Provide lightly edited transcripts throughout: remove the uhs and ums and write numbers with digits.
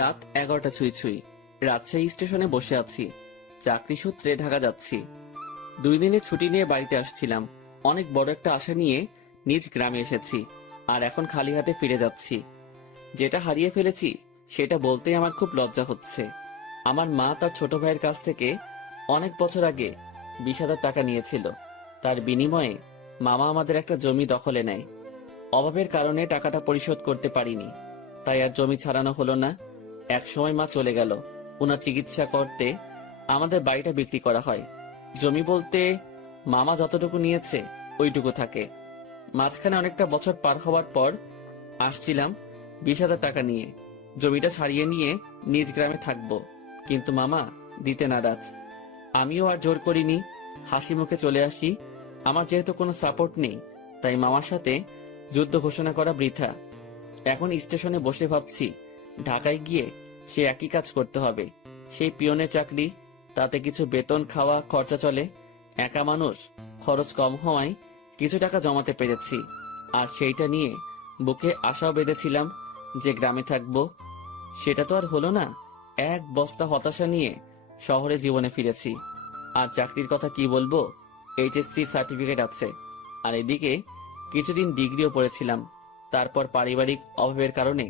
রাত 11টা ছুঁই ছুঁই। রাজশাহী স্টেশনে বসে আছি। চাকরি সূত্রে ঢাকা যাচ্ছি। 2 দিনের ছুটি নিয়ে বাড়িতে আসছিলাম। অনেক বড় একটা আশা নিয়ে নিজ গ্রামে এসেছি, আর এখন খালি হাতে ফিরে যাচ্ছি। যেটা হারিয়ে ফেলেছি সেটা বলতেই আমার খুব লজ্জা হচ্ছে। আমার মা তার ছোট ভাইয়ের কাছ থেকে অনেক বছর আগে 20,000 টাকা নিয়েছিল। তার বিনিময়ে মামা আমাদের একটা জমি দখলে নেয়। অভাবের কারণে টাকাটা পরিশোধ করতে পারিনি, তাই আর জমি ছাড়ানো হলো না। এক সময় মা চলে গেল। ওনার চিকিৎসা করতে আমাদের বাড়িটা বিক্রি করা হয়। জমি বলতে মামা যতটুকু নিয়েছে ওইটুকু থাকে। মাঝখানে অনেকটা বছর পার হওয়ার পর আসছিলাম 20,000 টাকা নিয়ে। জমিটা ছাড়িয়ে নিয়ে নিজ গ্রামে থাকবো, কিন্তু মামা দিতে নারাজ। আমিও আর জোর করিনি, হাসি মুখে চলে আসি। আমার যেহেতু কোনো সাপোর্ট নেই, তাই মামার সাথে যুদ্ধ ঘোষণা করা বৃথা। এখন স্টেশনে বসে ভাবছি, ঢাকায় গিয়ে সে একই কাজ করতে হবে। সেই পিয়নের চাকরি, তাতে কিছু বেতন, খাওয়া খরচা চলে। একা মানুষ, খরচ কম হওয়ায় কিছু টাকা জমাতে পেরেছি। আর সেইটা নিয়ে বুকে আশাও বেঁধেছিলাম যে গ্রামে থাকবো। সেটা তো আর হলো না। এক বস্তা হতাশা নিয়ে শহরে জীবনে ফিরেছি। আর চাকরির কথা কি বলবো, এইচএসসি সার্টিফিকেট আছে, আর এদিকে কিছুদিন ডিগ্রিও পড়েছিলাম। তারপর পারিবারিক অভাবের কারণে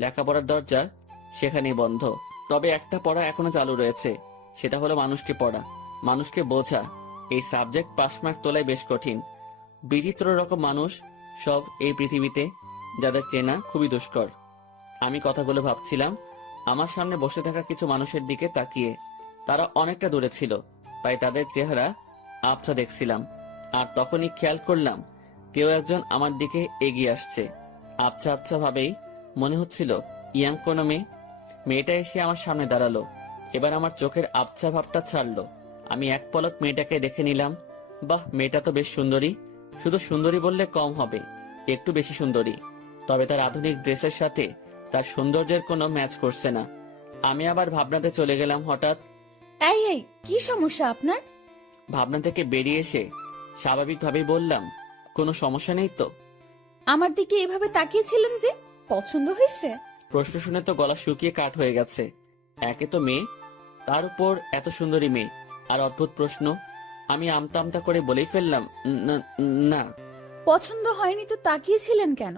লেখাপড়ার দরজা সেখানেই বন্ধ। তবে একটা পড়া এখনো চালু রয়েছে, সেটা হলো মানুষকে পড়া, মানুষকে বোঝা। এই সাবজেক্ট পাসমার্ক তোলাই বেশ কঠিন। বিচিত্র রকম মানুষ সব এই পৃথিবীতে, যাদের চেনা খুবই দুষ্কর। আমি কথাগুলো ভাবছিলাম আমার সামনে বসে থাকা কিছু মানুষের দিকে তাকিয়ে। তারা অনেকটা দূরে ছিল, তাই তাদের চেহারা আবছা দেখছিলাম। আর তখনই খেয়াল করলাম কেউ একজন আমার দিকে এগিয়ে আসছে। আবছা আবছা ভাবেই মনে হচ্ছিল ইয়াং কোনো মেয়ে। মেয়েটা এসে আমার সামনে দাঁড়ালো। এবার আমার চোখের আবছা ভাবটা ছাড়লো। আমি এক পলক মেয়েটাকে দেখে নিলাম। বাহ, মেয়েটা তো বেশ সুন্দরী। শুধু সুন্দরী বললে কম হবে, একটু বেশি সুন্দরী। তবে তার আধুনিক ড্রেসের সাথে তার সৌন্দর্যের কোনো ম্যাচ করছে না। আমি আবার ভাবনাতে চলে গেলাম। হঠাৎ এই এই কি সমস্যা আপনার? ভাবনা থেকে বেরিয়ে এসে স্বাভাবিকভাবেই বললাম, কোনো সমস্যা নেই তো? আমার দিকে এভাবে তাকিয়েছিলেন যে, পছন্দ হয়েছে? প্রশ্ন শুনে তো গলা শুকিয়ে কাঠ হয়ে গেছে। একে তো মেয়ে, তার উপর এত সুন্দরী মেয়ে, আর অদ্ভুত প্রশ্ন। আমি আমতা আমতা করে বলেই ফেললাম, না না। পছন্দ হয়নি তো তাকিয়েছিলেন কেন?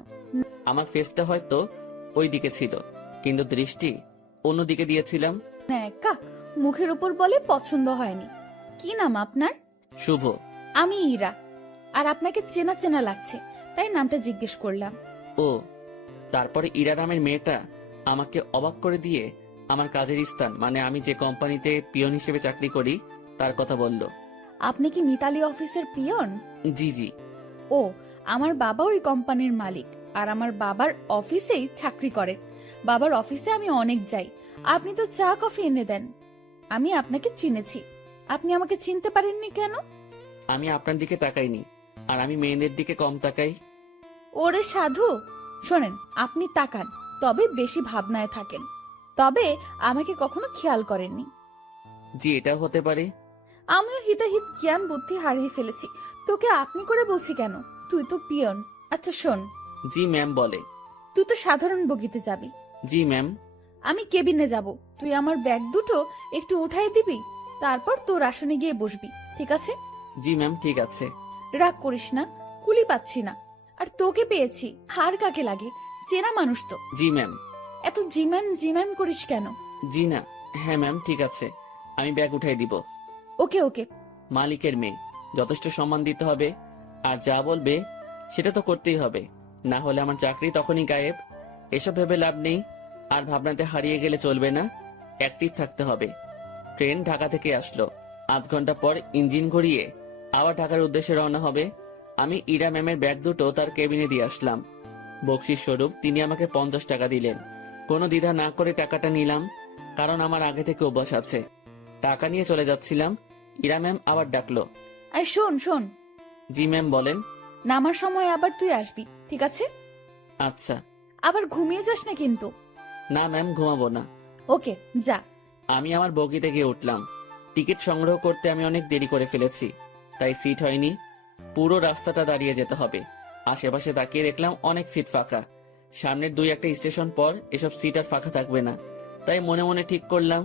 আমার ফেসটা হয়তো ওই দিকে ছিল, কিন্তু দৃষ্টি অন্যদিকে দিয়েছিলাম। না, একা মুখের উপর বলে পছন্দ হয়নি। কি নাম আপনার? শুভ। আমি ইরা। আর আপনাকে চেনা চেনা লাগছে, তাই নামটা জিজ্ঞেস করলাম। ও, তারপরে ইরা নামের মেয়েটা আমাকে অবাক করে দিয়ে আমার কাজের স্থান, মানে আমি যে কোম্পানিতে পিয়ন হিসেবে চাকরি করি, তার কথা বলল। আপনি কি মিতালি অফিসের পিয়ন? জি জি। ও, আমার বাবা ওই কোম্পানির মালিক, আর আমার বাবার অফিসেই চাকরি করে। বাবার অফিসে আমি অনেক যাই। আপনি তো চা কফি এনে দেন। আমি আপনাকে চিনেছি। আপনি আমাকে চিনতে পারেননি কেন? আমি আপনার দিকে তাকাইনি, আর আমি মেয়েদের দিকে কম তাকাই। ওরে সাধু, শোনেন, আপনি তাকান, তবে বেশি ভাবনায় থাকেন। তবে আমাকে কখনো খেয়াল করেননি। জি, এটা হতে পারে। আমিও হিতাহিত জ্ঞান বুদ্ধি হারিয়ে ফেলেছি। তোকে আপনি করে বলছি কেন? তুই তো পিয়ন। আচ্ছা শোন, জি ম্যাম। বলে। তুই তো সাধারণ বগিতে যাবি, জি ম্যাম। আমি কেবিনে যাব। তুই আমার ব্যাগ দুটো একটু উঠাই দিবি, তারপর তোর আসনে গিয়ে বসবি, ঠিক আছে? জি ম্যাম, ঠিক আছে। রাগ করিস না, কুলি পাচ্ছি না। আর তোকে পেয়েছি, হার কাকে লাগে? চেনা মানুষ তো। জি ম্যাম। এত জিম্যাম করিস কেন? জি না। হ্যাঁ ম্যাম, ঠিক আছে, আমি ব্যাগ উঠাই দিব। ওকে ওকে। মালিকের মেয়ে, যথেষ্ট সম্মান দিতে হবে। আর যা বলবে সেটা তো করতেই হবে, না হলে আমার চাকরি তখনই গায়েব। এসব ভেবে লাভ নেই। আর ভাবনাতে হারিয়ে গেলে চলবে না, অ্যাক্টিভ থাকতে হবে। ট্রেন ঢাকা থেকে আসলো। আধ ঘন্টা পর ইঞ্জিন ঘুরিয়ে আবার ঢাকার উদ্দেশ্যে রওনা হবে। আমি ইরা ম্যামের ব্যাগ দুটো তার কেবিনে দিয়ে আসলাম। বকশিস স্বরূপ তিনি আমাকে 50 টাকা দিলেন। কোনো দ্বিধা না করে টাকাটা নিলাম, কারণ আমার আগে থেকে অভ্যাস আছে। টাকা নিয়ে চলে যাচ্ছিলাম, ইরা ম্যাম আবার ডাকলো। আর শোন শোন, জি ম্যাম, বলেন। নামার সময় আবার তুই আসবি, ঠিক আছে? আচ্ছা। আবার ঘুমিয়ে যাস না কিন্তু। না ম্যাম, ঘুমাবো না। ওকে, যা। আমি আমার বগিতে গিয়ে উঠলাম। টিকিট সংগ্রহ করতে আমি অনেক দেরি করে ফেলেছি, তাই সিট হয়নি। পুরো রাস্তাটা দাঁড়িয়ে যেতে হবে। আশেপাশে তাকিয়ে দেখলাম অনেক সিট ফাঁকা। সামনের 2-1 স্টেশন পর এসব সিট আর ফাঁকা থাকবে না। তাই মনে মনে ঠিক করলাম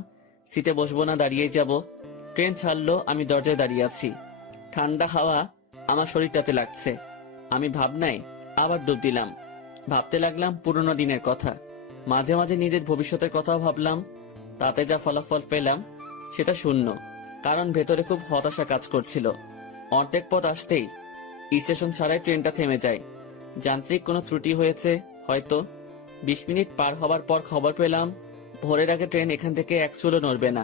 সিটে বসবো না, দাঁড়িয়েই যাব। ট্রেন ছাড়লো, আমি দরজায় দাঁড়িয়ে আছি। ঠান্ডা হাওয়া আমার শরীরটাতে লাগছে। আমি ভাবনায় আবার ডুব দিলাম। ভাবতে লাগলাম পুরনো দিনের কথা। মাঝে মাঝে নিজের ভবিষ্যতের কথাও ভাবলাম। তাতে যা ফলাফল পেলাম সেটা শূন্য, কারণ ভেতরে খুব হতাশা কাজ করছিল। অর্ধেক পথ আসতেই স্টেশন ছাড়াই ট্রেনটা থেমে যায়। যান্ত্রিক কোনো ত্রুটি হয়েছে হয়তো। 20 মিনিট পার হবার পর খবর পেলাম ভোরের আগে ট্রেন এখান থেকে এক চুলো নড়বে না।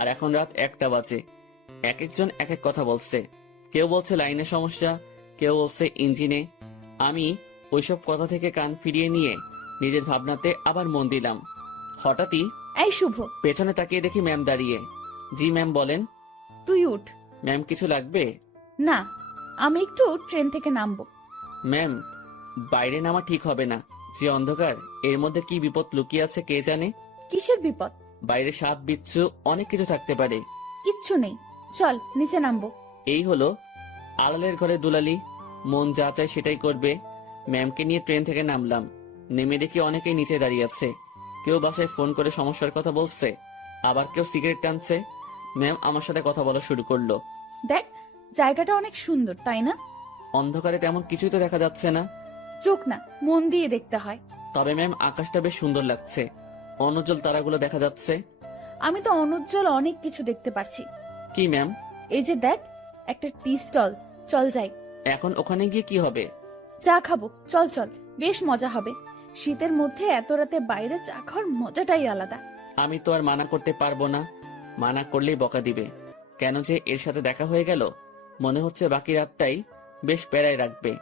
আর এখন রাত 1টা বাজে। এক একজন এক এক কথা বলছে। কেউ বলছে লাইনের সমস্যা, কেউ বলছে ইঞ্জিনে। আমি ওইসব কথা থেকে কান ফিরিয়ে নিয়ে নিজের ভাবনাতে আবার মন দিলাম। হঠাৎই এই শুভ, পেছনে তাকিয়ে দেখি ম্যাম দাঁড়িয়ে। জি ম্যাম, বলেন। তুই উঠ। ম্যাম, কিছু লাগবে? না, আমি একটু ট্রেন থেকে নামবো। ম্যাম, বাইরে নামা ঠিক হবে না। যে অন্ধকার, এর মধ্যে কি বিপদ লুকিয়ে আছে কে জানে। কিসের বিপদ? বাইরে সাপ বিচ্ছু অনেক কিছু থাকতে পারে। কিচ্ছু নেই, চল নিচে নামবো। এই হলো আড়ালের ঘরে দুলালি, মন যা চায় সেটাই করবে। ম্যামকে নিয়ে ট্রেন থেকে নামলাম। নেমে দেখি অনেকেই নিচে দাঁড়িয়ে আছে। কেউ বাসায় ফোন করে সমস্যার কথা বলছে, আবার কেউ সিগারেট টানছে। ম্যাম আমার সাথে কথা বলা শুরু করলো। দেখ, জায়গাটা অনেক সুন্দর, তাই না? অন্ধকারে তেমন কিছুই তো দেখা যাচ্ছে না। চোখ না, মন দিয়ে দেখতে হয়। তবে ম্যাম, আকাশটা বেশ সুন্দর লাগছে। অনুজ্জ্বল তারাগুলো দেখা যাচ্ছে। আমি তো অনুজ্জ্বল অনেক কিছু দেখতে পারছি। কি ম্যাম? এই যে দেখ, একটা টি স্টল, চল যাই। এখন ওখানে গিয়ে কি হবে? চা খাবো, চল চল, বেশ মজা হবে। শীতের মধ্যে এত রাতে বাইরে চা খাওয়ার মজাটাই আলাদা। আমি তো আর মানা করতে পারবো না। মানা করলেই বকা দিবে। কেন যে এর সাথে দেখা হয়ে গেল, মনে হচ্ছে বাকি রাতটাই বেশ প্যারায় রাখবে।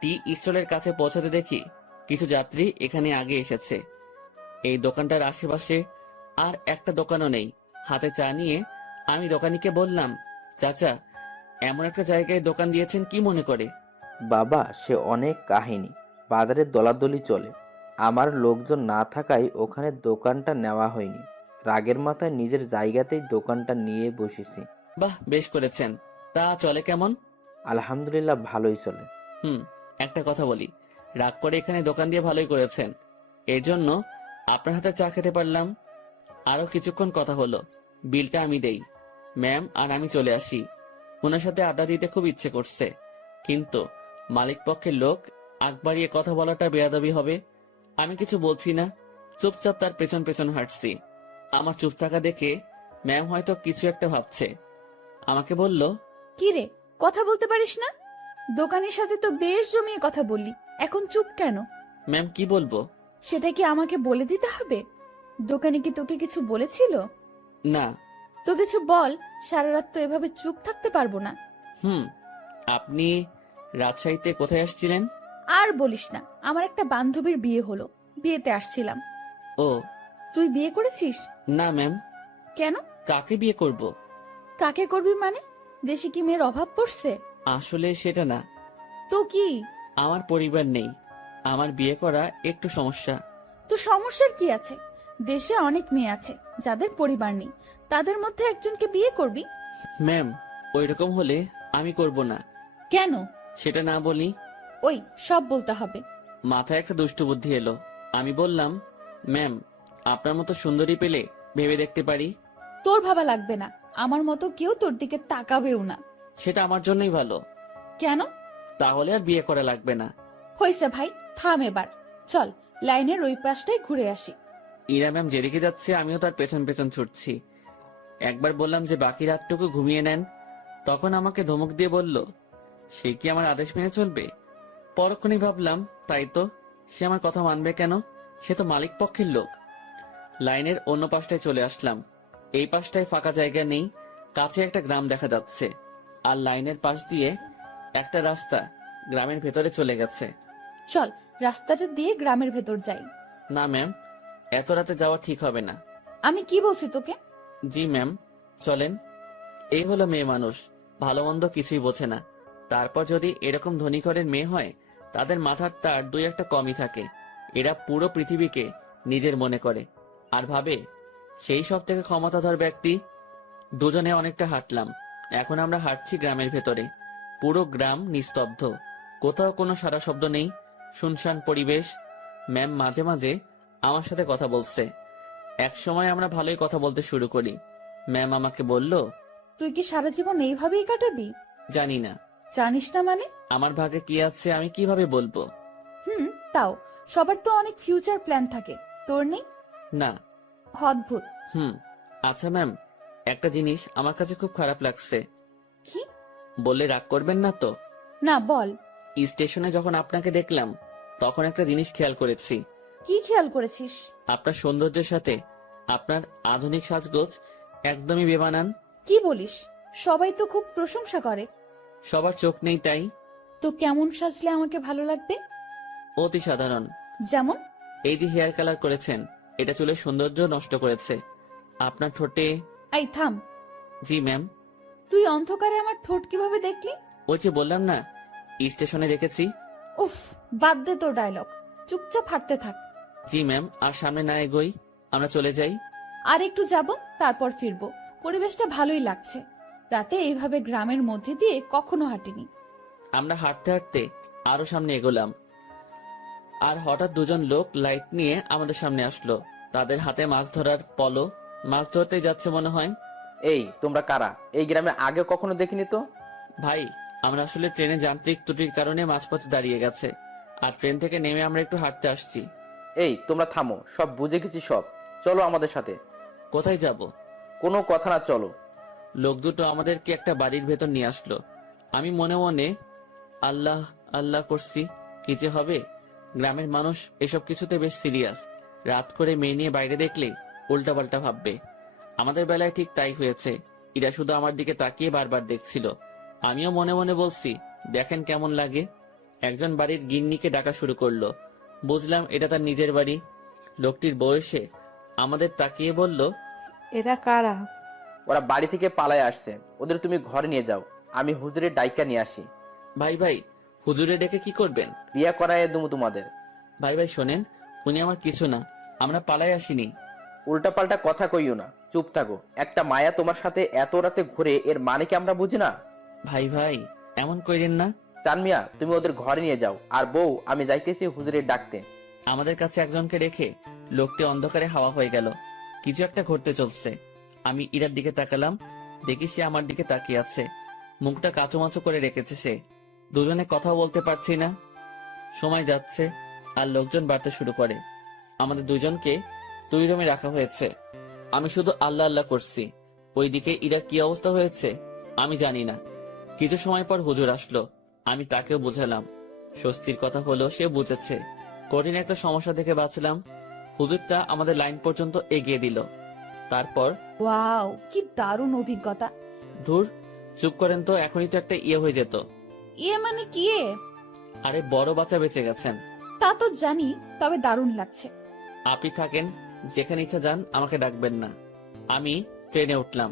টি স্টলের কাছে পৌঁছাতে দেখি কিছু যাত্রী এখানে আগে এসেছে। এই দোকানটার আশেপাশে আর একটা দোকানও নেই। হাতে চা নিয়ে আমি দোকানিকে বললাম, চাচা, এমন একটা জায়গায় দোকান দিয়েছেন কি মনে করে? বাবা, সে অনেক কাহিনী। বাজারে দলাদলি চলে। আমার লোকজন না থাকায় ওখানে দোকানটা নেওয়া হয়নি। রাগের মাথায় নিজের জায়গাতেই দোকানটা নিয়ে বসেছি। বাহ, বেশ করেছেন। তা চলে কেমন? আলহামদুলিল্লাহ, ভালোই চলে। একটা কথা বলি, রাগ করে এখানে দোকান দিয়ে ভালোই করেছেন। এর জন্য আপনার হাতে চা খেতে পারলাম। আরো কিছুক্ষণ কথা হলো, বিলটা আমি দেই। ম্যাম আর আমি চলে আসি। ওনার সাথে আড্ডা দিতে খুব ইচ্ছে করছে, কিন্তু মালিক পক্ষের লোক, আগ বাড়িয়ে কথা বলাটা বেয়াদবি হবে। আমি কিছু বলছি না, চুপচাপ তার পেছন পেছন হাঁটছি। আমার চুপ থাকা দেখে ম্যাম হয়তো কিছু একটা ভাবছে। আমাকে বলল, কি রে, কথা বলতে পারিস না? দোকানের সাথে তো বেশ জমিয়ে কথা বললি, এখন চুপ কেন? ম্যাম কি বলবো? সেটা কি আমাকে বলে দিতে হবে? দোকানে কি তোকে কিছু বলেছিল? না। তো কিছু বল, সারা রাত তো এভাবে চুপ থাকতে পারবো না। আপনি রাজশাহীতে কোথায় আসছিলেন? আর বলিস না, আমার একটা বান্ধবীর বিয়ে হলো, বিয়েতে আসছিলাম। ও তুই বিয়ে করেছিস? না ম্যাম। কেন? কাকে বিয়ে করব? কাকে করবি মানে? দেশে কি মেয়ের অভাব পড়ছে? আসলে সেটা না। তো কি? আমার পরিবার নেই, আমার বিয়ে করা একটু সমস্যা। তো সমস্যার কি আছে? দেশে অনেক মেয়ে আছে যাদের পরিবার নেই, তাদের মধ্যে একজনকে বিয়ে করবি। ম্যাম, ওইরকম হলে আমি করব না। কেন? সেটা না বলি। ওই সব বলতে হবে। মাথায় একটা দুষ্টু বুদ্ধি এলো। আমি বললাম, ম্যাম, আপনার মতো সুন্দরী পেলে ভেবে দেখতে পারি। তোর ভাবা লাগবে না, আমার মতো কেউ তোর দিকে তাকাবেও না। সেটা আমার জন্যই ভালো। কেন? তাহলে আর বিয়ে করা লাগবে না। হইছে ভাই, থাম এবার। চল লাইনের ওই পাশটায় ঘুরে আসি। ইরা ম্যাম যেদিকে যাচ্ছে আমিও তার পেছন পেছন ছুটছি। একবার বললাম যে বাকি রাতটুকু ঘুমিয়ে নেন, তখন আমাকে ধমক দিয়ে বলল, সে কি আমার আদেশ মেনে চলবে? পরক্ষণেই ভাবলাম, তাই তো, সে আমার কথা মানবে কেন? সে তো মালিক পক্ষের লোক। লাইনের অন্য পাশটায় চলে আসলাম। এই পাশটায় ফাঁকা জায়গা নেই, কাছে একটা গ্রাম দেখা যাচ্ছে। আর লাইনের পাশ দিয়ে একটা রাস্তা গ্রামের ভেতরে চলে গেছে। চল রাস্তাটা দিয়ে গ্রামের ভেতর যাই। না ম্যাম, এত রাতে যাওয়া ঠিক হবে না। আমি কি বলছি তোকে? জি ম্যাম, চলেন। এই হলো মেয়ে মানুষ, ভালো মন্দ কিছুই বোঝে না। তারপর যদি এরকম ধনী ঘরের মেয়ে হয়, তাদের মাথার তার 2-1 কমই থাকে। এরা পুরো পৃথিবীকে নিজের মনে করে আর ভাবে সেই সব থেকে ক্ষমতাধর ব্যক্তি। দুজনে অনেকটা হাঁটলাম। এখন আমরা হাঁটছি গ্রামের ভেতরে। পুরো গ্রাম নিস্তব্ধ, কোথাও কোনো সারা শব্দ নেই, শুনশান পরিবেশ। ম্যাম মাঝে মাঝে আমার সাথে কথা বলছে। এক সময় আমরা ভালোই কথা বলতে শুরু করি। ম্যাম আমাকে বলল, তুই কি সারা জীবন এইভাবেই কাটাবি? জানি না জানিস না মানে? আমার ভাগে কি আছে আমি কিভাবে বলবো। তাও সবার তো অনেক ফিউচার প্ল্যান থাকে, তোর নেই? না। অদ্ভুত। আচ্ছা ম্যাম, একটা জিনিস আমার কাছে খুব খারাপ লাগছে। কি? বললে রাগ করবেন না তো? না, বল। স্টেশনে যখন আপনাকে দেখলাম তখন একটা জিনিস খেয়াল করেছি। কি খেয়াল করেছিস? আপনার সৌন্দর্যের সাথে আপনার আধুনিক সাজগোজ একদমই বেমানান। কি বলিস? সবাই তো খুব প্রশংসা করে। সবার চোখ নেই তাই। তো কেমন সাজলে আমাকে ভালো লাগবে? অতি সাধারণ। যেমন? এই যে হেয়ার কালার করেছেন, এটা চুলের সৌন্দর্য নষ্ট করেছে। আপনার ঠোঁটে। এই থাম। জি ম্যাম। তুই অন্ধকারে আমার ঠোঁট কিভাবে দেখলি? ওই যে বললাম না, স্টেশনে দেখেছি। উফ, বাদ দে তোর ডায়লগ, চুপচাপ হাঁটতে থাক। জি ম্যাম, আর সামনে না এগোই, আমরা চলে যাই। আর একটু যাব, তারপর ফিরবো। পরিবেশটা ভালোই লাগছে। রাতে এইভাবে গ্রামের মধ্যে দিয়ে কখনো হাঁটিনি। আমরা হাঁটতে হাঁটতে আরো সামনে এগোলাম, আর হঠাৎ দুজন লোক লাইট নিয়ে আমাদের সামনে আসলো। তাদের হাতে মাছ ধরার পলো। মাছ ধরতে যাচ্ছে মনে হয়। এই তোমরা কারা? এই গ্রামে আগে কখনো দেখিনি তো। ভাই, আমরা আসলে ট্রেনে যান্ত্রিক ত্রুটির কারণে মাঝপথে দাঁড়িয়ে গেছে, আর ট্রেন থেকে নেমে আমরা একটু হাঁটতে আসছি। এই তোমরা থামো, সব বুঝে গেছি সব। চলো আমাদের সাথে। কোথায় যাব? কোনো কথা না, চলো। লোক দুটো আমাদেরকে একটা বাড়ির ভেতর নিয়ে আসলো। আমি মনে মনে আল্লাহ আল্লাহ করছি, কি যে হবে। গ্রামের মানুষ এসব কিছুতে বেশ সিরিয়াস। রাত করে মেয়ে নিয়ে বাইরে দেখলে উল্টাপাল্টা ভাববে। আমাদের বেলায় ঠিক তাই হয়েছে। এরা শুধু আমার দিকে তাকিয়ে বারবার দেখছিল। আমিও মনে মনে বলছি, দেখেন কেমন লাগে। একজন বাড়ির গিন্নিকে ডাকা শুরু করলো। বুঝলাম এটা তার নিজের বাড়ি। লোকটির বয়সে আমাদের তাকিয়ে বলল, এরা কারা? ওরা বাড়ি থেকে পালায় আসছে, ওদের তুমি ঘরে নিয়ে যাও, আমি হুজুরের ডাইকা নিয়ে আসি। ভাই ভাই, হুজুরে ডেকে কি করবেন? বিয়া করায় দুমু তোমাদের। ভাই ভাই শোনেন, উনি আমার কিছু না, আমরা পালাই আসিনি। উল্টাপাল্টা কথা কইও না, চুপ থাকো। একটা মায়া তোমার সাথে এত রাতে ঘুরে, এর মানে কি আমরা বুঝি না? ভাই ভাই, এমন কইরেন না। চান মিয়া, তুমি ওদের ঘরে নিয়ে যাও, আর বউ আমি যাইতেছি হুজুরের ডাকতে। আমাদের কাছে একজনকে রেখে লোকটি অন্ধকারে হাওয়া হয়ে গেল। কিছু একটা ঘটতে চলছে। আমি ইরার দিকে তাকালাম, দেখি সে আমার দিকে তাকিয়ে আছে। মুখটা কাঁচুমাচু করে রেখেছে সে। দুজনে কথাও বলতে পারছি না। সময় যাচ্ছে আর লোকজন বাড়তে শুরু করে। আমাদের দুজনকে 2 রুমে রাখা হয়েছে। আমি শুধু আল্লাহ আল্লাহ করছি। ওইদিকে ইরার কি অবস্থা হয়েছে আমি জানি না। কিছু সময় পর হুজুর আসলো। আমি তাকেও বুঝালাম। স্বস্তির কথা হলো সে বুঝেছে। কঠিন একটা সমস্যা থেকে বাঁচলাম। হুজুরটা আমাদের লাইন পর্যন্ত এগিয়ে দিল। তারপর ওয়াও, কি দারুণ অভিজ্ঞতা। ধুর, চুপ করেন তো, এখনই তো একটা ইয়ে হয়ে যেত। ইয়ে মানে কি? আরে বড় বাচ্চা বেঁচে গেছেন। তা তো জানি, তবে দারুণ লাগছে। আপনি থাকেন, যেখানে ইচ্ছা যান, আমাকে ডাকবেন না। আমি ট্রেনে উঠলাম।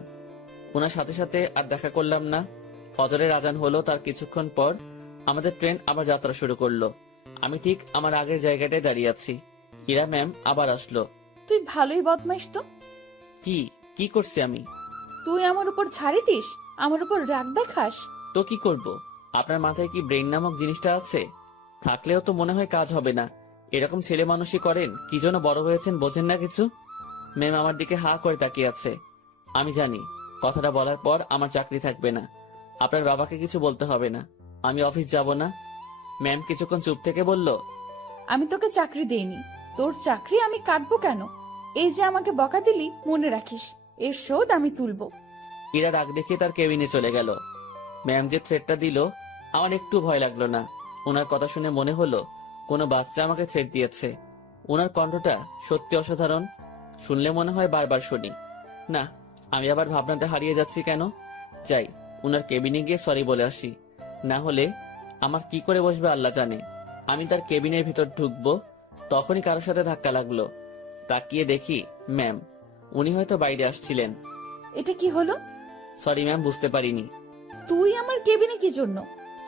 ওনার সাথে সাথে আর দেখা করলাম না। ফজরের আজান হলো, তার কিছুক্ষণ পর আমাদের ট্রেন আবার যাত্রা শুরু করলো। আমি ঠিক আমার আগের জায়গাটায় দাঁড়িয়ে আছি। ইরা ম্যাম আবার আসলো। তুই ভালোই বদমাইশ তো। কি কি করছি আমি? তুই আমার উপর ছাড়ি দিস, আমার উপর রাগ দেখাস। তো কি করব? আপনার মাথায় কি ব্রেন নামক জিনিসটা আছে? থাকলেও তো মনে হয় কাজ হবে না। এরকম ছেলে মানুষই করেন, কি জন্য বড় হয়েছেন বোঝেন না কিছু। ম্যাম আমার দিকে হা করে তাকিয়ে আছে। আমি জানি কথাটা বলার পর আমার চাকরি থাকবে না। আপনার বাবাকে কিছু বলতে হবে না, আমি অফিস যাব না। ম্যাম কিছুক্ষণ চুপ থেকে বলল, আমি তোকে চাকরি দেইনি, তোর চাকরি আমি কাটবো কেন? এই যে আমাকে বকা দিলি, মনে রাখিস, এর শোধ আমি তুলবো। ইরা রাগ দেখিয়ে তার কেবিনে চলে গেল। ম্যাম যে থ্রেটটা দিল আমার একটু ভয় লাগলো না। ওনার কথা শুনে মনে হলো কোনো বাচ্চা আমাকে থ্রেট দিয়েছে। ওনার কণ্ঠটা সত্যি অসাধারণ। শুনলে মনে হয় বারবার শুনি। না, আমি আবার ভাবনাতে হারিয়ে যাচ্ছি কেন। যাই, ওনার কেবিনে গিয়ে সরি বলে আসি। না হলে আমার কি করে বসবে আল্লাহ জানে। আমি তার কেবিনের ভিতর ঢুকবো, তখনই কারোর সাথে ধাক্কা লাগলো। তাকিয়ে দেখি ম্যাম। উনি হয়তো বাইরে আসছিলেন। এটা কি হলো? সরি ম্যাম, বুঝতে পারিনি। তুই আমার কেবিনে কি জন্য?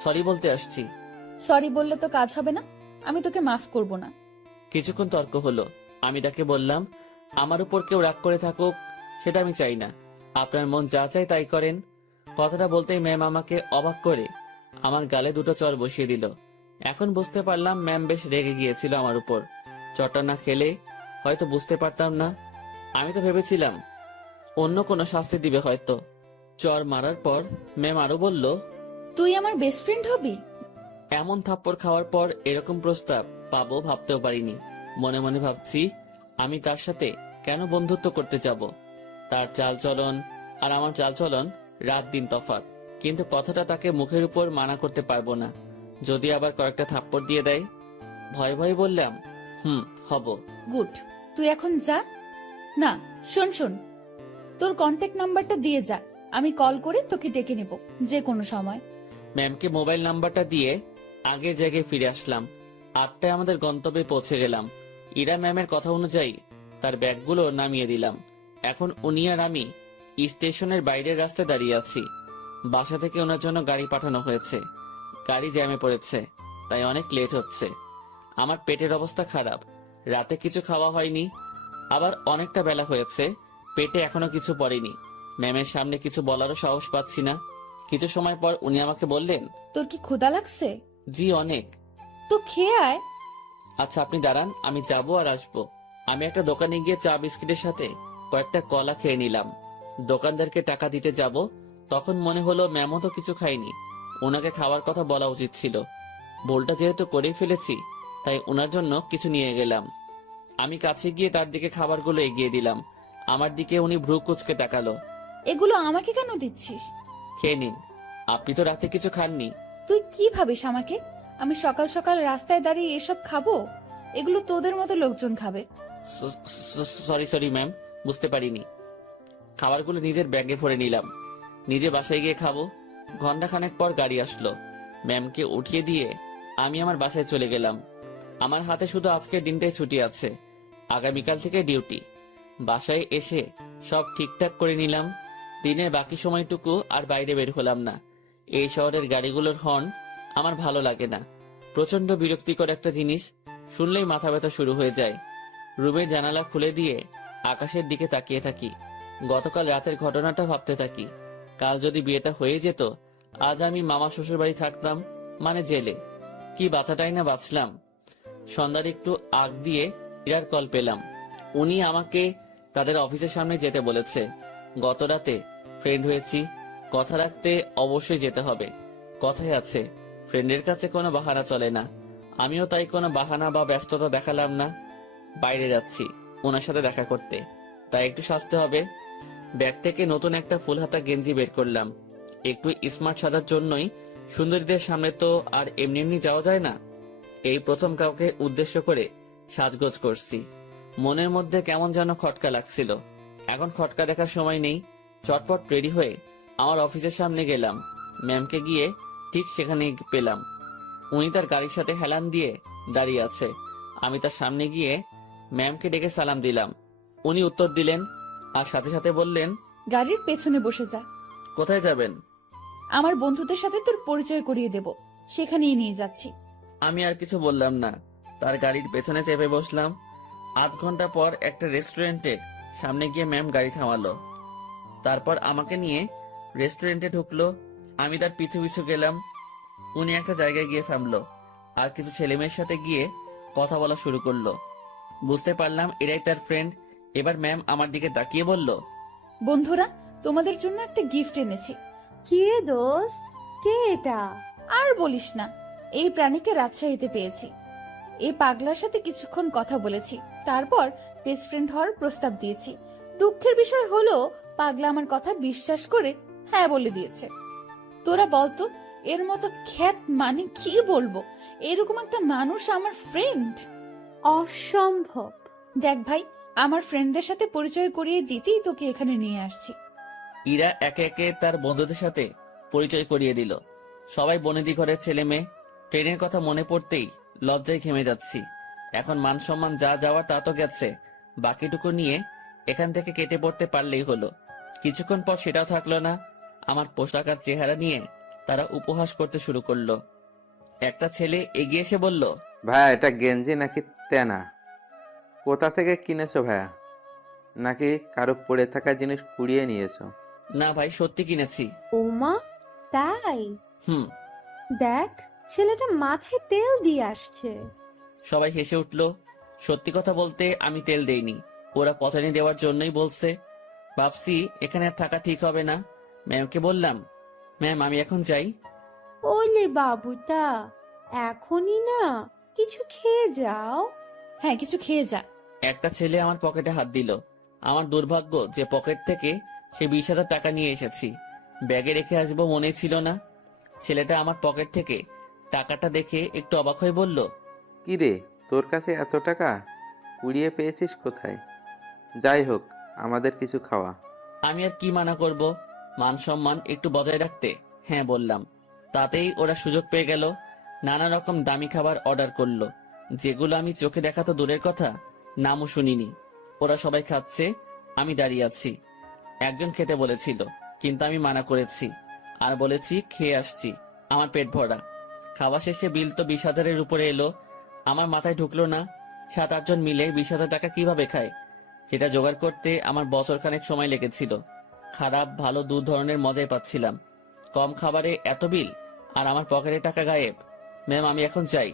সরি বলতে আসছি। সরি বললে তো কাজ হবে না, আমি তোকে মাফ করব না। কিছুক্ষণ তর্ক হলো। আমি তাকে বললাম, আমার উপর কেউ রাগ করে থাকুক সেটা আমি চাই না। আপনার মন যা চাই তাই করেন। কথাটা বলতেই ম্যাম আমাকে অবাক করে আমার গালে 2টো চড় বসিয়ে দিল। এখন বুঝতে পারলাম ম্যাম বেশ রেগে গিয়েছিল আমার উপর। চটটা না খেলে হয়তো বুঝতে পারতাম না। আমি তো ভেবেছিলাম অন্য কোনো শাস্তি দিবে হয়তো। চর মারার পর ম্যাম আরো বলল, তুই আমার বেস্ট ফ্রেন্ড হবি? এমন থাপ্পড় খাওয়ার পর এরকম প্রস্তাব পাবো ভাবতেও পারিনি। মনে মনে ভাবছি, আমি তার সাথে কেন বন্ধুত্ব করতে যাব? তার চালচলন আর আমার চালচলন রাত দিন তফাৎ। কিন্তু কথাটা তাকে মুখের উপর মানা করতে পারবো না, যদি আবার কয়েকটা থাপ্পড় দিয়ে দেয়। ভয় ভয় বললাম, হব। গুড, তুই এখন যা। না, শোন শোন, তোর কন্ট্যাক্ট নাম্বারটা দিয়ে যা, আমি কল করে তোকে ডেকে নেব যে কোনো সময়। ম্যামকে মোবাইল নাম্বারটা দিয়ে আগের জায়গায় ফিরে আসলাম। 8টায় আমাদের গন্তব্যে পৌঁছে গেলাম। ইরা ম্যামের কথা অনুযায়ী তার ব্যাগগুলো নামিয়ে দিলাম। এখন উনি আর আমি স্টেশনের বাইরের রাস্তায় দাঁড়িয়ে আছি। বাসা থেকে ওনার জন্য গাড়ি পাঠানো হয়েছে। গাড়ি জ্যামে পড়েছে, তাই অনেক লেট হচ্ছে। আমার পেটের অবস্থা খারাপ, রাতে কিছু খাওয়া হয়নি, আবার অনেকটা বেলা হয়েছে, পেটে এখনো কিছু পড়েনি। ম্যামের সামনে কিছু বলারও সাহস পাচ্ছি না। কিছু সময় পর উনি আমাকে বললেন, তোর কি ক্ষুধা লাগছে? জি অনেক। তো খেয়ে আয়। আচ্ছা আপনি দাঁড়ান, আমি যাবো আর আসবো। আমি একটা দোকানে গিয়ে চা বিস্কিটের সাথে কয়েকটা কলা খেয়ে নিলাম। দোকানদারকে টাকা দিতে যাব, তখন মনে হলো ম্যামও তো কিছু খায়নি, ওনাকে খাওয়ার কথা বলা উচিত ছিল। ভুলটা যেহেতু করেই ফেলেছি, তাই ওনার জন্য কিছু নিয়ে গেলাম। আমি কাছে গিয়ে তার দিকে খাবারগুলো এগিয়ে দিলাম। আমার দিকে উনি ভ্রু কুঁচকে তাকালো। এগুলো আমাকে কেন দিচ্ছিস? খেয়ে নিন, আপনি তো রাতে কিছু খাননি। তুই কি ভাবিস আমাকে? আমি সকাল সকাল রাস্তায় দাঁড়িয়ে এসব খাবো? এগুলো তোদের মতো লোকজন খাবে। সরি ম্যাম, বুঝতে পারিনি। খাবারগুলো নিজের ব্যাগে ভরে নিলাম, নিজে বাসায় গিয়ে খাবো। ঘন্টাখানেক পর গাড়ি আসলো। ম্যামকে উঠিয়ে দিয়ে আমি আমার বাসায় চলে গেলাম। আমার হাতে শুধু আজকের দিনটাই ছুটি আছে, আগামীকাল থেকে ডিউটি। বাসায় এসে সব ঠিকঠাক করে নিলাম। দিনের বাকি সময়টুকু আর বাইরে বের হলাম না। এই শহরের গাড়িগুলোর হর্ন আমার ভালো লাগে না। প্রচন্ড বিরক্তিকর একটা জিনিস, শুনলেই মাথা ব্যথা শুরু হয়ে যায়। রুমের জানালা খুলে দিয়ে আকাশের দিকে তাকিয়ে থাকি। গতকাল রাতের ঘটনাটা ভাবতে থাকি। কাল যদি বিয়েটা হয়ে যেত, আজ আমি মামা শ্বশুর বাড়ি থাকতাম, মানে জেলে। কি বাঁচাটাই না বাঁচলাম। সন্ধ্যার একটু আগ দিয়ে ইরার কল পেলাম। উনি আমাকে তাদের অফিসের সামনে যেতে বলেছে। গত রাতে ফ্রেন্ড হয়েছি, কথা রাখতে অবশ্যই যেতে হবে। কথাই আছে, ফ্রেন্ডের কাছে কোনো বাহানা চলে না। আমিও তাই কোনো বাহানা বা ব্যস্ততা দেখালাম না। বাইরে যাচ্ছি ওনার সাথে দেখা করতে, তাই একটু সাজতে হবে। ব্যাগ থেকে নতুন একটা ফুল হাতা গেঞ্জি বের করলাম। একটু স্মার্ট সাজার জন্যই। সুন্দরীদের সামনে তো আর এমনি এমনি যাওয়া যায় না। এই প্রথম কাউকে উদ্দেশ্য করে সাজগোজ করছি। মনের মধ্যে কেমন যেন খটকা লাগছিল। এখন খটকা দেখার সময় নেই। চটপট রেডি হয়ে আমার অফিসের সামনে গেলাম। ম্যামকে গিয়ে ঠিক সেখানে পেলাম। উনি তার গাড়ির সাথে হেলান দিয়ে দাঁড়িয়ে আছে। আমি তার সামনে গিয়ে ম্যামকে ডেকে সালাম দিলাম। উনি উত্তর দিলেন আর সাথে সাথে বললেন, গাড়ির পেছনে বসে যা। কোথায় যাবেন? আমার বন্ধুদের সাথে তোর পরিচয় করিয়ে দেব, সেখানেই নিয়ে যাচ্ছি। আমি আর কিছু বললাম না, তার গাড়ির পেছনে চেপে বসলাম। আধ ঘন্টা পর একটা রেস্টুরেন্টের সামনে গিয়ে ম্যাম গাড়ি থামালো। তারপর আমাকে নিয়ে রেস্টুরেন্টে ঢুকলো। আমি তার পিছু পিছু গেলাম। উনি একটা জায়গায় গিয়ে থামলো আর কিছু ছেলেমেয়ের সাথে গিয়ে কথা বলা শুরু করলো। বুঝতে পারলাম এরাই তার ফ্রেন্ড। এবার ম্যাম আমার দিকে তাকিয়ে বলল, বন্ধুরা, তোমাদের জন্য একটা গিফট এনেছি। কি রে দোস্ত, কে এটা? আর বলিস না, এই প্রাণীকে রাজশাহীতে পেয়েছি। এই পাগলার সাথে কিছুক্ষণ কথা বলেছি, তারপর বেস্ট ফ্রেন্ড হওয়ার প্রস্তাব দিয়েছি। দুঃখের বিষয় হলো পাগলা আমার কথা বিশ্বাস করে হ্যাঁ বলে দিয়েছে। তোরা বলতো, এর মতো খ্যাত মানে কি বলবো, এরকম একটা মানুষ আমার ফ্রেন্ড। অসম্ভব। দেখ ভাই, আমার ফ্রেন্ডদের সাথে পরিচয় করিয়ে দিতেই তোকে এখানে নিয়ে আসছি। ইরা একে একে তার বন্ধুদের সাথে পরিচয় করিয়ে দিল। সবাই বনেদি ঘরের ছেলে মেয়ে। ট্রেনের কথা মনে পড়তেই লজ্জায় ঘেমে যাচ্ছি। এখন মান সম্মান যা যাওয়ার তা তো গেছে, বাকিটুকু নিয়ে এখান থেকে কেটে পড়তে পারলেই হলো। কিছুক্ষণ পর সেটাও থাকলো না। আমার পোশাক আর চেহারা নিয়ে তারা উপহাস করতে শুরু করলো। একটা ছেলে এগিয়ে এসে বলল, ভাইয়া এটা গেঞ্জি নাকি তেনা? কোথা থেকে কিনেছো ভাইয়া? নাকি কারো পড়ে থাকা জিনিস কুড়িয়ে নিয়েছো? না ভাই, সত্যি কিনেছি। ওমা, তাই? হুম। দেখ, ছেলেটা মাথায় তেল দিয়ে আসছে। সবাই হেসে উঠলো। সত্যি কথা বলতে আমি তেল দেইনি, ওরা পচানি দেওয়ার জন্যই বলছে। ভাবছি এখানে আর থাকা ঠিক হবে না। ম্যামকে বললাম, ম্যাম আমি এখন যাই। ওলে বাবুটা, এখনই না, কিছু খেয়ে যাও। হ্যাঁ, কিছু খেয়ে যা। একটা ছেলে আমার পকেটে হাত দিল। আমার দুর্ভাগ্য যে পকেট থেকে সে 20,000 টাকা নিয়ে এসেছি, ব্যাগে রেখে আসবো মনে ছিল না। ছেলেটা আমার পকেট থেকে টাকাটা দেখে একটু অবাক হয়ে বলল, কি রে, তোর কাছে এত টাকা কুড়িয়ে পেয়েছিস কোথায়? যাই হোক, আমাদের কিছু খাওয়া। আমি আর কি মানা করব, মান সম্মান একটু বজায় রাখতে হ্যাঁ বললাম। তাতেই ওরা সুযোগ পেয়ে গেল, নানা রকম দামি খাবার অর্ডার করলো, যেগুলো আমি চোখে দেখা তো দূরের কথা, নামও শুনিনি। ওরা সবাই খাচ্ছে, আমি দাঁড়িয়ে আছি। একজন খেতে বলেছিল, কিন্তু আমি মানা করেছি আর বলেছি খেয়ে আসছি, আমার পেট ভরা। খাওয়া শেষে বিল তো 20,000-এর উপরে এলো। আমার মাথায় ঢুকলো না 7-8 জন মিলে 20,000 টাকা কিভাবে খায়, যেটা জোগাড় করতে আমার বছরখানেক সময় লেগেছিল। খারাপ ভালো দু ধরনের মজাই পাচ্ছিলাম। কম খাবারে এত বিল, আর আমার পকেটে টাকা গায়েব। ম্যাম আমি এখন চাই।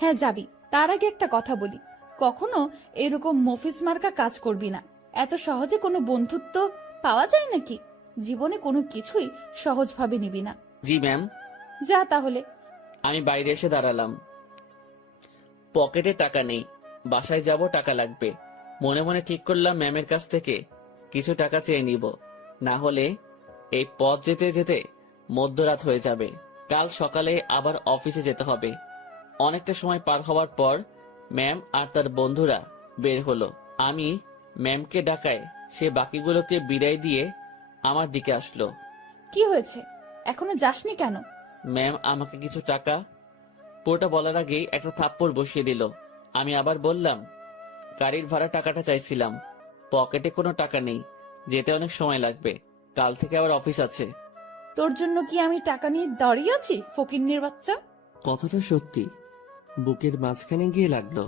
হ্যাঁ যাবি, তার আগে একটা কথা বলি, কখনো এরকম মফিজ মার্কা কাজ করবি না। এত সহজে কোনো বন্ধুত্ব পাওয়া যায় নাকি? জীবনে কোনো কিছুই সহজভাবে নিবি না। জি ম্যাম। যা তাহলে। আমি বাইরে এসে দাঁড়ালাম। পকেটে টাকা নেই, বাসায় যাব টাকা লাগবে। মনে মনে ঠিক করলাম ম্যামের কাছ থেকে কিছু টাকা চেয়ে নিব, না হলে এই পথ যেতে যেতে মধ্যরাত হয়ে যাবে। কাল সকালে আবার অফিসে যেতে হবে। অনেকটা সময় পার হওয়ার পর ম্যাম আর তার বন্ধুরা বের হলো। আমি ম্যামকে ডাকায় সে বাকিগুলোকে বিদায় দিয়ে আমার দিকে আসলো। কি হয়েছে, এখনো যাসনি কেন? ম্যাম আমাকে কিছু টাকা। পুরোটা বলার আগেই একটা থাপ্পড় বসিয়ে দিল। আমি আবার বললাম, গাড়ির ভাড়া টাকাটা চাইছিলাম, পকেটে কোনো টাকা নেই, যেতে অনেক সময় লাগবে, কাল থেকে আবার অফিস আছে। তোর জন্য কি আমি টাকা নিয়ে দাঁড়িয়ে আছি, ফকিন্নির বাচ্চা? কথাটা সত্যি বুকের মাঝখানে গিয়ে লাগলো।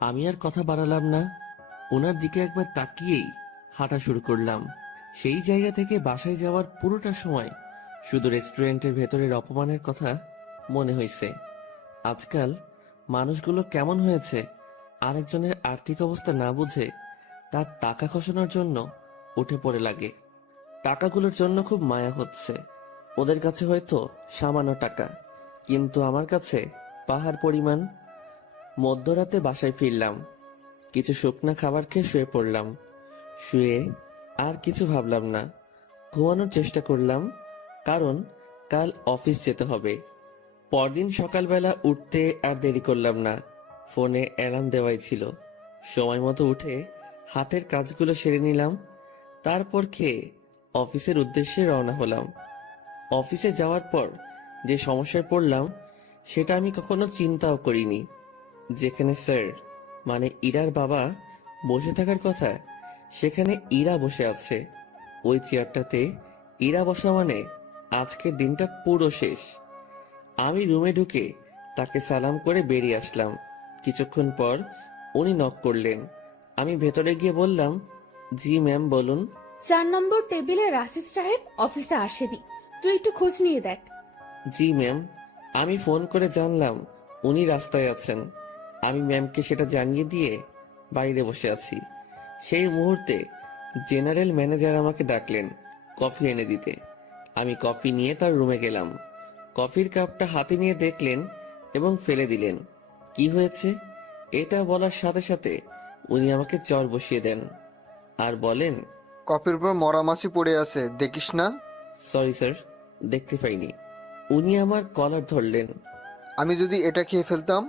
আমি আর কথা বাড়ালাম না, ওনার দিকে একবার তাকিয়েই হাঁটা শুরু করলাম। সেই জায়গা থেকে বাসায় যাওয়ার পুরোটা সময় শুধু রেস্টুরেন্টের ভেতরের অপমানের কথা মনে হয়েছে। আজকাল মানুষগুলো কেমন হয়েছে, আরেকজনের আর্থিক অবস্থা না বুঝে তার টাকা খসানোর জন্য উঠে পড়ে লাগে। টাকাগুলোর জন্য খুব মায়া হচ্ছে। ওদের কাছে হয়তো সামান্য টাকা, কিন্তু আমার কাছে পাহাড় পরিমাণ। মধ্যরাতে বাসায় ফিরলাম, কিছু শুকনা খাবার খেয়ে শুয়ে পড়লাম। শুয়ে আর কিছু ভাবলাম না, ঘুমানোর চেষ্টা করলাম, কারণ কাল অফিস যেতে হবে। পরদিন সকালবেলা উঠতে আর দেরি করলাম না, ফোনে অ্যালার্ম দেওয়াই ছিল। সময় মতো উঠে হাতের কাজগুলো সেরে নিলাম, তারপর খেয়ে অফিসের উদ্দেশ্যে রওনা হলাম। অফিসে যাওয়ার পর যে সমস্যায় পড়লাম সেটা আমি কখনো চিন্তাও করিনি। যেখানে স্যার মানে ইরার বাবা বসে থাকার কথা, সেখানে ইরা বসে আছে। ওই চেয়ারটাতে ইরা বসা মানে আজকের দিনটা পুরো শেষ। আমি রুমে ঢুকে তাকে সালাম করে বেরিয়ে আসলাম। কিছুক্ষণ পর উনি নক করলেন। আমি ভেতরে গিয়ে বললাম, জি ম্যাম বলুন। 4 নম্বর টেবিলে রাসিফ সাহেব অফিসে আসেনি, তুই একটু খোঁজ নিয়ে দেখ। জি ম্যাম। আমি ফোন করে জানলাম উনি রাস্তায় আছেন। আমি ম্যামকে সেটা জানিয়ে দিয়ে বাইরে বসে আছি। সেই মুহূর্তে জেনারেল ম্যানেজার আমাকে ডাকলেন কফি এনে দিতে। আমি কফি নিয়ে তার রুমে গেলাম। কফির কাপটা হাতে নিয়ে দেখলেন এবং ফেলে দিলেন। কি হয়েছে এটা বলার সাথে সাথে উনি আমাকে চর বসিয়ে দেন আর বলেন, কফির উপর মরা মাছি পড়ে আছে, দেখিস না? সরি স্যার, দেখতে পাইনি। উনি আমার কলার ধরলেন। আমি যদি এটা খেয়ে ফেলতাম,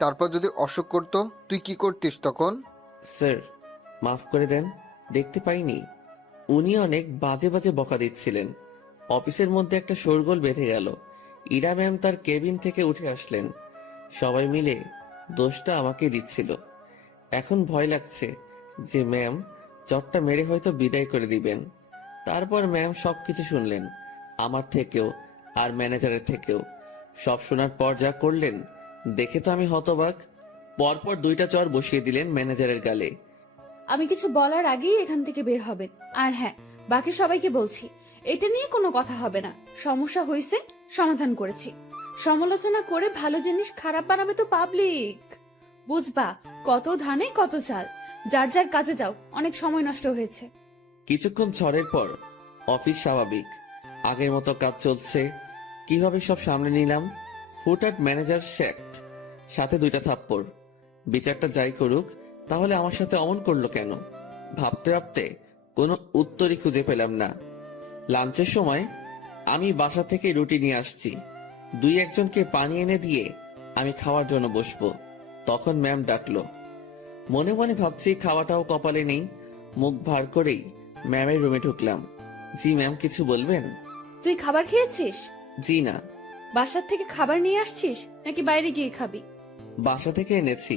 তারপর যদি অসুখ করতো, তুই কি করতিস তখন? স্যার মাফ করে দেন, দেখতে পাইনি। উনি অনেক বাজে বাজে বকা দিচ্ছিলেন। অফিসের মধ্যে একটা শোরগোল বেঁধে গেল। ইরা ম্যাম তার কেবিন থেকে উঠে আসলেন। সবাই মিলে দোষটা আমাকে দিচ্ছিল। এখন ভয় লাগছে যে ম্যাম চটটা মেরে হয়তো বিদায় করে দিবেন। তারপর ম্যাম সবকিছু শুনলেন, আমার থেকেও আর ম্যানেজারের থেকেও। সব শোনার পর যা করলেন দেখে তো আমি হতবাক। পরপর 2টা চর বসিয়ে দিলেন ম্যানেজারের গালে। আমি কিছু বলার আগেই এখান থেকে বের হবেন। আর হ্যাঁ, বাকি সবাইকে বলছি, এটা নিয়ে কোনো কথা হবে না। সমস্যা হয়েছে, সমাধান করেছি। সমালোচনা করে ভালো জিনিস খারাপ বানাবে তো পাবলিক। বুঝবা, কত ধানে কত চাল। যার যার কাজে যাও, অনেক সময় নষ্ট হয়েছে। কিছুক্ষণ ঝড়ের পর অফিস স্বাভাবিক, আগের মতো কাজ চলছে। কিভাবে সব সামনে নিলাম, হুটহাট ম্যানেজার শেখট, সাথে 2টা থাপ্পড়। বিচারটা যাই করুক, তাহলে আমার সাথে অমন করলো কেন? ভাবতে ভাবতে কোনো উত্তরই খুঁজে পেলাম না। লাঞ্চের সময় আমি বাসা থেকে রুটি নিয়ে আসছি। 2-1জনকে পানি এনে দিয়ে আমি খাওয়ার জন্য বসবো, তখন ম্যাম ডাকলো। মনে মনে ভাবছি খাওয়াটাও কপালে নেই। মুখ ভার করেই ম্যামের রুমে ঢুকলাম। জি ম্যাম, কিছু বলবেন? তুই খাবার খেয়েছিস? জি না। বাসার থেকে খাবার নিয়ে আসছিস নাকি বাইরে গিয়ে খাবি? বাসা থেকে এনেছি।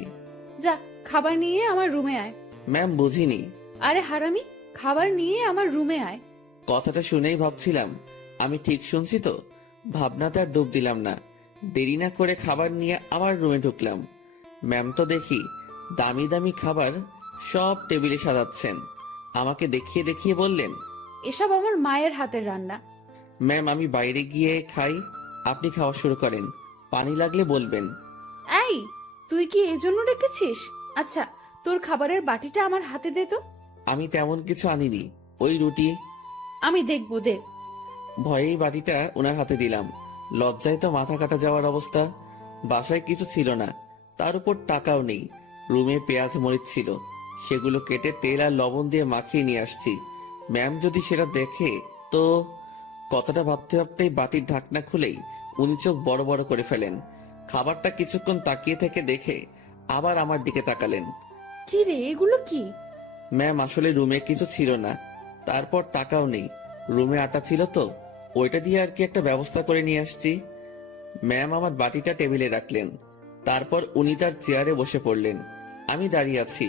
যা, খাবার নিয়ে আমার রুমে আয়। ম্যাম, বুঝিনি। আরে হারামি, খাবার নিয়ে আমার রুমে আয়। কথাটা শুনেই ভাবছিলাম আমি ঠিক শুনছি তো। ভাবনাতে আর ডুব দিলাম না। দেরি না করে খাবার নিয়ে আবার রুমে ঢুকলাম। ম্যাম তো দেখি দামি দামি খাবার সব টেবিলে সাজাচ্ছেন। আমাকে দেখিয়ে দেখিয়ে বললেন, এসব আমার মায়ের হাতের রান্না। ম্যাম আমি বাইরে গিয়ে খাই, আপনি খাওয়া শুরু করেন। পানি লাগলে বলবেন। এই, তুই কি এজন্য ডেকেছিস? আচ্ছা, তোর খাবারের বাটিটা আমার হাতে দে তো। আমি তেমন কিছু আনিনি, ওই রুটি। আমি দেখবো, দে। ভয়েই বাটিটা ওনার হাতে দিলাম। লজ্জায় তো মাথা কাটা যাওয়ার অবস্থা। বাসায় কিছু ছিল না, তার উপর টাকাও নেই। রুমে পেঁয়াজ মরিচ ছিল, সেগুলো কেটে তেল আর লবণ দিয়ে মাখিয়ে নিয়ে আসছি। ম্যাম যদি সেটা দেখে তো। কথাটা ভাবতে ভাবতেই বাটির ঢাকনা খুলেই উনি চোখ বড় বড় করে ফেলেন। খাবারটা কিছুক্ষণ তাকিয়ে থেকে দেখে আবার আমার দিকে তাকালেন। কি রে, এগুলো কি? ম্যাম আসলে রুমে কিছু ছিল না, তারপর টাকাও নেই। রুমে আটা ছিল তো, ওইটা দিয়ে আর কি একটা ব্যবস্থা করে নিয়ে আসছি। ম্যাম আমার বাটিটা টেবিলে রাখলেন, তারপর উনি তার চেয়ারে বসে পড়লেন। আমি দাঁড়িয়ে আছি।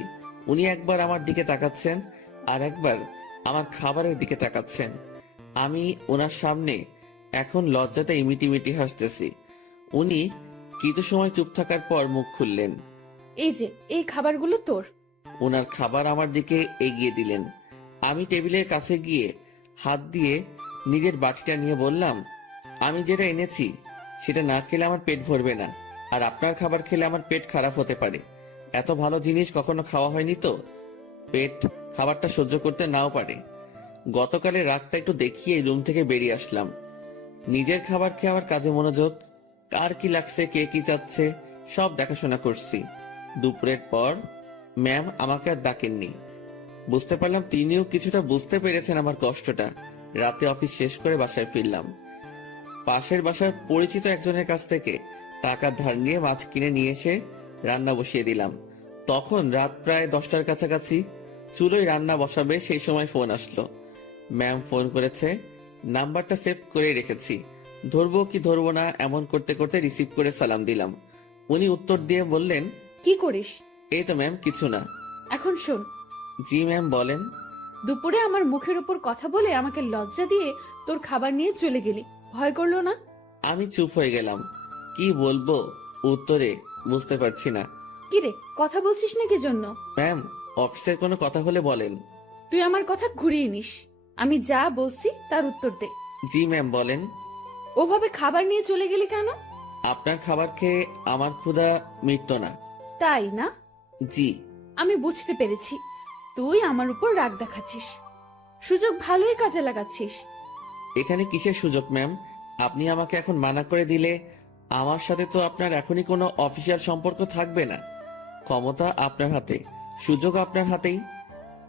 উনি একবার আমার দিকে তাকাচ্ছেন, আর একবার আমার খাবারের দিকে তাকাচ্ছেন। আমি ওনার সামনে এখন লজ্জাতে ইমিটিমিটি হাসতেছি। উনি কিছু সময় চুপ থাকার পর মুখ খুললেন। এই যে, এই খাবারগুলো তোর। ওনার খাবার আমার দিকে এগিয়ে দিলেন। আমি টেবিলের কাছে গিয়ে হাত দিয়ে নিজের বাটিটা নিয়ে বললাম, আমি যেটা এনেছি সেটা না খেলে আমার পেট ভরবে না, আর আপনার খাবার খেলে আমার পেট খারাপ হতে পারে। এত ভালো জিনিস কখনো খাওয়া হয়নি তো, পেট খাবারটা সহ্য করতে নাও পারে। গতকালের রাতটা একটু দেখিয়ে রুম থেকে বেরিয়ে আসলাম। নিজের খাবার খেয়ে আমার কাজে মনোযোগ। কার কি লাগছে, কে কি চাচ্ছে, সব দেখাশোনা করছি। দুপুরের পর ম্যাম আমাকে আর ডাকেননি। বুঝতে পারলাম তিনিও কিছুটা বুঝতে পেরেছেন আমার কষ্টটা। রাতে অফিস শেষ করে বাসায় ফিরলাম। পাশের বাসার পরিচিত একজনের কাছ থেকে টাকা ধার নিয়ে মাছ কিনে নিয়ে এসে রান্না বসিয়ে দিলাম। তখন রাত প্রায় 10টার কাছাকাছি। চুলোয় রান্না বসাবে সেই সময় ফোন আসলো। ম্যাম ফোন করেছে, নাম্বারটা সেভ করে রেখেছি। ধরবো কি ধরবো না এমন করতে করতে রিসিভ করে সালাম দিলাম। উনি উত্তর দিয়ে বললেন, কি করিস? এই তো ম্যাম, কিছু না। এখন শোন, জি ম্যাম, বলেন। দুপুরে আমার মুখের উপর কথা বলে আমাকে লজ্জা দিয়ে তোর খাবার নিয়ে চলে গেলি, ভয় করলো না? আমি চুপ হয়ে গেলাম। কি বলবো উত্তরে বুঝতে পারছি না। কি রে, কথা বলছিস না কি জন্য? ম্যাম, অফিসের কোনো কথা হলে বলেন। তুই আমার কথা ঘুরিয়ে নিস। আমি যা বলছি তার উত্তর দে। জি ম্যাম, বলেন। ওভাবে খাবার নিয়ে চলে গেলি কেন? আপনার খাবার খেয়ে আমার ক্ষুধা মিটতো না। তাই না? জি। আমি বুঝতে পেরেছি, তুই আমার উপর রাগ দেখাচ্ছিস। সুযোগ ভালোই কাজে লাগাচ্ছিস। এখানে কিসের সুযোগ ম্যাম? আপনি আমাকে এখন মানা করে দিলে আমার সাথে তো আপনার এখনই কোনো অফিসিয়াল সম্পর্ক থাকবে না। ক্ষমতা আপনার হাতে, সুযোগ আপনার হাতেই।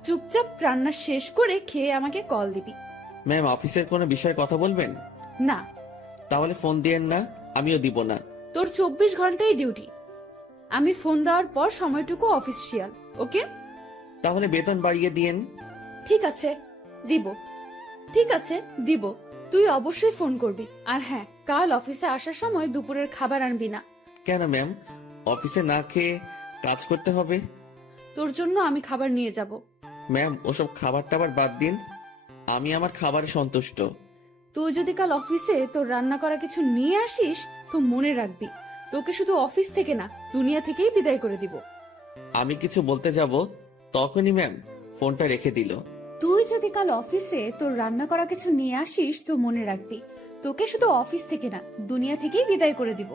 চুপচাপ রান্না শেষ করে খেয়ে আমাকে কল দিবি। ম্যাম, অফিসের কোনো বিষয়ে কথা বলবেন? না, তাহলে ফোন দিয়েন না, আমিও দিব না। তোর 24 ঘন্টাই ডিউটি। আমি ফোন দেওয়ার পর সময়টুকু অফিসিয়াল, ওকে? তাহলে বেতন বাড়িয়ে দিয়েন। ঠিক আছে, দিব। ঠিক আছে, দিব। তুই অবশ্যই ফোন করবি। আর হ্যাঁ, কাল অফিসে আসার সময় দুপুরের খাবার আনবি না। কেন ম্যাম, অফিসে না খেয়ে কাজ করতে হবে? তোর জন্য আমি খাবার নিয়ে যাব। ম্যাম, ওসব খাবার টাবার বাদ দিন, আমি আমার খাবারে সন্তুষ্ট। তুই যদি কাল অফিসে তোর রান্না করা কিছু নিয়ে আসিস তো মনে রাখবি, তোকে শুধু অফিস থেকে না, দুনিয়া থেকেই বিদায় করে দিব। আমি কিছু বলতে যাব, তখনই ম্যাম ফোনটা রেখে দিল। তুই যদি কাল অফিসে তোর রান্না করা কিছু নিয়ে আসিস তো মনে রাখবি, তোকে শুধু অফিস থেকে না, দুনিয়া থেকেই বিদায় করে দিব।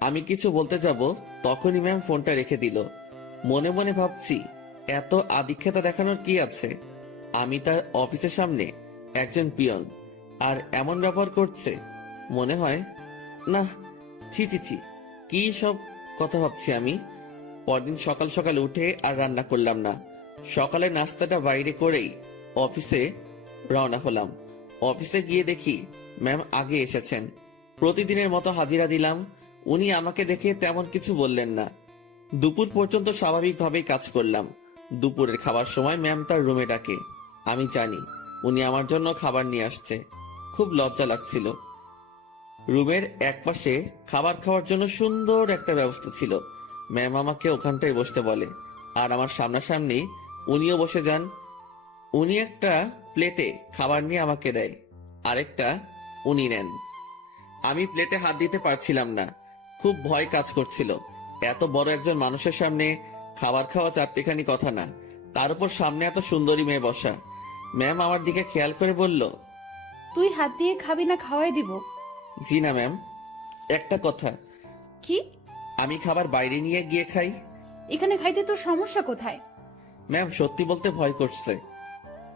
আমি কিছু বলতে যাব তখনই ম্যাম ফোনটা রেখে দিল। মনে মনে ভাবছি, এত আদিক্ষেতা দেখানোর কি আছে? আমি তার অফিসের সামনে একজন পিয়ন, আর এমন ব্যবহার করছে। মনে হয় না, ছি ছি ছি, কি সব কথা ভাবছি আমি। পরদিন সকাল সকাল উঠে আর রান্না করলাম না। সকালে নাস্তাটা বাইরে করেই অফিসে রওনা হলাম। অফিসে গিয়ে দেখি ম্যাম আগে এসেছেন। প্রতিদিনের মতো হাজিরা দিলাম। উনি আমাকে দেখে তেমন কিছু বললেন না। দুপুর পর্যন্ত স্বাভাবিকভাবেই কাজ করলাম। দুপুরের খাবার সময় ম্যাম তার রুমে ডাকে। আমি জানি উনি আমার জন্য খাবার নিয়ে আসছে। খুব লজ্জা লাগছিল। রুমের একপাশে খাবার খাওয়ার জন্য সুন্দর একটা ব্যবস্থা ছিল। ম্যাম আমাকে ওখানটায় বসতে বলে, আর আমার সামনাসামনি উনিও বসে যান। উনি একটা প্লেটে খাবার নিয়ে আমাকে দেয়, আরেকটা উনি নেন। আমি প্লেটে হাত দিতে পারছিলাম না, খুব ভয় কাজ করছিল। এত বড় একজন মানুষের সামনে খাবার খাওয়া চারটেখানি কথা না, তার উপর সামনে এত সুন্দরী মেয়ে বসা। ম্যাম আমার দিকে খেয়াল করে বলল, তুই হাত দিয়ে খাবি না খাওয়াই দিব? জি না ম্যাম, একটা কথা, কি? আমি খাবার বাইরে নিয়ে গিয়ে খাই। এখানে খাইতে তোর সমস্যা কোথায়? ম্যাম সত্যি বলতে ভয় করছে।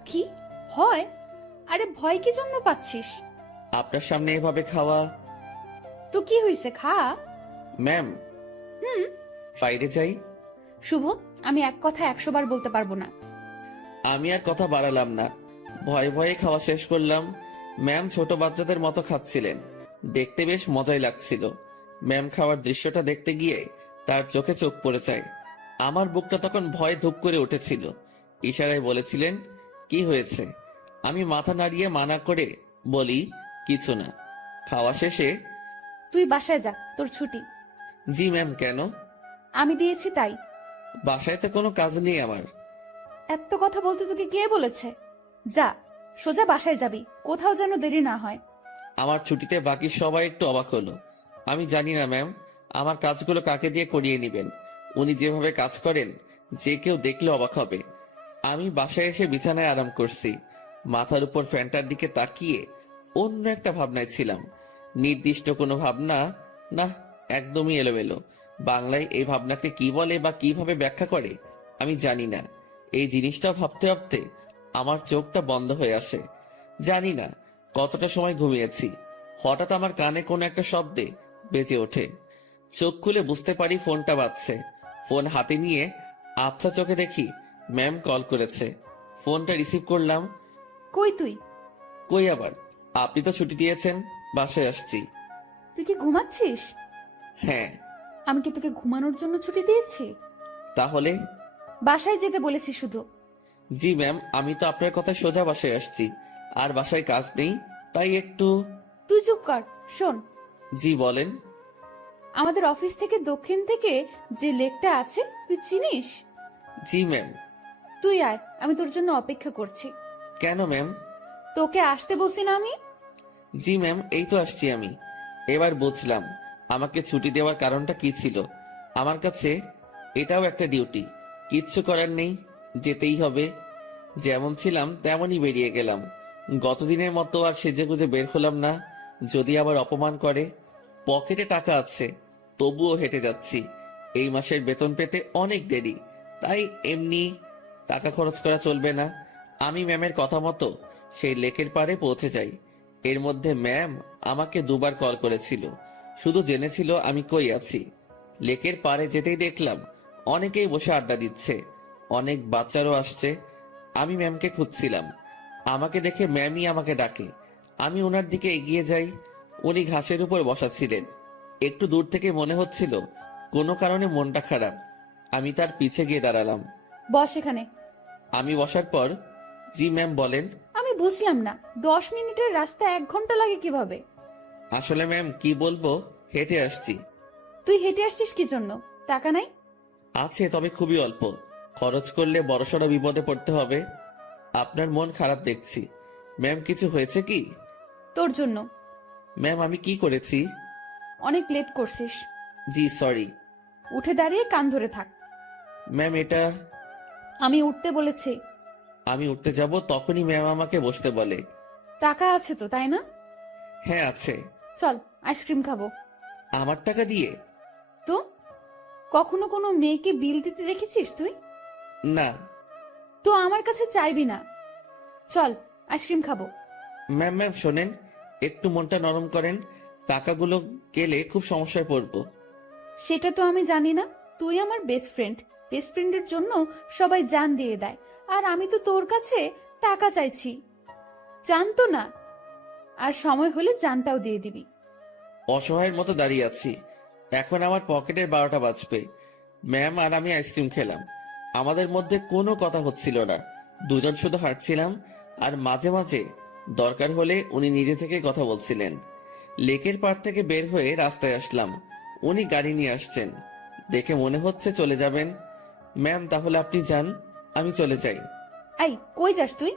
কি ভয়? আরে ভয় কি জন্য পাচ্ছিস? আপনার সামনে এভাবে খাওয়া। তো কি হয়েছে, খা। ম্যাম বাইরে যাই। শুভ, আমি এক কথা 100 বার বলতে পারবো না। আমি আর কথা বাড়ালাম না, ভয়ে ভয়ে খাওয়া শেষ করলাম। ম্যাম ছোট বাচ্চাদের মতো খাচ্ছিলেন, দেখতে বেশ মজাই লাগছিল। ম্যাম খাওয়ার দৃশ্যটা দেখতে গিয়ে তার চোখে চোখ পড়ে যায়। আমার বুকটা তখন ভয়ে ধুপ করে উঠেছিল। ইশারায় বলেছিলেন, কি হয়েছে? আমি মাথা নাড়িয়ে মানা করে বলি, কিছু না। খাওয়া শেষে, তুই বাসায় যা, তোর ছুটি। জি ম্যাম, কেন? আমি দিয়েছি তাই। বাসায় তো কোনো কাজ নেই আমার। এত কথা বলতে তোকে কে বলেছে? যা, সোজা বাসায় যাবি, কোথাও যেন দেরি না হয়। আমার ছুটিতে বাকি সবাই একটু অবাক হলো। আমি জানি না ম্যাম, আমার কাজগুলো কাকে দিয়ে করিয়ে নেবেন। উনি যেভাবে কাজ করেন, যে কেউ দেখলে অবাক হবে। আমি বাসায় এসে বিছানায় আরাম করছি। মাথার উপর ফ্যানটার দিকে তাকিয়ে অন্য একটা ভাবনায় ছিলাম। নির্দিষ্ট কোনো ভাবনা না, একদমই এলোমেলো। বাংলায় এই ভাবনাকে কি বলে বা কিভাবে ব্যাখ্যা করে আমি জানি না। এই জিনিসটা ভাবতে ভাবতে আমার চোখটা বন্ধ হয়ে আসে। জানি না কতটা সময় ঘুমিয়েছি। হঠাৎ আমার কানে কোনো একটা শব্দে বেজে ওঠে। চোখ খুলে বুঝতে পারি ফোনটা বাজছে। ফোন হাতে নিয়ে আবছা চোখে দেখি ম্যাম কল করেছে। ফোনটা রিসিভ করলাম। কই তুই? কই আবার, আপনি তো ছুটি দিয়েছেন, বাসায় আসছি। তুই কি ঘুমাচ্ছিস? হ্যাঁ। আমি কি তোকে ঘুমানোর জন্য ছুটি দিয়েছি? তাহলে? বাসায় যেতে বলেছি শুধু। জি ম্যাম, আমি তো আপনার কথা সোজা বাসায় আসছি, আর বাসায় কাজ নেই, তাই একটু। তুই চুপ কর, শোন। জি বলেন। আমাদের অফিস থেকে দক্ষিণ থেকে যে লেকটা আছে, তুই চিনিস? জি ম্যাম। তুই আয়, আমি তোর জন্য অপেক্ষা করছি। কেন ম্যাম? তোকে আসতে বলছি না আমি? জি ম্যাম, এই তো আসছি আমি। এবার বুঝলাম আমাকে ছুটি দেওয়ার কারণটা কি ছিল। আমার কাছে এটাও একটা ডিউটি, কিচ্ছু করার নেই, যেতেই হবে। যেমন ছিলাম তেমনই বেরিয়ে গেলাম। গতদিনের মতো আর সেজেগুজে বের হলাম না, যদি আবার অপমান করে। পকেটে টাকা আছে, তবুও হেঁটে যাচ্ছি। এই মাসের বেতন পেতে অনেক দেরি, তাই এমনি টাকা খরচ করা চলবে না। আমি ম্যামের কথা মতো সেই লেকের পাড়ে পৌঁছে যাই। এর মধ্যে ম্যাম আমাকে 2বার কল করেছিল, শুধু জেনেছিল আমি কই আছি। লেকের পাড়ে যেতেই দেখলাম অনেকেই বসে আড্ডা দিচ্ছে, অনেক বাচ্চারও আসছে। আমি ম্যামকে খুঁজছিলাম, আমাকে দেখে ম্যামই আমাকে ডাকে। আমি ওনার দিকে এগিয়ে যাই। উনি ঘাসের উপর বসা ছিলেন। একটু দূর থেকে মনে হচ্ছিল কোনো কারণে মনটা খারাপ। আমি তার পিছে গিয়ে দাঁড়ালাম। বস এখানে। আমি বসার পর, জি ম্যাম বলেন। আমি বুঝলাম না, 10 মিনিটের রাস্তা 1 ঘন্টা লাগে কিভাবে? আসলে ম্যাম কি বলবো, হেঁটে আসছি। তুই হেঁটে আসছিস কি জন্য? টাকা নাই? আছে, তবে খুবই অল্প। খরচ করলে বড়সড় বিপদে পড়তে হবে। আপনার মন খারাপ দেখছি। ম্যাম কিছু হয়েছে কি? তোর জন্য। ম্যাম আমি কি করেছি? অনেক লেট করছিস। জি সরি। উঠে দাঁড়িয়ে কান ধরে থাক। ম্যাম এটা। আমি উঠতে বলেছি। আমি উঠতে যাব তখনই ম্যাম আমাকে বসতে বলে। টাকা আছে তো, তাই না? হ্যাঁ আছে। চল আইসক্রিম খাবো। আমার টাকা দিয়ে? তো কখনো কোনো মেয়েকে বিল দিতে দেখেছিস তুই? না। তো আমার কাছে চাইবি না। চল আইসক্রিম খাবো। ম্যাম ম্যাম শোনেন, একটু মনটা নরম করেন, টাকাগুলো গেলে খুব সমস্যায় পড়বো। সেটা তো আমি জানি না। তুই আমার বেস্ট ফ্রেন্ড, বেস্ট ফ্রেন্ডের জন্য সবাই জান দিয়ে দেয়, আর আমি তো তোর কাছে টাকা চাইছি, জানতো না? আর সময় হলে জানটাও দিয়ে দিবি। অসহায়ের মতো দাঁড়িয়ে আছি, এখন আমার পকেটের 12টা বাজবে। ম্যাম আর আমি আইসক্রিম খেলাম, আমাদের মধ্যে কোনো কথা হচ্ছিল না, দুজন শুধু হাঁটছিলাম, আর মাঝে মাঝে দরকার হলে উনি নিজে থেকে কথা বলছিলেন। লেকের পাড় থেকে বের হয়ে রাস্তায় আসলাম, উনি গাড়ি নিয়ে আসছেন, দেখে মনে হচ্ছে চলে যাবেন। ম্যাম তাহলে আপনি যান, আমি চলে যাই। এই কই যাস তুই?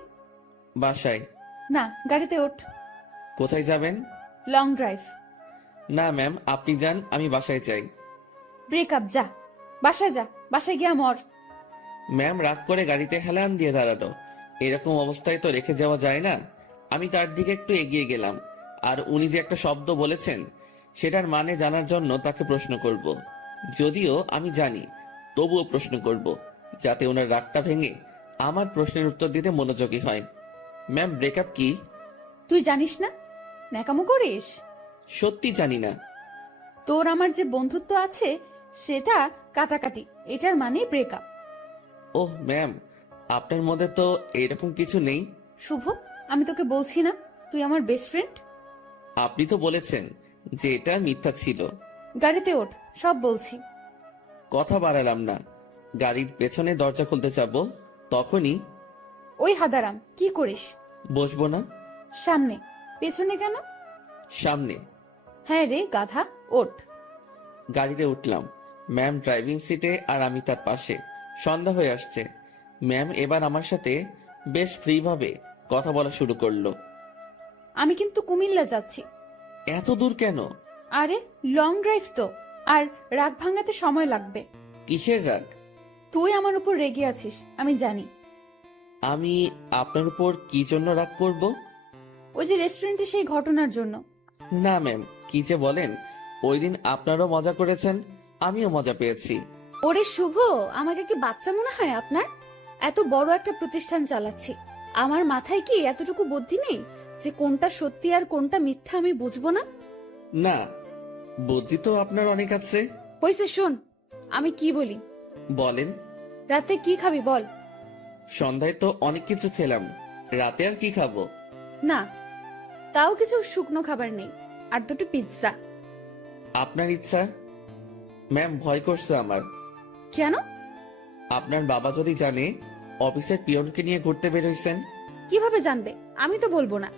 বাসায়। না, গাড়িতে ওঠ। কোথায় যাবেন? Long drive. না ম্যাম, আপনি যান, আমি বাসায় যাই। ব্রেকআপ, যা বাসায় যা, বাসায় গিয়া মর। ম্যাম রাগ করে গাড়িতে হেলান দিয়ে দাঁড়ালো। এরকম অবস্থায় তো রেখে যাওয়া যায় না। আমি তার দিকে একটু এগিয়ে গেলাম, আর উনি যে একটা শব্দ বলেছেন সেটার মানে জানার জন্য তাকে প্রশ্ন করব। যদিও আমি জানি, তবুও প্রশ্ন করব, যাতে ওনার রাগটা ভেঙে আমার প্রশ্নের উত্তর দিতে মনোযোগী হয়। ম্যাম ব্রেকআপ কি? তুই জানিস না? ন্যাকামো করিস? সত্যি জানি না। তোর আমার যে বন্ধুত্ব আছে সেটা কাটাকাটি, এটার মানে ব্রেকআপ। ওহ ম্যাম, আপনার মধ্যে তো এরকম কিছু নেই। শুভ, আমি তোকে বলছি না তুই আমার বেস্ট ফ্রেন্ড? আপনি তো বলেছেন যে এটা মিথ্যা ছিল। গাড়িতে ওঠ, সব বলছি। কথা বাড়ালাম না, গাড়ির পেছনে দরজা খুলতে যাবো, তখনই ওই হাদারাম, কি করিস? বসবো না। সামনে। পেছনে কেন? সামনে। হ্যাঁ রে গাধা, ওঠ। গাড়িতে উঠলাম, ম্যাম ড্রাইভিং সিটে আর আমি তার পাশে। সন্ধ্যা হয়ে আসছে, ম্যাম এবার আমার সাথে বেশ ফ্রি ভাবে কথা বলা শুরু করলো। আমি কিন্তু কুমিল্লা যাচ্ছি। এত দূর কেন? আরে লং ড্রাইভ তো, আর রাগ ভাঙাতে সময় লাগবে। কিসের রাগ? তুই আমার উপর রেগে আছিস, আমি জানি। আমি আপনার উপর কি জন্য রাগ করব? ওই যে রেস্টুরেন্টে সেই ঘটনার জন্য। না ম্যাম, কি যে বলেন, ওই দিন আপনারও মজা করেছেন, আমিও মজা পেয়েছি। ওরে শুভ, আমাকে কি বাচ্চা মনে হয় আপনার? এত বড় একটা প্রতিষ্ঠান চালাচ্ছি, আমার মাথায় কি এতটুকু বুদ্ধি নেই যে কোনটা সত্যি আর কোনটা মিথ্যা আমি বুঝবো না? না, বুদ্ধি তো আপনার অনেক আছে। হইছে, শোন আমি কি বলি। বলেন। রাতে কি খাবি বল? সন্ধ্যায় তো অনেক কিছু খেলাম, রাতে আর কি খাবো? না, তাও কিছু শুকনো খাবার নেই, আর দুটো পিৎজা। আপনার ইচ্ছা। ম্যাম ভয় করছে আমার। কেন? আপনার বাবা যদি জানে অফিসের পিয়নকে নিয়ে ঘুরতে বের হইছেন। কিভাবে জানবে? আমি তো বলবো না।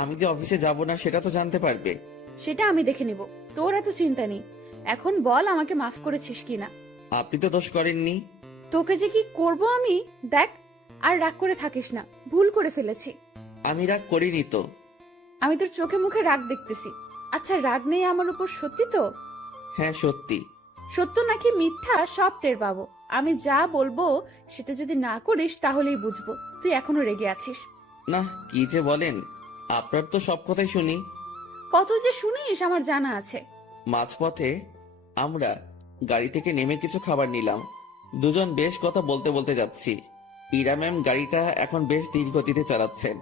আমি যে অফিসে যাব না সেটা তো জানতে পারবে। সেটা আমি দেখে নিব, তোর এত চিন্তা নেই। এখন বল আমাকে মাফ করেছিস কিনা। আপনি তো দোষ করেননি। তোকে যে কি করব আমি, দেখ। আর রাগ করে থাকিস না, ভুল করে ফেলেছি। আমি রাগ করিনি তো। আমি তোর চোখে মুখে রাগ দেখতেছি। আচ্ছা, রাগ নেই আমার উপর, সত্যি তো? হ্যাঁ সত্যি। সত্য নাকি মিথ্যা সব টের পাবো। আমি যা বলবো সেটা যদি না করিস তাহলেই বুঝবো তুই এখনো রেগে আছিস। না, কি যে বলেন, আপনার তো সব কথাই শুনি। কত যে শুনিস আমার জানা আছে। মাঝপথে আমরা গাড়ি থেকে নেমে কিছু খাবার নিলাম, দুজন বেশ কথা বলতে বলতে যাচ্ছি। ইরা ম্যাম গাড়িটা এখন বেশ ধীর গতিতে চালাচ্ছেন,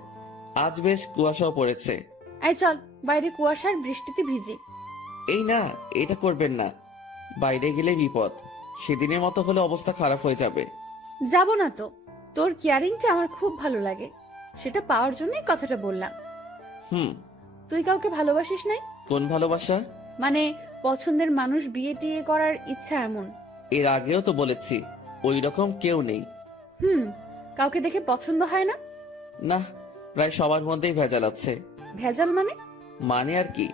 আজ বেশ কুয়াশাও পড়েছে। এই চল, বাইরে কুয়াশার বৃষ্টিতে ভিজি। এই না, এটা করবেন না, বাইরে গেলে বিপদ, সেদিনের মতো হলে অবস্থা খারাপ হয়ে যাবে। যাব না তো, তোর কেয়ারিংটা আমার খুব ভালো লাগে, সেটা পাওয়ার জন্যই কথাটা বললাম। হুম। তুই কাউকে ভালোবাসিস নাই? কোন ভালোবাসা? মানে পছন্দের মানুষ বিয়ে টিয়ে করার ইচ্ছা এমন? এর আগেও তো বলেছি ওই রকম কেউ নেই। কাউকে দেখে পছন্দ হয় না? না, প্রায় সবার মধ্যেই ভেজাল আছে। ভেজাল মানে? মানে আর কি,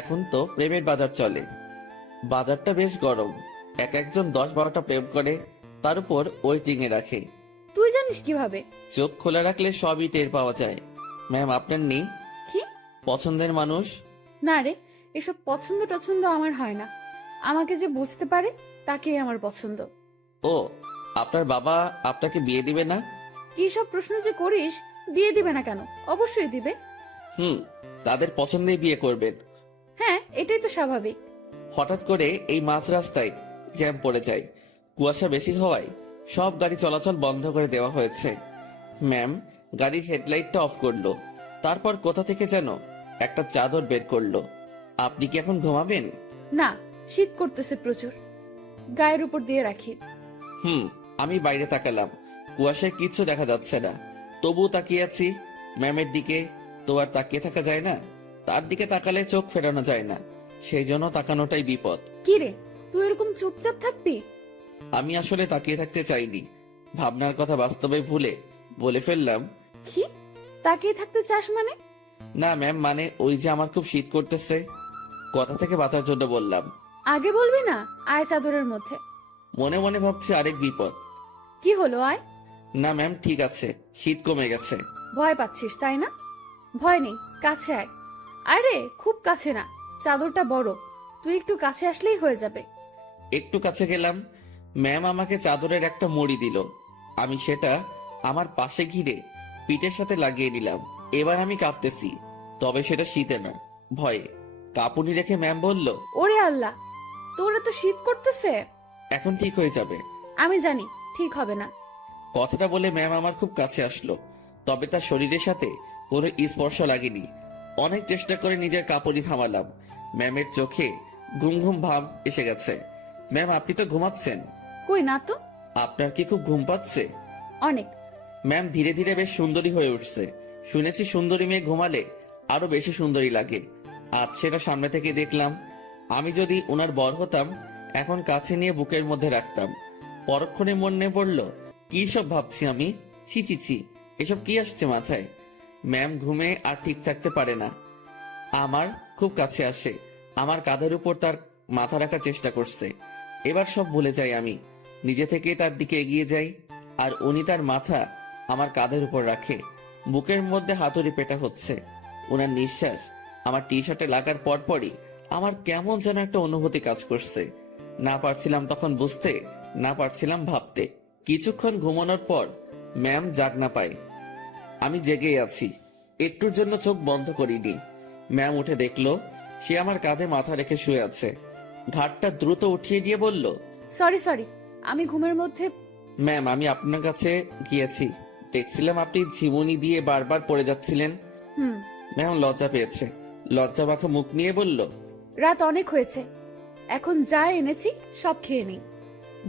এখন তো প্রেমের বাজার চলে, বাজারটা বেশ গরম, এক একজন 10-12টা প্রেম করে, তার উপর ওয়েটিং এ রাখে। তুই জানিস কিভাবে? চোখ খোলা রাখলে সবই টের পাওয়া যায়। ম্যাম আপনার নেই কি পছন্দের মানুষ? না রে, এসব পছন্দ টছন্দ আমার হয় না। আমাকে যে বুঝতে পারে তাকেই আমার পছন্দ। ও, আপনার বাবা আপনাকে বিয়ে দিবে না? কি সব প্রশ্ন যে করিস! বিয়ে দিবে না কেন? অবশ্যই দিবে। তাদের পছন্দেই বিয়ে করবেন। হ্যাঁ, এটাই তো স্বাভাবিক। হঠাৎ করে এই মাঝ রাস্তায় জ্যাম পড়ে যায়। কুয়াশা বেশি হওয়ায় সব গাড়ি চলাচল বন্ধ করে দেওয়া হয়েছে। ম্যাম গাড়ির হেডলাইটটা অফ করলো, তারপর কোথা থেকে যেন একটা চাদর বের করলো। আপনি কি এখন ঘুমাবেন? না, শীত করতেছে প্রচুর, গায়ের উপর দিয়ে রাখি। আমি বাইরে তাকালাম, কুয়াশায় কিচ্ছু দেখা যাচ্ছে না, তবুও তাকিয়ে আছি ম্যামের দিকে। তো আর তাকিয়ে থাকা যায় না, তার দিকে তাকালে চোখ ফেরানো যায় না, সেই জন্য তাকানোটাই বিপদ। কি রে, তুই এরকম চুপচাপ থাকবি? আমি আসলে তাকিয়ে থাকতে চাইনি, ভাবনার কথা বাস্তবে ভুলে বলে ফেললাম। কি তাকিয়ে থাকতে চাস মানে? না ম্যাম, মানে ওই যে আমার খুব শীত করতেছে, কথা থেকে বাঁচার জন্য বললাম। আগে বলবি না? আয় চাদরের মধ্যে। মনে মনে ভাবছি আরেক বিপদ। কি হলো, আয়। না ম্যাম, ঠিক আছে, শীত কমে গেছে। ভয় পাচ্ছিস তাই না? ভয় নেই, কাছে আয়। আরে খুব কাছে না, চাদরটা বড়, তুই একটু কাছে আসলেই হয়ে যাবে। একটু কাছে গেলাম, ম্যাম আমাকে চাদরের একটা মুড়ি দিল। আমি সেটা আমার পাশে ঘিরে পিঠের সাথে লাগিয়ে নিলাম। এবার আমি কাঁপতেছি, তবে সেটা শীতে না, ভয়ে। কাঁপুনি রেখে ম্যাম বলল, ওরে আল্লাহ, তোর এত শীত করতেছে? এখন ঠিক হয়ে যাবে। আমি জানি ঠিক হবে না। কথাটা বলে ম্যাম আমার খুব কাছে আসলো, তবে তার শরীরের সাথে কোনো স্পর্শ লাগেনি। অনেক চেষ্টা করে নিজের কাঁপুনি থামালাম। ম্যামের চোখে ঘুম ঘুম ভাব এসে গেছে। ম্যাম, আপনি তো ঘুমাচ্ছেন। কই না তো। আপনার কি খুব ঘুম পাচ্ছে? অনেক। ম্যাম ধীরে ধীরে বেশ সুন্দরী হয়ে উঠছে। শুনেছি সুন্দরী মেয়ে ঘুমালে আরো বেশি সুন্দরী লাগে। আজ সেটা সামনে থেকে দেখলাম। আমি যদি ওনার বর হতাম, এখন কাছে নিয়ে বুকের মধ্যে রাখতাম। পরক্ষণে মনে পড়ল, কি সব ভাবছি আমি। ছি ছি ছি, এসব কি আসছে মাথায়। ম্যাম ঘুমে আর ঠিক থাকতে পারে না, আমার খুব কাছে আসে, আমার কাঁধের উপর তার মাথা রাখার চেষ্টা করছে। এবার সব ভুলে যাই আমি, নিজে থেকে তার দিকে এগিয়ে যাই, আর উনি তার মাথা আমার কাঁধের উপর রাখে। বুকের মধ্যে হাতুড়ি পেটা হচ্ছে। ওনার নিঃশ্বাস আমার টি শার্টে লাগার পরপরই আমার কেমন যেন একটা অনুভূতি কাজ করছে। না পারছিলাম তখন বুঝতে, না পারছিলাম ভাবতে। কিছুক্ষণ ঘুমানোর পর ম্যাম জাগ না পায়, আমি জেগেই আছি। একটুর জন্য চোখ বন্ধ করিনি। ম্যাম উঠে দেখলো সে আমার কাঁধে মাথা রেখে শুয়ে আছে। ঘাটটা দ্রুত উঠিয়ে দিয়ে বলল, সরি সরি, আমি ঘুমের মধ্যে। ম্যাম আমি আপনার কাছে গিয়েছি, দেখছিলাম আপনি ঝিমুনি দিয়ে বারবার পড়ে যাচ্ছিলেন। হুম। ম্যাম লজ্জা পেয়েছে, লজ্জা মাখা মুখ নিয়ে বলল, রাত অনেক হয়েছে, এখন যা এনেছি সব খেয়ে নিই।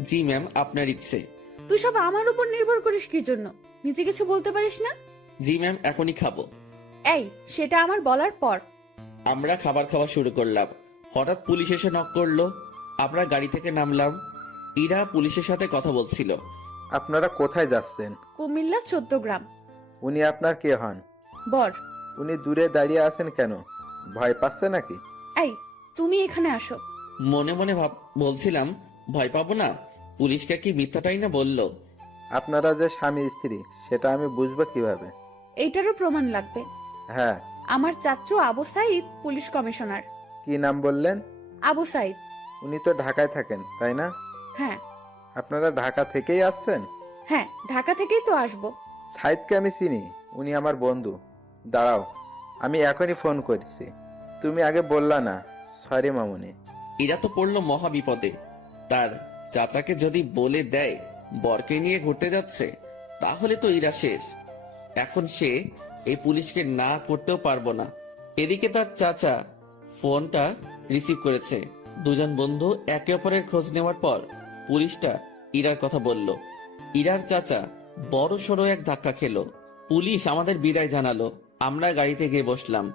জি ম্যাম, আপনার ইচ্ছে। তুই সব আমার উপর নির্ভর করিস কি জন্য? নিজে কিছু বলতে পারিস না? জি ম্যাম, এখনই খাবো। এই, সেটা আমার বলার পর। আমরা খাবার খাওয়া শুরু করলাম। হঠাৎ পুলিশ এসে নক করলো। আমরা গাড়ি থেকে নামলাম। ইরা পুলিশের সাথে কথা বলছিল। আপনারা কোথায় যাচ্ছেন? কুমিল্লা 14 গ্রাম। উনি আপনার কে হন? বর। উনি দূরে দাঁড়িয়ে আছেন কেন? ভয় পাচ্ছে নাকি? এই, তুমি এখানে আসো। মনে মনে বলছিলাম, ভয় পাবো না, পুলিশকে কি মিথ্যাটাই না বললো। আপনারা যে স্বামী স্ত্রী সেটা আমি বুঝবো কিভাবে? এইটারও প্রমাণ লাগবে। হ্যাঁ। আমার চাচ্চু আবু সাইদ পুলিশ কমিশনার। কি নাম বললেন? আবু সাইদ। উনি তো ঢাকায় থাকেন, তাই না? হ্যাঁ। আপনারা ঢাকা থেকেই আসছেন? হ্যাঁ, ঢাকা থেকেই তো আসবো। সাইদকে আমি চিনি, উনি আমার বন্ধু। দাঁড়াও, আমি এখনই ফোন করছি। তুমি আগে বললা না। সরি মামুনি। এরা তো পড়লো মহা বিপদে। তার চাচাকে যদি বলে দেয় বরকে নিয়ে ঘুরতে যাচ্ছে, তাহলে তো ইরা শেষ। এখন সে এই পুলিশকে না করতেও পারবো না। এদিকে তার চাচা ফোনটা রিসিভ করেছে। দুজন বন্ধু একে অপরের খোঁজ নেওয়ার পর পুলিশটা ইরার কথা বলল। ইরার চাচা বড় সড়ো এক ধাক্কা খেলো। পুলিশ আমাদের বিদায় জানালো। আমরা গাড়িতে গিয়ে বসলাম।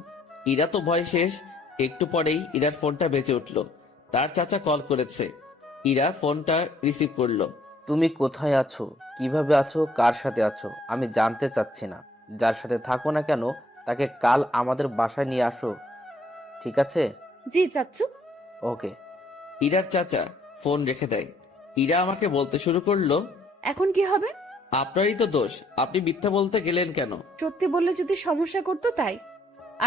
ইরা তো ভয় শেষ। একটু পরেই ইরার ফোনটা বেজে উঠলো। তার চাচা কল করেছে। ইরা ফোনটা রিসিভ করলো। তুমি কোথায় আছো, কিভাবে আছো, কার সাথে আছো আমি জানতে চাচ্ছি না। যার সাথে থাকো না কেন তাকে কাল আমাদের বাসায় নিয়ে আসো, ঠিক আছে? জি চাচ্চু। ওকে। ইরার চাচা ফোন রেখে দেয়। ইরা আমাকে বলতে শুরু করলো, এখন কি হবে? আপনারই তো দোষ, আপনি মিথ্যা বলতে গেলেন কেন? সত্যি বললে যদি সমস্যা করতো তাই।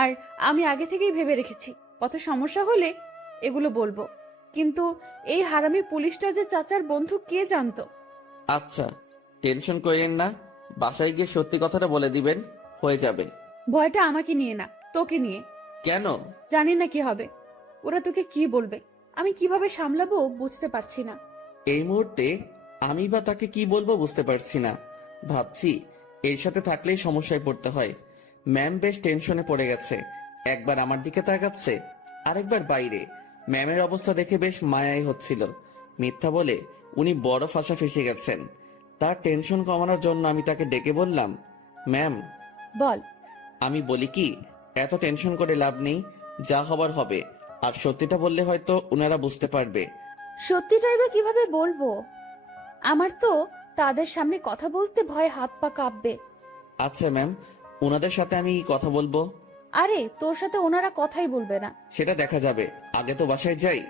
আর আমি আগে থেকেই ভেবে রেখেছি কত সমস্যা হলে এগুলো বলবো। কিন্তু এই হারামি পুলিশটা যে চাচার বন্ধু কে জানতো? আচ্ছা, টেনশন করেন না, বাসায় গিয়ে সত্যি কথাটা বলে দিবেন, হয়ে যাবে। ভয়টা আমাকে নিয়ে না, তোকে নিয়ে। কেন? জানি না কি হবে, ওরা তোকে কি বলবে। আমি কিভাবে সামলাবো বুঝতে পারছি না। এই মুহূর্তে আমি বা তাকে কি বলবো বুঝতে পারছি না। ভাবছি এর সাথে থাকলেই সমস্যায় পড়তে হয়। ম্যাম বেশ টেনশনে পড়ে গেছে, একবার আমার দিকে তাকাচ্ছে, আরেকবার বাইরে। ম্যামের অবস্থা দেখে বেশ মায়াই হচ্ছিল। মিথ্যা বলে উনি বড় ফাঁসা ফেসে গেছেন। তার টেনশন কমানোর জন্য আমি তাকে ডেকে বললাম, ম্যাম। বল। আমি বলি কি, এত টেনশন করে লাভ নেই, যা হবার হবে। আর সত্যিটা বললে হয়তো ওনারা বুঝতে পারবে। সত্যিটাই বা কিভাবে বলবো? আমার তো তাদের সামনে কথা বলতে ভয় হাত পা কাঁপবে। আচ্ছা ম্যাম, ওনাদের সাথে আমি কথা বলবো। আরে তোর সাথে ওনারা কথাই বলবে না। সেটা দেখা যাবে, আগে তো বাসায় যাই।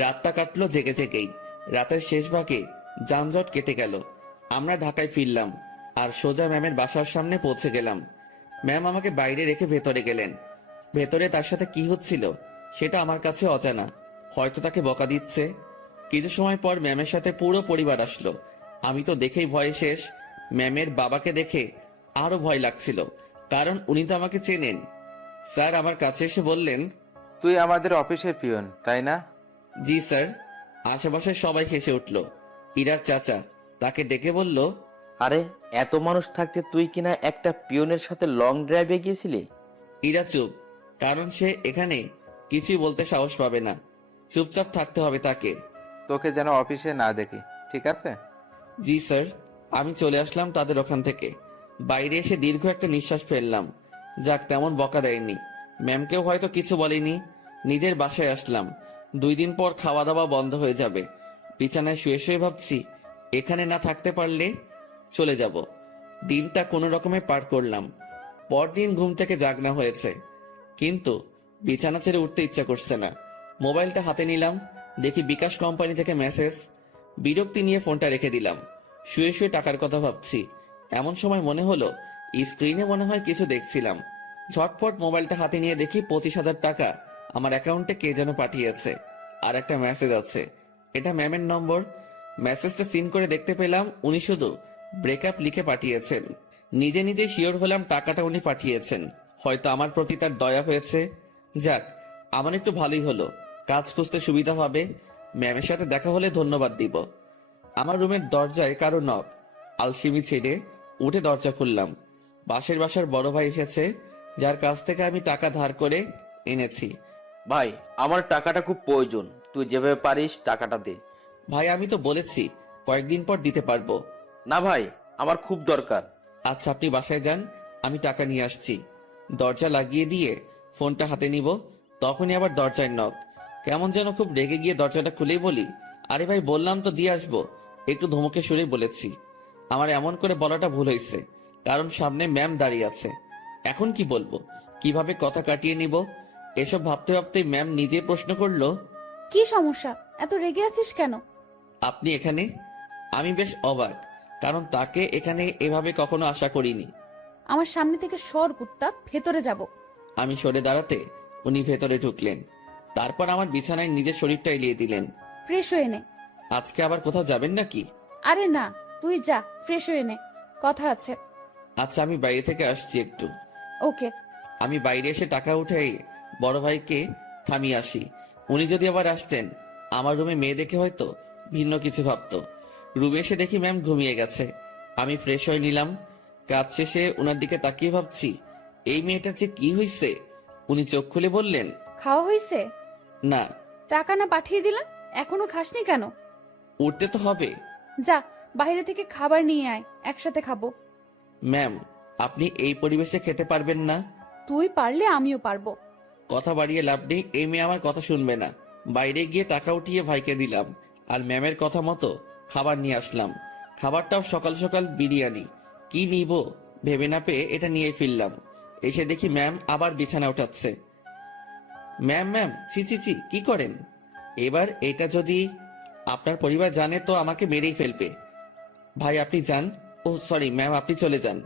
রাতটা কাটলো জেগে জেগেই। রাতের শেষ ভাগে যানজট কেটে গেল। আমরা ঢাকায় ফিরলাম আর সোজা ম্যামের বাসার সামনে পৌঁছে গেলাম। ম্যাম আমাকে বাইরে রেখে ভেতরে গেলেন। ভেতরে তার সাথে কি হচ্ছিল সেটা আমার কাছে অজানা। হয়তো তাকে বকা দিচ্ছে। কিছু সময় পর ম্যামের সাথে পুরো পরিবার আসলো। আমি তো দেখেই ভয়ে শেষ। ম্যামের বাবাকে দেখে আরো ভয় লাগছিল, কারণ উনি তো আমাকে চেনেন। স্যার আমার কাছে এসে বললেন, তুই আমাদের অফিসের পিয়ন তাই না? জি স্যার। আশেপাশে সবাই হেসে উঠল। ইরার চাচা তাকে ডেকে বলল, আরে এত মানুষ থাকতে তুই কিনা একটা পিয়নের সাথে লং ড্রাইভে গিয়েছিলি? ইরা চুপ, কারণ সে এখানে কিছুই বলতে সাহস পাবে না। চুপচাপ থাকতে হবে তাকে। তোকে যেন অফিসে না দেখি, ঠিক আছে? জি স্যার। আমি চলে আসলাম তাদের ওখান থেকে। বাইরে এসে দীর্ঘ একটা নিঃশ্বাস ফেললাম। যাক, তেমন বকা দেয়নি। ম্যামকেও হয়তো কিছু বলেনি। নিজের বাসায় আসলাম। 2 দিন পর খাওয়া দাওয়া বন্ধ হয়ে যাবে। বিছানায় শুয়ে শুয়ে ভাবছি, এখানে না থাকতে পারলে চলে যাব। দিনটা কোনো রকমে পার করলাম। পরদিন ঘুম থেকে জাগনা হয়েছে, কিন্তু বিছানা ছেড়ে উঠতে ইচ্ছা করছে না। মোবাইলটা হাতে নিলাম, দেখি বিকাশ কোম্পানি থেকে মেসেজ। বিরক্তি নিয়ে ফোনটা রেখে দিলাম। শুয়ে শুয়ে টাকার কথা ভাবছি। এমন সময় মনে হলো স্ক্রিনে মনে হয় কিছু দেখছিলাম। ঝটপট মোবাইলটা হাতে নিয়ে দেখি 25,000 টাকা আমার অ্যাকাউন্টে কে যেন পাঠিয়েছে। আর একটা মেসেজ আছে, এটা ম্যামের নম্বর। মেসেজটা সিন করে দেখতে পেলাম উনি শুধু ব্রেকআপ লিখে পাঠিয়েছেন। নিজে নিজে শিওর হলাম টাকাটা উনি পাঠিয়েছেন। হয়তো আমার প্রতি তার দয়া হয়েছে। যাক, আমার একটু ভালোই হলো, কাজ খুঁজতে সুবিধা হবে। ম্যামের সাথে দেখা হলে ধন্যবাদ দিব। আমার রুমের দরজায় কারো নক। আলসিমি ছেড়ে উঠে দরজা খুললাম। পাশের বাসার বড় ভাই এসেছে, যার কাছ থেকে আমি টাকা ধার করে এনেছি। ভাই, আমার টাকাটা খুব প্রয়োজন, তুই যেভাবে পারিস টাকাটা দে। ভাই আমি তো বলেছি কয়েকদিন পর দিতে পারবো। না ভাই, আমার খুব দরকার। আচ্ছা আপনি বাসায় যান, আমি টাকা নিয়ে আসছি। দরজা লাগিয়ে দিয়ে ফোনটা হাতে নিব, তখনই আবার দরজায় নক। কেমন যেন খুব রেগে গিয়ে দরজাটা খুলেই বলি, আরে ভাই বললাম তো দিয়ে আসবো। একটু ধমকে সুরে বলেছি। আমার এমন করে বলাটা ভুল হয়েছে, কারণ সামনে ম্যাম দাঁড়িয়ে আছে। এখন কি বলবো, কিভাবে কথা কাটিয়ে নিব, এসব ভাবতে ভাবতে ম্যাম নিজে প্রশ্ন করলো, কি সমস্যা? এত রেগে আছিস কেন? আপনি এখানে? আমি বেশ অবাক, কারণ তাকে এখানে এভাবে কখনো আশা করিনি। আমার সামনে থেকে সর কুত্তা, ভেতরে যাব। আমি সরে দাঁড়াতে উনি ভেতরে ঢুকলেন। তারপর আমার বিছানায় নিজের শরীরটা এলিয়ে দিলেন। ফ্রেশ হয়ে নে। আজকে আবার কোথাও যাবেন নাকি? আরে না, তুই যা, ফ্রেশ হয়ে নে, কথা আছে। আচ্ছা আমি বাইরে থেকে আসছি একটু। ওকে। আমি বাইরে এসে টাকা উঠে বড় ভাইকে থামিয়ে আসি। উনি যদি আবার আসতেন, আমার রুমে মেয়ে দেখে হয়তো ভিন্ন কিছু ভাবতো। রুমে এসে দেখি ম্যাম ঘুমিয়ে গেছে। আমি ফ্রেশ হয়ে নিলাম। কাজ শেষে ওনার দিকে তাকিয়ে ভাবছি, এই মেয়েটার যে কি হয়েছে। উনি চোখ খুলে বললেন, খাওয়া হয়েছে? না। টাকা না পাঠিয়ে দিলাম, এখনো খাসনি কেন? উঠতে তো হবে। যা, বাইরে থেকে খাবার নিয়ে আয়, একসাথে খাবো। ম্যাম, আপনি এই পরিবেশে খেতে পারবেন না। তুই পারলে আমিও পারবো। কথা বাড়িয়ে লাভ নেই, এই মেয়ে আমার কথা শুনবে না। বাইরে গিয়ে টাকা উঠিয়ে ভাইকে দিলাম, আর ম্যামের কথা মতো খাবার নিয়ে আসলাম। খাবারটাও সকাল সকাল বিরিয়ানি। কি নিব ভেবে না পেয়ে এটা নিয়ে ফিরলাম। এসে দেখি ম্যাম আবার বিছানা উঠাচ্ছে। ম্যাম ম্যাম, ছি ছি ছি, কি করেন? এবার এটা যদি আপনার পরিবার জানে তো আমাকে মেরেই ফেলবে। ভাই আপনি যান। ও সরি ম্যাম, আপনি চলে যান।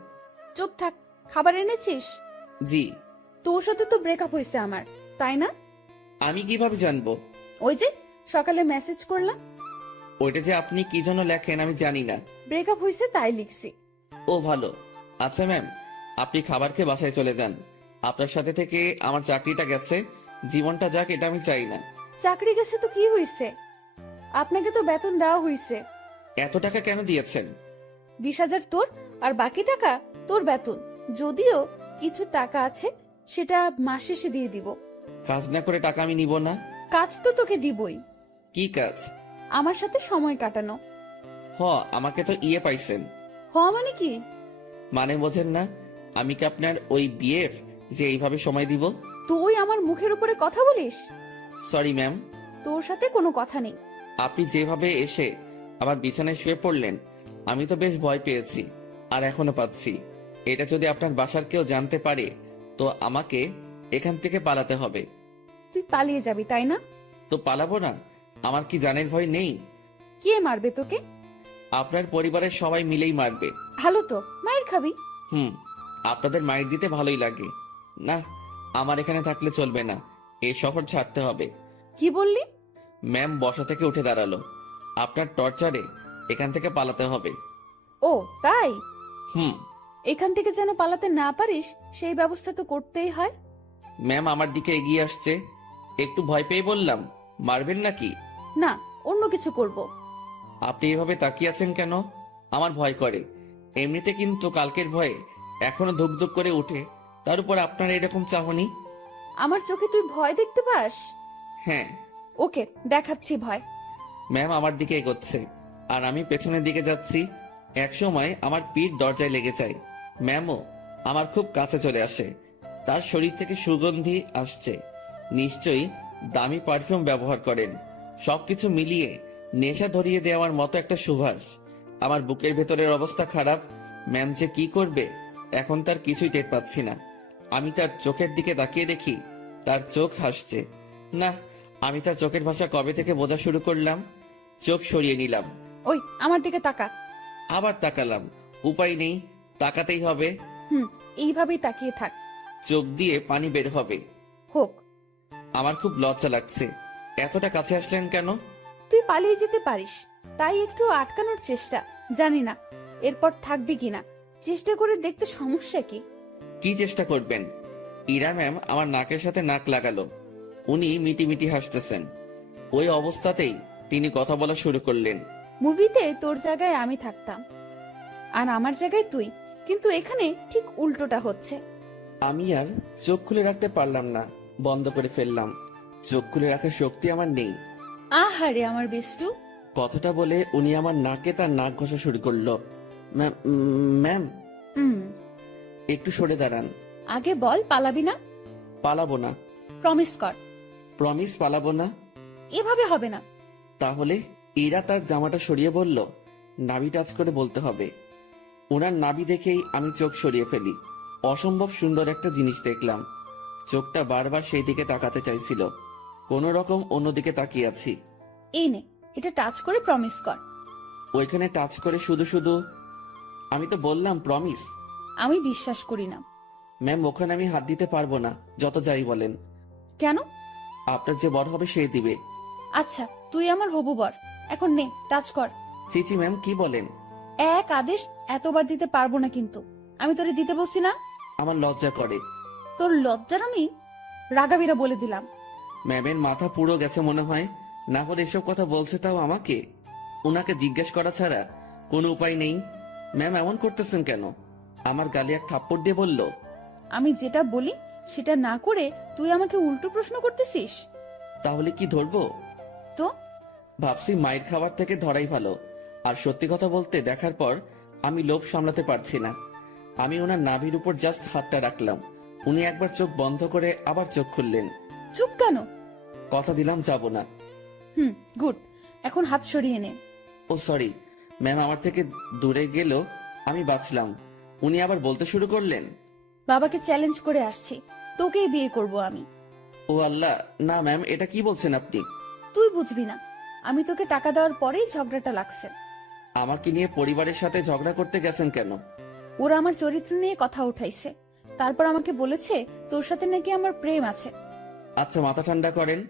চুপ থাক। খাবার এনেছিস? জি। তোর সাথে তো ব্রেকআপ হয়েছে আমার, তাই না? আমি কিভাবে জানবো? ওই যে সকালে মেসেজ করলাম। ওইটা যে আপনি কি জন্য লেখেন আমি জানি না। ব্রেকআপ হয়েছে তাই লিখছি। ও ভালো। আচ্ছা ম্যাম, আপনি খাবার খেয়ে বাসায় চলে যান। আপনার সাথে থেকে আমার চাকরিটা গেছে, জীবনটা যাক এটা আমি চাই না। চাকরি গেছে তো কি হইছে? আপনাকে তো বেতন দেওয়া হইছে। এত টাকা কেন দিয়েছেন? 20,000 তোর, আর বাকি টাকা তোর বেতন। যদিও কিছু টাকা আছে, সেটা মাস শেষে দিয়ে দিব। কাজ না করে টাকা আমি নিব না। কাজ তো তোকে দিবই। কি কাজ? আমার সাথে সময় কাটানো। আমাকে তো পাইছেন। মানে কি? মানে বোঝেন না? আমি কি আপনার ওই বিএফ যে এইভাবে সময় দিব? তুই আমার মুখের উপরে কথা বলিস? Sorry ma'am. তোর সাথে কোনো কথা নেই। আপনি যেভাবে এসে আমার বিছানায় শুয়ে পড়লেন, আমি তো বেশ ভয় পেয়েছি, আর এখনো পাচ্ছি। এটা যদি আপনার বাসার কেউ জানতে পারে, তো আমাকে এখান থেকে পালাতে হবে। তুই পালিয়ে যাবি তাই না? তো পালাবো না? আমার কি জানের ভয় নেই? কে মারবে তোকে? আপনার পরিবারের সবাই মিলেই মারবে। ভালো তো, মায়ের খাবি। আপনাদের মাইর দিতে ভালোই লাগে না। আমার এখানে থাকলে চলবে না, এই শহর ছাড়তে হবে। কি বললি? ম্যাম বসা থেকে উঠে দাঁড়ালো। আপনার টর্চারে এখান থেকে পালাতে হবে। ও তাই? হুম। এখান থেকে যেন পালাতে না পারিস, সেই ব্যবস্থা তো করতেই হয়। ম্যাম আমার দিকে এগিয়ে আসছে। একটু ভয় পেয়ে বললাম, মারবেন নাকি? না, অন্য কিছু করব। আপনি এভাবে তাকিয়ে আছেন কেন? আমার ভয় করে এমনিতে, কিন্তু কালকের ভয়ে এখনো ধুক ধুক করে উঠে, তার উপর আপনার এরকম চাহনি। আমার চোখে তুই ভয় দেখতে পাস? হ্যাঁ। ওকে, দেখাচ্ছি ভয়। ম্যাম আমার দিকে এগোচ্ছে, আর আমি পেছনের দিকে যাচ্ছি। একসময় আমার পিঠ দরজায় লেগে যায়। ম্যামও আমার খুব কাছে চলে আসে। তার শরীর থেকে সুগন্ধি আসছে। নিশ্চয়ই দামি পারফিউম ব্যবহার করেন। সবকিছু মিলিয়ে নেশা ধরিয়ে দেওয়ার মতো একটা সুবাস। আমার বুকের ভেতরের অবস্থা খারাপ। ম্যাম যে কি করবে এখন তার কিছুই টের পাচ্ছি না। আমি তার চোখের দিকে তাকিয়ে দেখি তার চোখ হাসছে। না, আমি তার চোখের ভাষা কবে থেকে বোঝা শুরু করলাম। চোখ সরিয়ে নিলাম। ওই আমার দিকে তাকা। আবার তাকালাম। উপায় নেই, তাকাতেই হবে। এইভাবেই তাকিয়ে থাক। চোখ দিয়ে পানি বের হবে। হোক। আমার খুব লজ্জা লাগছে। এতটা কাছে আসলেন কেন? তুই পালিয়ে যেতে পারিস, তাই একটু আটকানোর চেষ্টা। জানি না এরপর থাকবি কিনা, চেষ্টা করে দেখতে সমস্যা কি? কি চেষ্টা করবেন? ইরা ম্যাম আমার নাকের সাথে নাক লাগালো। উনি মিটি মিটি হাসতেছেন। ওই অবস্থাতেই তিনি কথা বলা শুরু করলেন। মুভিতে তোর জায়গায় আমি থাকতাম, আর আমার জায়গায় তুই, কিন্তু এখানে ঠিক উল্টোটা হচ্ছে। আমি আর চোখ খুলে রাখতে পারলাম না, বন্ধ করে ফেললাম। চোখ খুলে রাখার শক্তি আমার নেই। আহারে আমার বেষ্টু। কথাটা বলে উনি আমার নাকে তার নাক ঘষা শুরু করলো। ম্যাম ম্যাম, একটু সরে দাঁড়ান। আগে বল পালাবি না? পালাবো না। প্রমিস কর। প্রমিস, পালাবো না। এভাবে হবে না। তাহলে? ইরা তার জামাটা সরিয়ে বলল, নাভি টাচ করে বলতে হবে। ওনার নাভি দেখেই আমি চোখ সরিয়ে ফেলি। অসম্ভব সুন্দর একটা জিনিস দেখলাম। চোখটা বারবার সেই দিকে তাকাতে চাইছিল। কোনো রকম অন্যদিকে তাকিয়ে আছি। এই নে, এটা টাচ করে প্রমিস কর। ওইখানে টাচ করে শুধু শুধু? আমি তো বললাম প্রমিস। আমি বিশ্বাস করি না। ম্যাম ওখানে আমি হাত দিতে পারবো না, যত যাই বলেন। কেন? আপনার যে বড় হবে সে দিবে। আচ্ছা, তুই আমার হবু বর, এখন নে টাচ কর। চিচি ম্যাম, কি বলেন? এক আদেশ এতবার দিতে পারবো না, কিন্তু আমি তোরে দিতে বলছি না। আমার লজ্জা করে। তোর লজ্জার আমি রাগাবিরা বলে দিলাম। ম্যামের মাথা পুরো গেছে মনে হয়, না হলে এসব কথা বলছে তাও আমাকে। ওনাকে জিজ্ঞেস করা ছাড়া কোনো উপায় নেই। ম্যাম এমন করতেছেন কেন? আমার গালে এক থাপ্পড় দিয়ে বলল, আমি যেটা বলি সেটা না করে তুই আমাকে উল্টো প্রশ্ন করতেছিস। তাহলে কি ধরবো? তো ভাবছি মায়ের খাবার থেকে ধরাই ভালো। আর সত্যি কথা বলতে দেখার পর আমি লোভ সামলাতে পারছি না। আমি ওনার নাভির উপর জাস্ট হাতটা রাখলাম। উনি একবার চোখ বন্ধ করে আবার চোখ খুললেন। চুপ কেন? কথা দিলাম যাব না। গুড, এখন হাত সরিয়ে নে। ও সরি ম্যাম, আমার থেকে দূরে গেল, আমি বাঁচলাম। উনি আবার বলতে শুরু করলেন, বাবাকে চ্যালেঞ্জ করে আসছি, তোকেই বিয়ে করব আমি। ও আল্লাহ, না ম্যাম, এটা কি বলছেন আপনি? তুই বুঝবি না, আমি তোকে টাকা দেওয়ার পরেই ঝগড়াটা লাগছে। আমাকে নিয়ে পরিবারের সাথে ঝগড়া করতে গেছেন কেন? ওরা আমার চরিত্র নিয়ে কথা উঠাইছে, তারপর আমাকে বলেছে তোর সাথে নাকি আমার প্রেম আছে। আচ্ছা, মাথা ঠান্ডা করেন।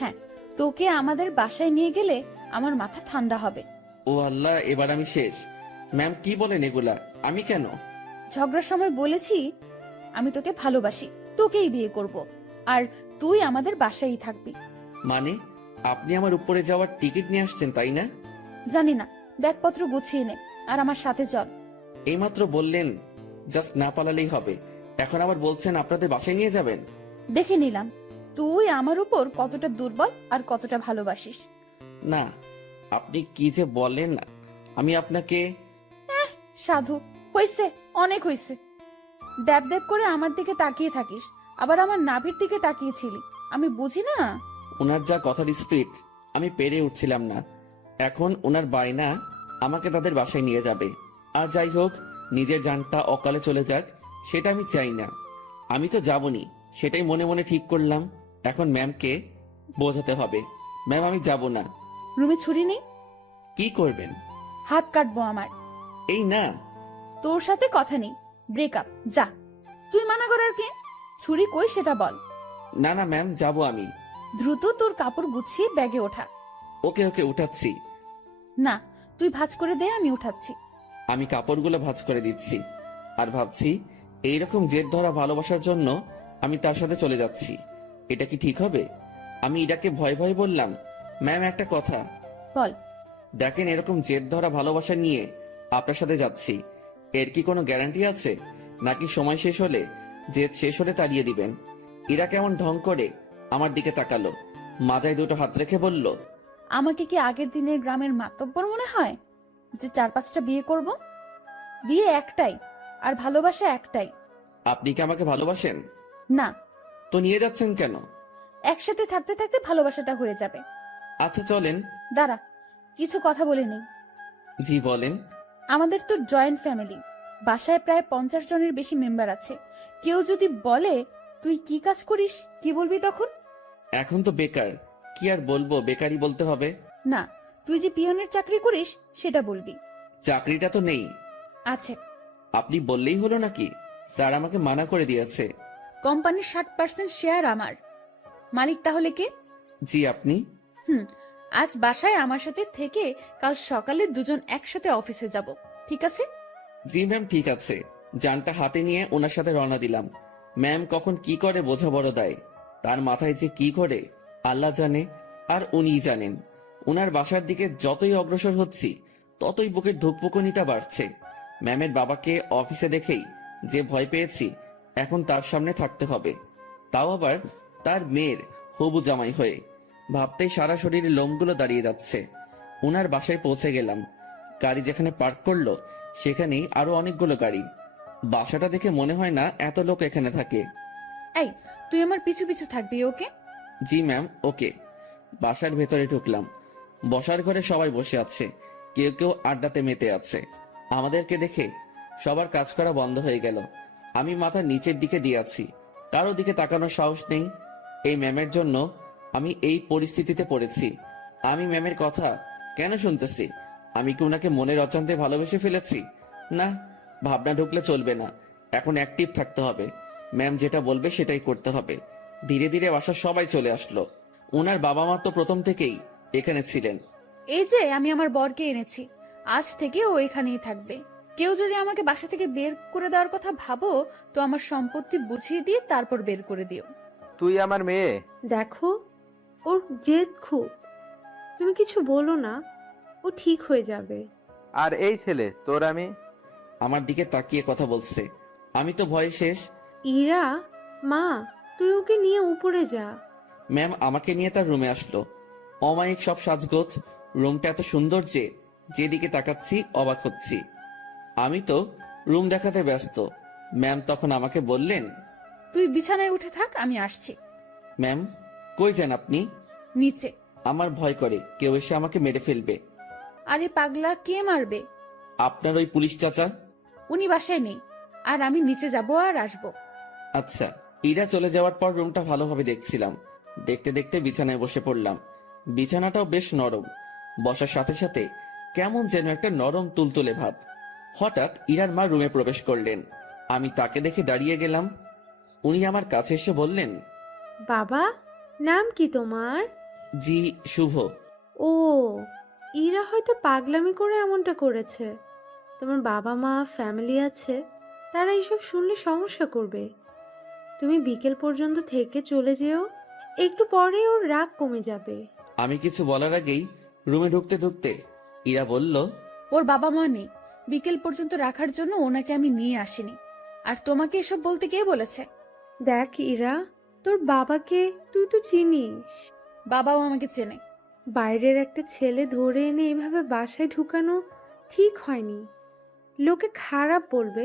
হ্যাঁ, তোকে আমাদের বাসায় নিয়ে গেলে আমার মাথা ঠান্ডা হবে। ও আল্লাহ, এবার আমি শেষ। ম্যাম কি বলেন এগুলা? আমি কেন? ঝগড়ার সময় বলেছি আমি তোকে ভালোবাসি, তোকেই বিয়ে করব, আর তুই আমাদের বাসায়ই থাকবি। মানে আপনি আমার উপরে যাওয়ার টিকিট নিয়ে আসছেন তাই না? জানি না, ব্যাগপত্র গুছিয়ে নে আর আমার সাথে চল। এইমাত্র বললেন জাস্ট না পালালেই হবে, এখন আবার বলছেন আপনাদের বাসায় নিয়ে যাবেন। দেখে নিলাম তুই আমার উপর কতটা দুর্বল আর কতটা ভালোবাসিস। না, আপনি কি যে বলেন, আমি আপনাকে। সাধু, হইছে, অনেক হইছে। ড্যাব ড্যাব করে আমার দিকে তাকিয়ে থাকিস, আবার আমার নাভির দিকে তাকিয়েছিলি। আমি বুঝি না? ওনার যা কথার স্পিড আমি পেরে উঠছিলাম না। এখন ওনার বায়না আমাকে তাদের বাসায় নিয়ে যাবে। আর যাই হোক, নিজের জানটা অকালে চলে যাক সেটা আমি চাই না। আমি তো যাবনি, সেটাই মনে মনে ঠিক করলাম। এখন ম্যামকে বোঝাতে হবে, ম্যাম আমি যাব না। রুমে ছুরি নেই? কি করবেন? হাত কাটবো আমার। এই না। তোর সাথে কথা নেই, ব্রেকআপ, যা। তুই মানা করার কে? ছুরি কই সেটা বল। না না ম্যাম, যাব আমি। দ্রুত তোর কাপড় গুছিয়ে ব্যাগে ওঠা। ওকে ওকে, উঠাচ্ছি। না, তুই ভাঁজ করে দে, আমি উঠাচ্ছি। আমি কাপড়গুলো ভাঁজ করে দিচ্ছি আর ভাবছি এইরকম জেদ ধরা ভালোবাসার জন্য আমি তার সাথে চলে যাচ্ছি। এটা কি ঠিক হবে? আমি ইরাকে ভয় ভয় বললাম, ম্যাম একটা কথা। বল। দেখেন, এরকম জেদ ধরা ভালোবাসা নিয়ে আপনার সাথে যাচ্ছি, এর কি কোনো গ্যারান্টি আছে? নাকি সময় শেষ হলে, জেদ শেষ হলে তাড়িয়ে দিবেন? ইরা কেমন ঢং করে আমার দিকে তাকালো, মাথায় দুটো হাত রেখে বলল, আমাকে কি আগের দিনের গ্রামের মাতব্বর মনে হয় যে 4-5টা বিয়ে করব? বিয়ে একটাই, আর ভালোবাসা একটাই। আপনি কি আমাকে ভালোবাসেন? না। তো নিয়ে যাচ্ছেন কেন? একসাথে থাকতে থাকতে ভালোবাসাটা হয়ে যাবে। আচ্ছা চলেন। দাঁড়া, কিছু কথা বলে নেই। জি বলেন। আমাদের তো জয়েন্ট ফ্যামিলি, বাসায় প্রায় 50 জনের বেশি মেম্বার আছে। কেউ যদি বলে তুই কি কাজ করিস, কি বলবি তখন? এখন তো বেকার, কি আর বলবো, বেকারই বলতে হবে। না, তুই যে পিয়নের চাকরি করিস সেটা বলবি। চাকরিটা তো নেই। আছে। আপনি বললেই হলো নাকি? স্যার আমাকে মানা করে দিয়েছে। কোম্পানির 60% শেয়ার আমার। মালিক তাহলে কে? জি আপনি। আজ বাসায় আমার সাথে থেকে কাল সকালে দুজন একসাথে অফিসে যাব, ঠিক আছে? জি ম্যাম, ঠিক আছে। যানটা হাতে নিয়ে ওনার সাথে রওনা দিলাম। ম্যাম কখন কি করে বোঝা বড় দেয়, তার মাথায় যে কি করে আল্লাহ জানে, আর উনিই জানেন। ওনার বাসার দিকে যতই অগ্রসর হচ্ছি ততই বুকের ধুকপুকুনিটা বাড়ছে। ম্যামের বাবাকে অফিসে দেখেই যে ভয় পেয়েছি, এখন তার সামনে থাকতে হবে, তাও আবার তার মেয়ের হবু জামাই হয়ে। ভাবতেই সারা শরীরে লোমগুলো দাঁড়িয়ে যাচ্ছে। ওনার বাসায় পৌঁছে গেলাম। গাড়ি যেখানে পার্ক করলো সেখানেই আরো অনেকগুলো গাড়ি। বাসাটা দেখে মনে হয় না এত লোক এখানে থাকে। এই, তুই আমার পিছু পিছু থাকবি, ওকে? জি ম্যাম, ওকে। বাসার ভেতরে ঢুকলাম। বসার ঘরে সবাই বসে আছে, কেউ কেউ আড্ডাতে মেতে আছে। আমাদেরকে দেখে সবার কাজ করা বন্ধ হয়ে গেল। আমি মাথা নিচের দিকে দিয়ে আছি, কারো দিকে তাকানোর সাহস নেই। এই ম্যামের জন্য আমি এই পরিস্থিতিতে পড়েছি। আমি ম্যামের কথা কেন শুনতেছি? আমি কি ওনাকে মনের অজান্তে ভালোবেসে ফেলেছি? না, ভাবনা ঢুকলে চলবে না, এখন অ্যাক্টিভ থাকতে হবে। ম্যাম যেটা বলবে সেটাই করতে হবে। ধীরে ধীরে বাসার সবাই চলে আসলো। ওনার বাবা মা তো প্রথম থেকেই এখানে ছিলেন। এই যে আমি আমার বরকে এনেছি, আজ থেকে ও এখানেই থাকবে। কেউ যদি আমাকে বাসা থেকে বের করে দেওয়ার কথা ভাবো তো আমার সম্পত্তি বুঝিয়ে দিয়ে তারপর বের করে দিও। তুই আমার মেয়ে। দেখো, ওর জেদ খুব। তুমি কিছু বলো না, ও ঠিক হয়ে যাবে। আর এই ছেলে তোর আমি। আমার দিকে তাকিয়ে কথা বলছে। আমি তো ভয়ে শেষ। ইরা, মা, তুই ওকে নিয়ে উপরে যা। ম্যাম আমাকে নিয়ে তার রুমে আসলো। অমায়িক সব সাজগোজ, রুমটা এত সুন্দর যে যেদিকে তাকাচ্ছি অবাক হচ্ছি। আমি তো রুম দেখাতে ব্যস্ত। ম্যাম তখন আমাকে বললেন, তুই বিছানায় উঠে থাক, আমি আসছি। ম্যাম কই যান আপনি? নিচে। আমার ভয় করে কেউ এসে আমাকে মেরে ফেলবে। আরে পাগলা, কে মারবে? আপনার ওই পুলিশ চাচা। উনি বাসায় নেই, আর আমি নিচে যাব আর আসবো। আচ্ছা। ইরা চলে যাওয়ার পর রুমটা ভালোভাবে দেখছিলাম। দেখতে দেখতে বিছানায় বসে পড়লাম। বিছানাটাও বেশ নরম, বসার সাথে সাথে কেমন যেন একটা নরম তুলতুলে ভাব। হঠাৎ ইরার মা রুমে প্রবেশ করলেন। আমি তাকে দেখে দাঁড়িয়ে গেলাম। উনি আমার কাছে এসে বললেন, বাবা, নাম কি তোমার? জি শুভ। ও, ইরা হয়তো পাগলামি করে এমনটা করেছে। তোমার বাবা মা, ফ্যামিলি আছে, তারা এইসব শুনলে সমস্যা করবে। তুমি বিকেল পর্যন্ত থেকে চলে যেও, একটু পরে ওর রাগ কমে যাবে। আমি কিছু বলার আগেই রুমে ঢুকতে ঢুকতে ইরা বলল, ওর বাবা মা নেই, বিকেল পর্যন্ত রাখার জন্য ওনাকে আমি নিয়ে আসিনি। আর তোমাকে এসব বলতে কে বলেছে? দেখ ইরা, তোর বাবাকে তুই তো চিনিস। বাবাও আমাকে চেনে। বাইরের একটা ছেলে ধরে এনে এভাবে বাসায় ঢুকানো ঠিক হয়নি। লোকে খারাপ বলবে,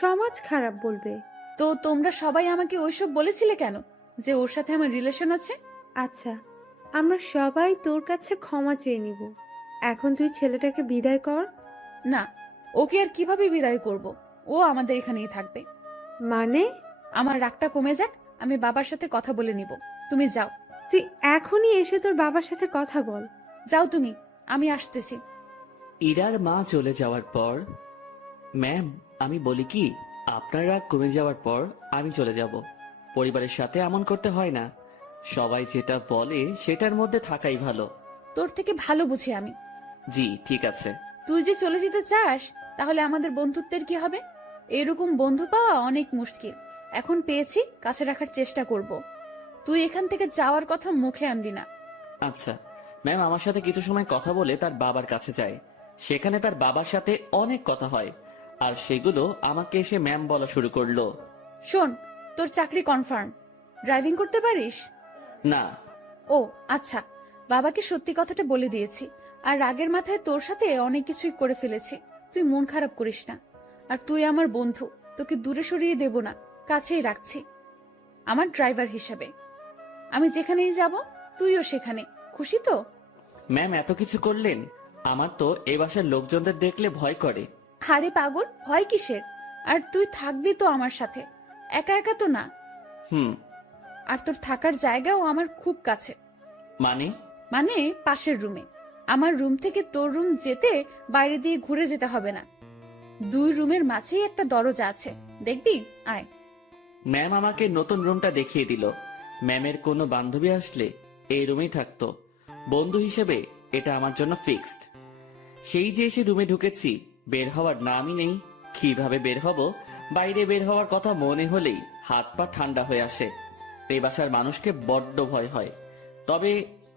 সমাজ খারাপ বলবে। তো তোমরা সবাই আমাকে ওইসব বলেছিলে কেন, যে ওর সাথে আমার রিলেশন আছে? আচ্ছা, আমরা সবাই তোর কাছে ক্ষমা চেয়ে নিব। এখন তুই ছেলেটাকে বিদায় কর। না, ওকে আর কিভাবে বিদায় করব? ও আমাদের এখানেই থাকবে। মানে? আমার রাগটা কমে যাক, আমি বাবার সাথে কথা বলে নিব। তুমি যাও। তুই এখনই এসে তোর বাবার সাথে কথা বল। যাও তুমি, আমি আসতেছি। ইরার মা চলে যাওয়ার পর, ম্যাম আমি বলি কি, আপনার রাগ কমে যাওয়ার পর আমি চলে যাব। পরিবারের সাথে এমন করতে হয় না। সবাই যেটা বলে সেটার মধ্যে থাকাই ভালো। তোর থেকে ভালো বুঝি আমি। জি ঠিক আছে। তুই যে চলে যেতে চাস, তাহলে আমাদের বন্ধুত্বের কি হবে? এরকম বন্ধু পাওয়া অনেক মুশকিল। এখন পেয়েছি, কাছে রাখার চেষ্টা করব। তুই এখান থেকে যাওয়ার কথা মুখে আনবি না। আচ্ছা ম্যাম আমার সাথে কিছু সময় কথা বলে তার বাবার কাছে যায়। সেখানে তার বাবার সাথে অনেক কথা হয়, আর সেগুলো আমাকে এসে ম্যাম বলা শুরু করলো। শোন, তোর চাকরি কনফার্ম। ড্রাইভিং করতে পারিস? না। ও আচ্ছা, বাবাকে সত্যি কথাটা বলে দিয়েছি। আর রাগের মাথায় তোর সাথে অনেক কিছুই করে ফেলেছি। তুই মন খারাপ করিস না। আর তুই আমার বন্ধু, তোকে দূরে সরিয়ে দেব না, কাছেই রাখছি আমার ড্রাইভার হিসাবে। আমি যেখানেই যাব তুইও সেখানে। খুশি তো? ম্যাম এত কিছু করলেন, আমার তো এ বাসার লোকজনদের দেখলে ভয় করে। আরে পাগল, ভয় কিসের? আর তুই থাকবি তো আমার সাথে, একা একা তো না। হুম। আর তোর থাকার জায়গাও আমার খুব কাছে। মানে? মানে পাশের রুমে। আমার রুম থেকে তোর রুম যেতে বাইরে দিয়ে ঘুরে যেতে হবে না। 2 রুমের মাঝেই একটা দরজা আছে, দেখবি? আয়। ম্যাম আমাকে নতুন রুমটা দেখিয়ে দিল। ম্যামের কোনো বান্ধবী আসলে এই রুমেই থাকতো। বন্ধু হিসেবে এটা আমার জন্য ফিক্সড। সেই যে এসে রুমে ঢুকেছি, বের হওয়ার নামই নেই। কিভাবে বের হব? বাইরে বের হওয়ার কথা মনে হলেই হাত পা ঠান্ডা হয়ে আসে। এই বাসার মানুষকে বড্ড ভয় হয়। তবে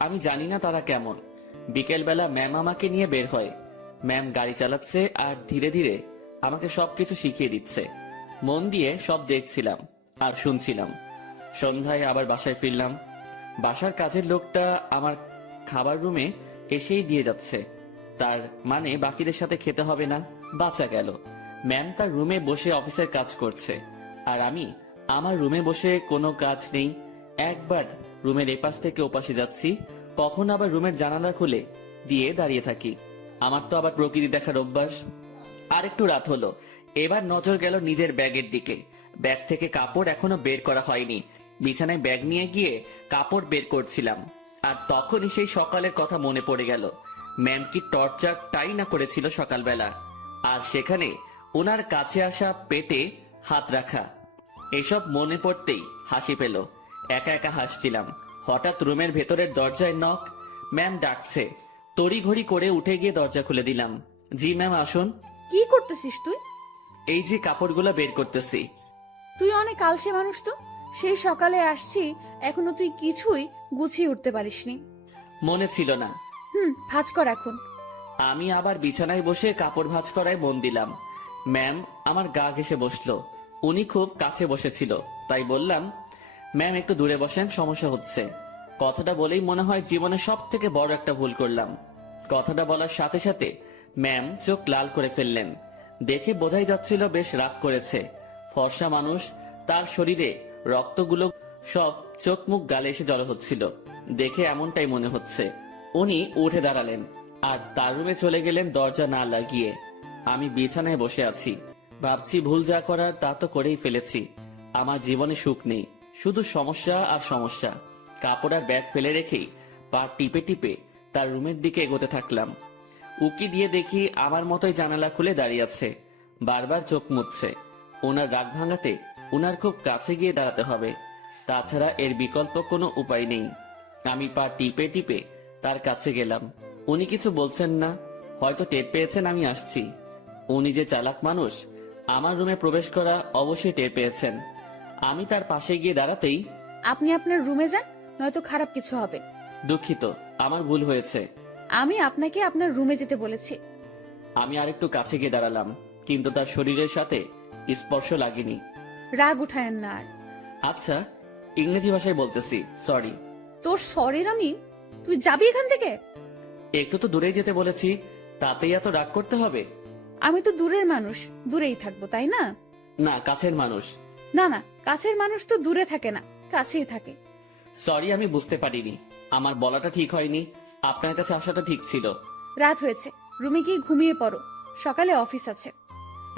আমি জানি না তারা কেমন। বিকেলবেলা ম্যাম আমাকে নিয়ে বের হয়। ম্যাম গাড়ি চালাচ্ছে আর ধীরে ধীরে আমাকে সবকিছু শিখিয়ে দিচ্ছে। মন দিয়ে সব দেখছিলাম আর শুনছিলাম। সন্ধ্যায় আবার বাসায় ফিরলাম। বাসার কাজের লোকটা আমার খাবার রুমে এসেই দিয়ে যাচ্ছে। তার মানে বাকিদের সাথে খেতে হবে না। বাঁচা গেল। ম্যাম তার রুমে বসে অফিসের কাজ করছে, আর আমি আমার রুমে বসে কোনো কাজ নেই। একবার রুমের এপাশ থেকে ওপাশে যাচ্ছি, কখন আবার রুমের জানালা খুলে দিয়ে দাঁড়িয়ে থাকি। আমার তো আবার প্রকৃতি দেখার অভ্যাস। আর একটু রাত হলো। এবার নজর গেল নিজের ব্যাগের দিকে। ব্যাগ থেকে কাপড় এখনো বের করা হয়নি। বিছানায় ব্যাগ নিয়ে গিয়ে কাপড় বের করছিলাম, আর তখনই সেই সকালের কথা মনে পড়ে গেল। ম্যাম কি টর্চারটাই না করেছিল সকালবেলা, আর সেখানে ওনার কাছে আসা পেটে হাত রাখা। এসব মনে পড়তেই হাসি পেল। একা একা হাসছিলাম। হঠাৎ রুমের ভেতরের দরজায় নক। ম্যাম ডাকছে। তড়িঘড়ি করে উঠে গিয়ে দরজা খুলে দিলাম। জি ম্যাম আসুন। কি করতেছিস তুই? এই যে কাপড়গুলো বের করতেছি। তুই অনেক আলসে মানুষ তো। সেই সকালে আসছি, এখনো তুই কিছুই গুছিয়ে উঠতে পারিসনি। মনে ছিল না। ভাঁজ কর এখন। আমি আবার বিছানায় বসে কাপড় ভাঁজ করায় মন দিলাম। ম্যাম আমার গা ঘেঁষে বসলো। উনি খুব কাছে বসেছিল, তাই বললাম, ম্যাম একটু দূরে বসেন, সমস্যা হচ্ছে। কথাটা বলেই মনে হয় জীবনে সব থেকে বড় একটা ভুল করলাম। কথাটা বলার সাথে সাথে ম্যাম চোখ লাল করে ফেললেন। দেখে বোঝাই যাচ্ছিল বেশ রাগ করেছে। ফর্সা মানুষ, তার শরীরে রক্তগুলো সব চোখ মুখ গালে এসে জড়ো হচ্ছিল। দেখে এমনটাই মনে হচ্ছে। উনি উঠে দাঁড়ালেন আর তার রুমে চলে গেলেন দরজা না লাগিয়ে। আমি বিছানায় বসে আছি, ভাবছি ভুল যা করার তা তো করেই ফেলেছি। আমার জীবনে সুখ নেই, শুধু সমস্যা আর সমস্যা। কাপড় আর ব্যাগ ফেলে রেখেই পা টিপে টিপে তার রুমের দিকে এগোতে থাকলাম। উকি দিয়ে দেখি আমার মতোই জানালা খুলে দাঁড়িয়ে আছে, বারবার চোখ মুছছে। ওনার রাগ ভাঙাতে ওনার খুব কাছে গিয়ে দাঁড়াতে হবে, তাছাড়া এর বিকল্প কোনো উপায় নেই। আমি পা টিপে টিপে তার কাছে গেলাম। উনি কিছু বলছেন না, হয়তো টের পেয়েছেন আমি আসছি। উনি যে চালাক মানুষ, আমার রুমে প্রবেশ করা অবশ্যই টের পেয়েছেন। আমি তার পাশে গিয়ে দাঁড়াতেই, আপনি আপনার রুমে যান, নয়তো খারাপ কিছু হবে। দুঃখিত, আমার ভুল হয়েছে। আমি আপনাকে আপনার রুমে যেতে বলেছি। আমি আরেকটু কাছে গিয়ে দাঁড়ালাম, কিন্তু তার শরীরের সাথে স্পর্শ লাগেনি। রাগ উঠায়েন না আর। আচ্ছা, ইংরেজি ভাষায় বলতেছি, সরি। তোর সরির তুই যাবি এখান থেকে? একটু তো দূরেই যেতে বলেছি, তাতেই এত রাগ করতে হবে? আমি তো দূরের মানুষ, দূরেই থাকবো, তাই না? না, কাছের মানুষ। না না, কাছের মানুষ তো দূরে থাকে না, কাছেই থাকে। সরি, আমি বুঝতে পারিনি। আমার বলাটা ঠিক হয়নি, আপনার কাছে আসাটা ঠিক ছিল। রাত হয়েছে, রুমে গিয়ে ঘুমিয়ে পড়ো, সকালে অফিস আছে।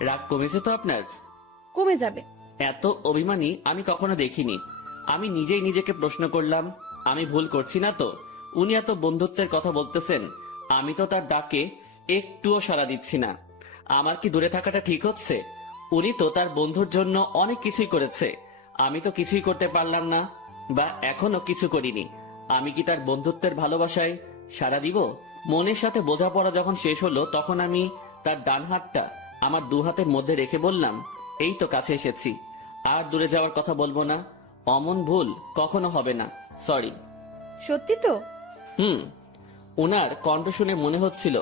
রাগ কমেছে তো আপনার? কমে যাবে। এত অভিমানী আমি কখনো দেখিনি। আমি নিজেই নিজেকে প্রশ্ন করলাম, আমি ভুল করছি না তো? উনি এত বন্ধুত্বের কথা বলতেছেন, আমি তো তার ডাকে একটুও সাড়া দিচ্ছি না। আমার কি দূরে থাকাটা ঠিক হচ্ছে? উনি তো তার বন্ধুর জন্য অনেক কিছুই করেছে, আমি তো কিছুই করতে পারলাম না, বা এখনো কিছু করিনি। আমি কি তার বন্ধুত্বের ভালোবাসায় সাড়া দিব? মনের সাথে বোঝাপড়া যখন শেষ হলো, তখন আমি তার ডান হাতটা আমার দু হাতের মধ্যে রেখে বললাম, এই তো কাছে এসেছি, আর দূরে যাওয়ার কথা বলবো না। অমন ভুল কখনো হবে না, সরি। সত্যি তো? ওনার কণ্ঠ শুনে মনে হচ্ছিল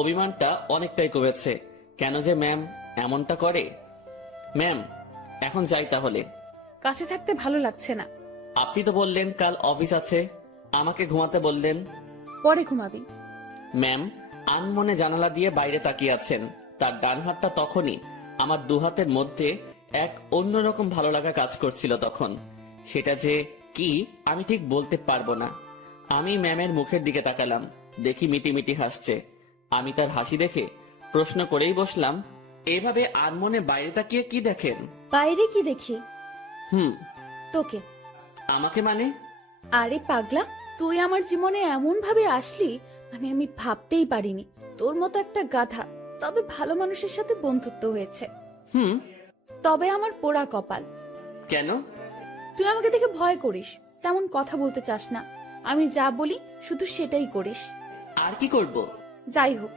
অভিমানটা অনেকটাই কমেছে। কেন যে ম্যাম এমনটা করে? ম্যাম, এখন যাই তাহলে। কাছে থাকতে ভালো লাগছে না। আপনি তো বললেন কাল অফিস আছে, আমাকে ঘুমাতে বললেন। পরে ঘুমাবি। ম্যাম আনমনে জানালা দিয়ে বাইরে তাকিয়ে আছেন। তার ডান হাতটা তখনই আমার দু হাতের মধ্যে এক অন্যরকম ভালো লাগা কাজ করছিল তখন। সেটা যে কি আমি ঠিক বলতে পারবো না। আমি ম্যামের মুখের দিকে তাকালাম, দেখি মিটিমিটি হাসছে। আমি তার হাসি দেখে প্রশ্ন করেই বসলাম, এভাবে আনমনে বাইরে তাকিয়ে কি দেখেন? বাইরে কি দেখি? হুম। তোকে। আমাকে মানে? আরে পাগলা, তুই আমার জীবনে এমন ভাবে আসলি, মানে আমি ভাবতেই পারিনি। তোর মতো একটা গাধা, তবে ভালো মানুষের সাথে বন্ধুত্ব হয়েছে। তবে আমার পোড়া কপাল। কেন? তুই আমাকে দেখে ভয় করিস, তেমন কথা বলতে চাস না। আমি যা বলি শুধু সেটাই করিস। আর কি করব? যাই হোক,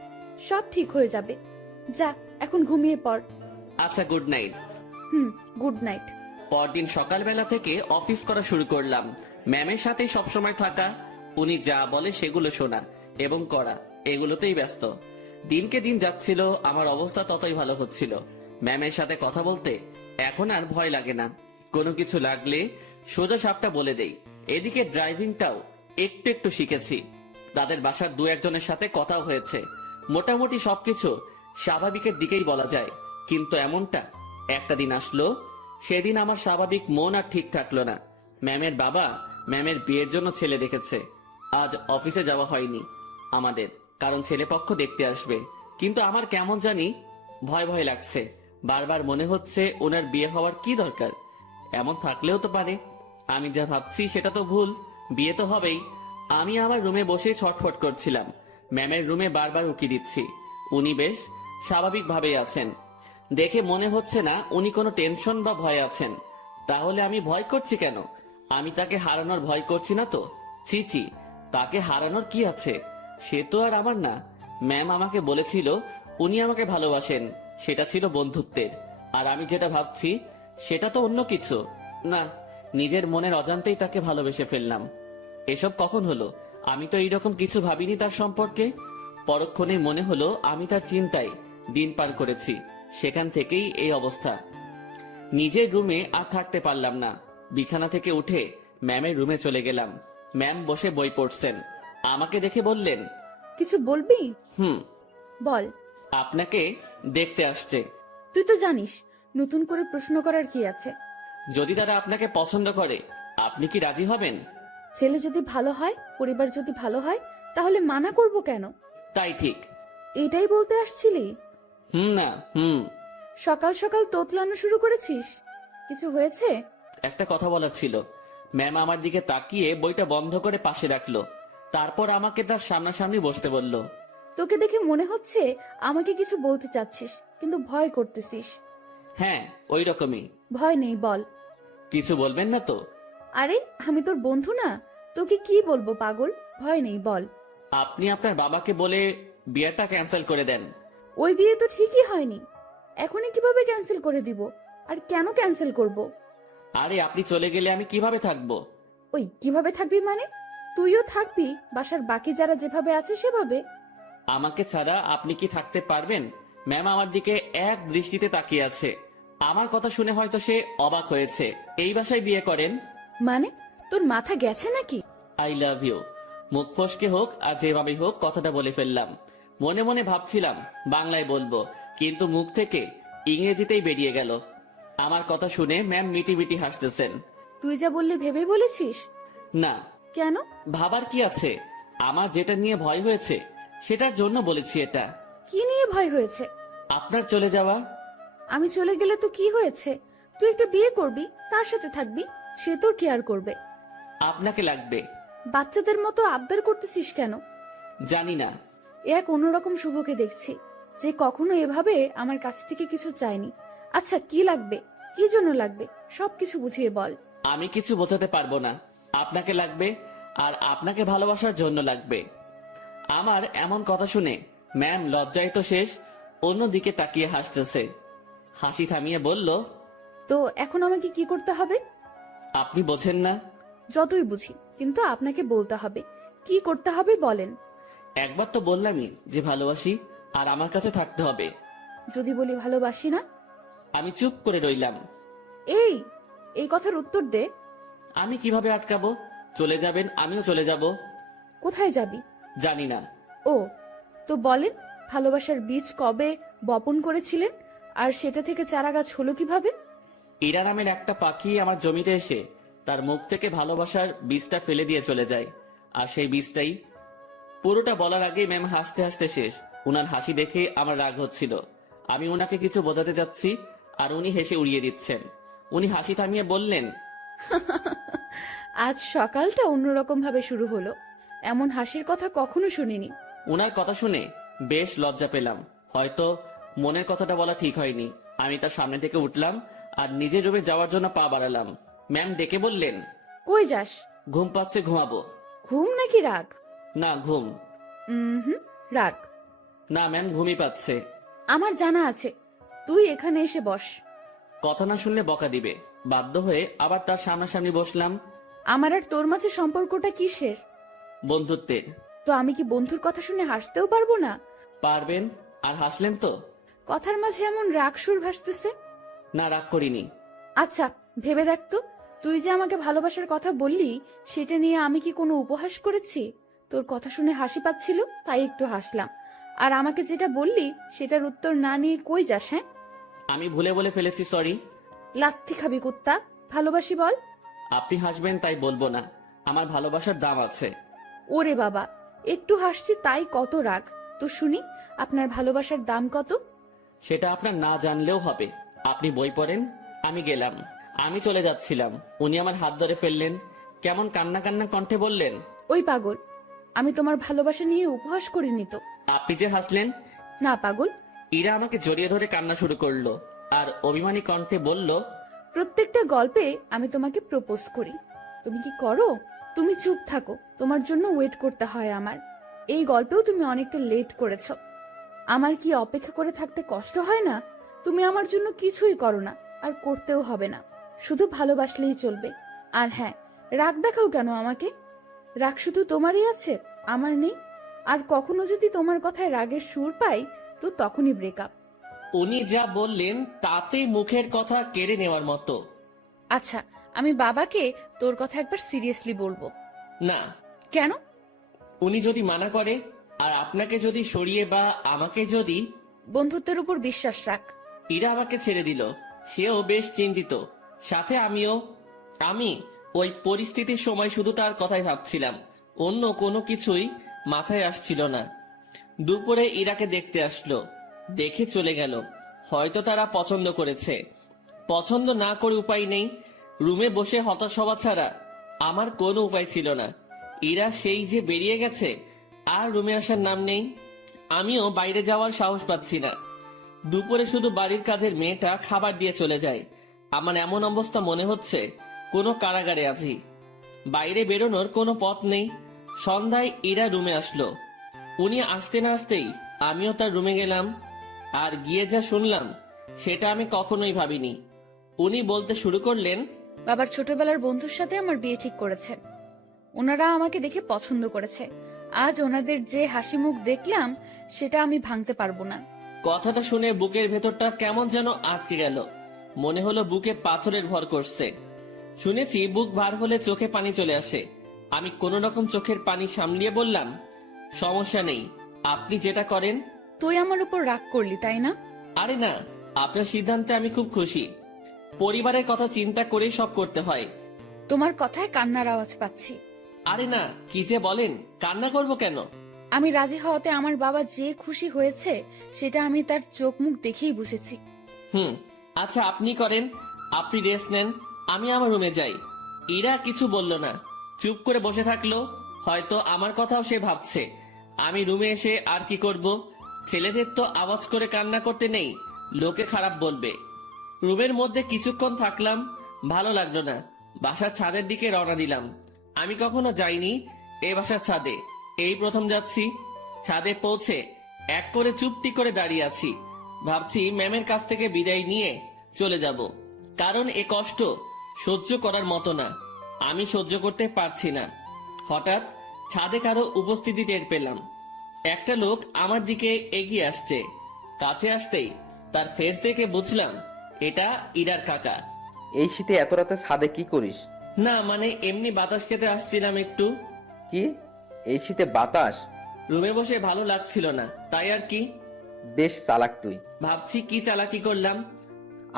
সব ঠিক হয়ে যাবে। যা এখন ঘুমিয়ে পড়। আচ্ছা, গুড নাইট। Good night. পরদিন সকালবেলা থেকে অফিস করা শুরু করলাম। ম্যামের সাথে সবসময় থাকা, উনি যা বলে সেগুলো শোনা এবং করা, এগুলোতেই ব্যস্ত। দিনকে দিন যাচ্ছিল, আমার অবস্থা ততই ভালো হচ্ছিল। ম্যামের সাথে কথা বলতে এখন আর ভয় লাগে না। কোনো কিছু লাগলে সোজা সাপটা বলে দেই। এদিকে ড্রাইভিংটাও একটু একটু শিখেছি। তাদের বাসার দু একজনের সাথে কথাও হয়েছে। মোটামুটি সবকিছু স্বাভাবিকের দিকেই বলা যায়। কিন্তু এমনটা একটা দিন আসলো, সেদিন আমার স্বাভাবিক মন আর ঠিক থাকলো না। ম্যামের বাবা ম্যামের বিয়ের জন্য ছেলে দেখেছে। আজ অফিসে যাওয়া হয়নি আমাদের, কারণ ছেলেপক্ষ দেখতে আসবে। কিন্তু আমার কেমন জানি ভয় ভয় লাগছে। বারবার মনে হচ্ছে ওনার বিয়ে হওয়ার কি দরকার? এমন থাকলেও তো পারে। আমি যা ভাবছি সেটা তো ভুল, বিয়ে তো হবেই। আমি আমার রুমে বসে ছটফট করছিলাম। ম্যামের রুমে বারবার উকি দিচ্ছি। উনি বেশ স্বাভাবিকভাবেই আছেন। দেখে মনে হচ্ছে না উনি কোনো টেনশন বা ভয় আছেন। তাহলে আমি ভয় করছি কেন? আমি তাকে হারানোর ভয় করছি না তো? ছি ছি, তাকে হারানোর কি আছে? সে তো আর আমার না। ম্যাম আমাকে বলেছিল উনি আমাকে ভালোবাসেন, সেটা ছিল বন্ধুত্বের। আর আমি যেটা ভাবছি সেটা তো অন্য কিছু। না, নিজের মনের অজান্তেই তাকে ভালোবেসে ফেললাম। এসব কখন হলো? আমি তো এইরকম কিছু ভাবিনি তার সম্পর্কে। পরক্ষণে মনে হলো আমি তার চিন্তায় দিন পার করেছি, সেখান থেকেই এই অবস্থা। নিজের রুমে আর থাকতে পারলাম না। বিছানা থেকে উঠে ম্যামের রুমে চলে গেলাম। ম্যাম বসে বই পড়ছেন। আমাকে দেখে বললেন, কিছু বলবি? বল। আপনাকে দেখতে আসছে। তুই তো জানিস নতুন করে প্রশ্ন করার কি আছে। যদি তারা আপনাকে পছন্দ করে, আপনি কি রাজি হবেন? ছেলে যদি ভালো হয়, পরিবার যদি ভালো হয়, তাহলে মানা করব কেন? তাই ঠিক। এটাই বলতে আসছিলি? না। সকাল সকাল তোতলানো শুরু করেছিস? কিছু হয়েছে? একটা কথা বলার ছিল। ম্যাম আমার দিকে তাকিয়ে বইটা বন্ধ করে পাশে রাখলো। তারপর আমাকে তার সামনাসামনি বসতে বলল। তোকে দেখে মনে হচ্ছে আমাকে কিছু বলতে চাচ্ছিস, কিন্তু ভয় করতেছিস। হ্যাঁ, ওই রকমই। ভয় নেই, বল। কিছু বলবেন না তো? আরে আমি তোর বন্ধু না, তোকে কি বলবো পাগল? ভয় নেই, বল। আপনি আপনার বাবাকে বলে বিয়েটা ক্যান্সেল করে দেন। ওই বিয়ে তো ঠিকই হয়নি, এখনই কিভাবে ক্যান্সেল করে দিব? আর কেন ক্যান্সেল করব? আরে আপনি চলে গেলে আমি কিভাবে থাকবো? ওই কিভাবে থাকবি মানে? তুইও থাকবি বাসার বাকি যারা যেভাবে আছে সেভাবে? আমাকে ছাড়া আপনি কি থাকতে পারবেন? ম্যাম আমার দিকে এক দৃষ্টিতে তাকিয়ে আছে। আমার কথা শুনে হয়তো সে অবাক হয়েছে। এই বাসায় বিয়ে করেন? মানে তোর মাথা গেছে নাকি? I love you. মুখ ফসকে হোক আর যেভাবে হোক কথাটা বলে ফেললাম। মনে মনে ভাবছিলাম বাংলায় বলবো, কিন্তু মুখ থেকে ইংরেজিতেই বেরিয়ে গেল। আমার কথা শুনে ম্যাম মিটি মিটি হাসতেছেন। তুই যা বললি ভেবে বলেছিস? না, কেন? ভাবার কি আছে? আমার যেটা নিয়ে ভয় হয়েছে সেটার জন্য বলেছি এটা। কি নিয়ে ভয় হয়েছে? আপনার চলে যাওয়া। আমি চলে গেলে তো কি হয়েছে? তুই একটা বিয়ে করবি, তার সাথে থাকবি, সে তোর কেয়ার করবে। আপনাকে লাগবে। বাচ্চাদের মতো আবদার করতেছিস কেন? জানি না। এ এক অন্যরকম শুভকে দেখছি, যে কখনো এভাবে আমার কাছ থেকে কিছু চায়নি। আচ্ছা কি লাগবে, কি জন্য লাগবে, সবকিছু বুঝিয়ে বল। আমি কিছু বোঝাতে পারবো না। আপনাকে লাগবে, আর আপনাকে ভালোবাসার জন্য লাগবে। আমার এমন কথা শুনে ম্যাম লজ্জায় তো শেষ, অন্যদিকে তাকিয়ে হাসতেছে। হাসি থামিয়ে বলল, তো এখন আমাকে কি করতে হবে? আপনি বোঝেন না? যতই বুঝি, কিন্তু আপনাকে বলতে হবে। কি করতে হবে বলেন। একবার তো বললামই যে ভালোবাসি, আর আমার কাছে থাকতে হবে। যদি বলি ভালোবাসি না? আমি চুপ করে রইলাম। এই এই কথার উত্তর দে। আমি কিভাবে আটকাবো? চলে যাবেন, আমিও চলে যাব। কোথায় যাবি? জানি না। ও, তো বলেন, ভালোবাসার বীজ কবে বপন করেছিলেন, আর সেটা থেকে চারা গাছ হলো কিভাবে? ইরা নামের একটা পাখি আমার জমিতে এসে তার মুখ থেকে ভালোবাসার বীজটা ফেলে দিয়ে চলে যায়, আর সেই বীজটাই। পুরোটা বলার আগেই ম্যাম হাসতে হাসতে শেষ। উনার হাসি দেখে আমার রাগ হচ্ছিল। আমি উনাকে কিছু বোঝাতে যাচ্ছি, আর উনি হেসে উড়িয়ে দিচ্ছেন। উনি হাসি থামিয়ে বললেন, আজ সকালটা অন্যরকম ভাবে শুরু হলো। এমন হাসির কথা কখনো শুনিনি। উনার কথা শুনে বেশ লজ্জা পেলাম। হয়তো মনের কথাটা বলা ঠিক হয়নি। আমি তার সামনে থেকে উঠলাম আর নিজের রুমে যাওয়ার জন্য পা বাড়ালাম। ম্যাম ডেকে বললেন, কই যাস? ঘুম পাচ্ছে, ঘুমাবো। ঘুম নাকি রাগ? না, ঘুম। হুম, রাগ। না ম্যাম, ঘুমই পাচ্ছে। আমার জানা আছে, তুই এখানে এসে বস। কথা না শুনলে বকা দিবে। বাধ্য হয়ে আবার তার সামনাসামনি বসলাম। আমার আর তোর মাঝে সম্পর্কটা কিসের? বন্ধুত্বের। তো আমি কি বন্ধুর কথা শুনে হাসতেও পারবো না? পারবেন। আর হাসলেন তো? কথার মাঝে এমন রাগ সুর ভাসতেছে। না, রাগ করিনি। আচ্ছা ভেবে দেখ তো, তুই যে আমাকে ভালোবাসার কথা বললি, সেটা নিয়ে আমি কি কোনো উপহাস করেছি? তোর কথা শুনে হাসি পাচ্ছিল তাই একটু হাসলাম। আর আমাকে যেটা বললি সেটার উত্তর না নিয়ে কই যাস? হ্যাঁ, আমি ভুলে বলে ফেলেছি, সরি। লাথি খাবি কুত্তা। ভালোবাসি বল। আপনি হাসবেন তাই বলবো না। আমার ভালোবাসার দাম আছে। ওরে বাবা, একটু হাসছি তাই কত রাগ? তো শুনি, আপনার ভালোবাসার দাম কত? সেটা আপনার না জানলেও হবে। আপনি বই পড়েন। আমি গেলাম। আমি চলে যাচ্ছিলাম, উনি আমার হাত ধরে ফেললেন। কেমন কান্না কান্না কণ্ঠে বললেন, ওই পাগল, আমি তোমার ভালোবাসা নিয়ে উপহাস করিনি তো। আপনি যে হাসলেন। না পাগল। ইরা আমাকে জড়িয়ে ধরে কান্না শুরু করলো, আর অভিমানী কণ্ঠে বলল, প্রত্যেকটা গল্পে আমি তোমাকে প্রপোজ করি, তুমি কি করো? তুমি চুপ থাকো, তোমার জন্য ওয়েট করতে হয় আমার। এই গল্পেও তুমি অনেকটা লেট করেছো। আমার কি অপেক্ষা করে থাকতে কষ্ট হয় না? তুমি আমার জন্য কিছুই করো না, আর করতেও হবে না। শুধু ভালোবাসলেই চলবে। আর হ্যাঁ, রাগ দেখাও কেন আমাকে? রাগ শুধু তোমারই আছে, আমার নেই। আর কখনো যদি তোমার কথায় রাগের সুর পাই, তো তখনই ব্রেকআপ। উনি যা বললেন তাতে মুখের কথা কেড়ে নেওয়ার মতো। আচ্ছা, আমি বাবাকে তোর কথা একবার সিরিয়াসলি বলবো। না। কেন? উনি যদি মানা করে, আর আপনাকে যদি সরিয়ে বা আমাকে যদি। বন্ধুত্বের উপর বিশ্বাস রাখ। ইরা আমাকে ছেড়ে দিল, সেও বেশ চিন্তিত, সাথে আমিও। আমি ওই পরিস্থিতির সময় শুধু তার কথাই ভাবছিলাম, অন্য কোনো কিছুই মাথায় আসছিল না। দুপুরে ইরাকে দেখতে আসলো, দেখে চলে গেল। হয়তো তারা পছন্দ করেছে। পছন্দ না করে উপায় নেই। রুমে বসে হতাশ হওয়া ছাড়া আমার কোনো উপায় ছিল না। ইরা সেই যে বেরিয়ে গেছে, আর রুমে আসার নাম নেই। আমিও বাইরে যাওয়ার সাহস পাচ্ছি না। দুপুরে শুধু বাড়ির কাজের মেয়েটা খাবার দিয়ে চলে যায়। আমার এমন অবস্থা মনে হচ্ছে কোনো কারাগারে আছি। বাইরে বেরোনোর কোনো পথ নেই। সন্ধ্যায় ইরা রুমে আসলো। উনি আসতে না আসতেই আমিও তার রুমে গেলাম। আর গিয়ে যা শুনলাম সেটা আমি কখনোই ভাবিনি। উনি বলতে শুরু করলেন, বাবার ছোটবেলার বন্ধুর সাথে আমার বিয়ে ঠিক করেছে। ওনারা আমাকে দেখে পছন্দ করেছে। আজ ওনাদের যে হাসি মুখ দেখলাম সেটা আমি ভাঙতে পারবো না। কথাটা শুনে বুকের ভেতরটা কেমন যেন আটকে গেল। মনে হলো বুকে পাথরের ভর করছে। শুনেছি বুক ভার হলে চোখে পানি চলে আসে। আমি কোন রকম চোখের পানি সামলিয়ে বললাম, সমস্যা নেই, আপনি যেটা করেন। তুই আমার উপর রাগ করলি তাই না? আরে না, আপনার সিদ্ধান্তে আমি খুব খুশি। পরিবারের কথা চিন্তা করেই সব করতে হয়। তোমার কথায় কান্নার আওয়াজ পাচ্ছি। আরে না, কি যে বলেন, কান্না করব কেন? আমি রাজি হওয়াতে আমার বাবা যে খুশি হয়েছে সেটা আমি তার চোখ মুখ দেখেই বুঝেছি। আচ্ছা আপনি করেন, আপনি রেস্ট নেন, আমি আমার রুমে যাই। ইরা কিছু বলল না, চুপ করে বসে থাকলো। হয়তো আমার কথাও সে ভাবছে। আমি রুমে এসে আর কি করব? ছেলেদের তো আওয়াজ করে কান্না করতে নেই, লোকে খারাপ বলবে। রুমের মধ্যে কিছুক্ষণ থাকলাম, ভালো লাগলো না। বাসার ছাদের দিকে রওনা দিলাম। আমি কখনো যাইনি এই বাসার ছাদে, এই প্রথম যাচ্ছি। ছাদে পৌঁছে এক করে চুপটি করে দাঁড়িয়ে আছি। ভাবছি ম্যামের কাছ থেকে বিদায় নিয়ে চলে যাব, কারণ এ কষ্ট সহ্য করার মতো না, আমি সহ্য করতে পারছি না। হঠাৎ ছাদে কারো উপস্থিতি টের পেলাম। একটা লোক আমার দিকে এগিয়ে আসছে। কাছে আসতেই তার ফেস দেখে বুঝলাম এটা ইরার কাকা। এই শীতে এত রাতে ছাদে কি করিস? না মানে এমনি বাতাস খেতে আসছিলাম একটু। কি, এই শীতে বাতাস? রুমে বসে ভালো লাগছিল না, তাই আর কি। বেশ চালাক তুই। ভাবছি কি চালাকি করলাম।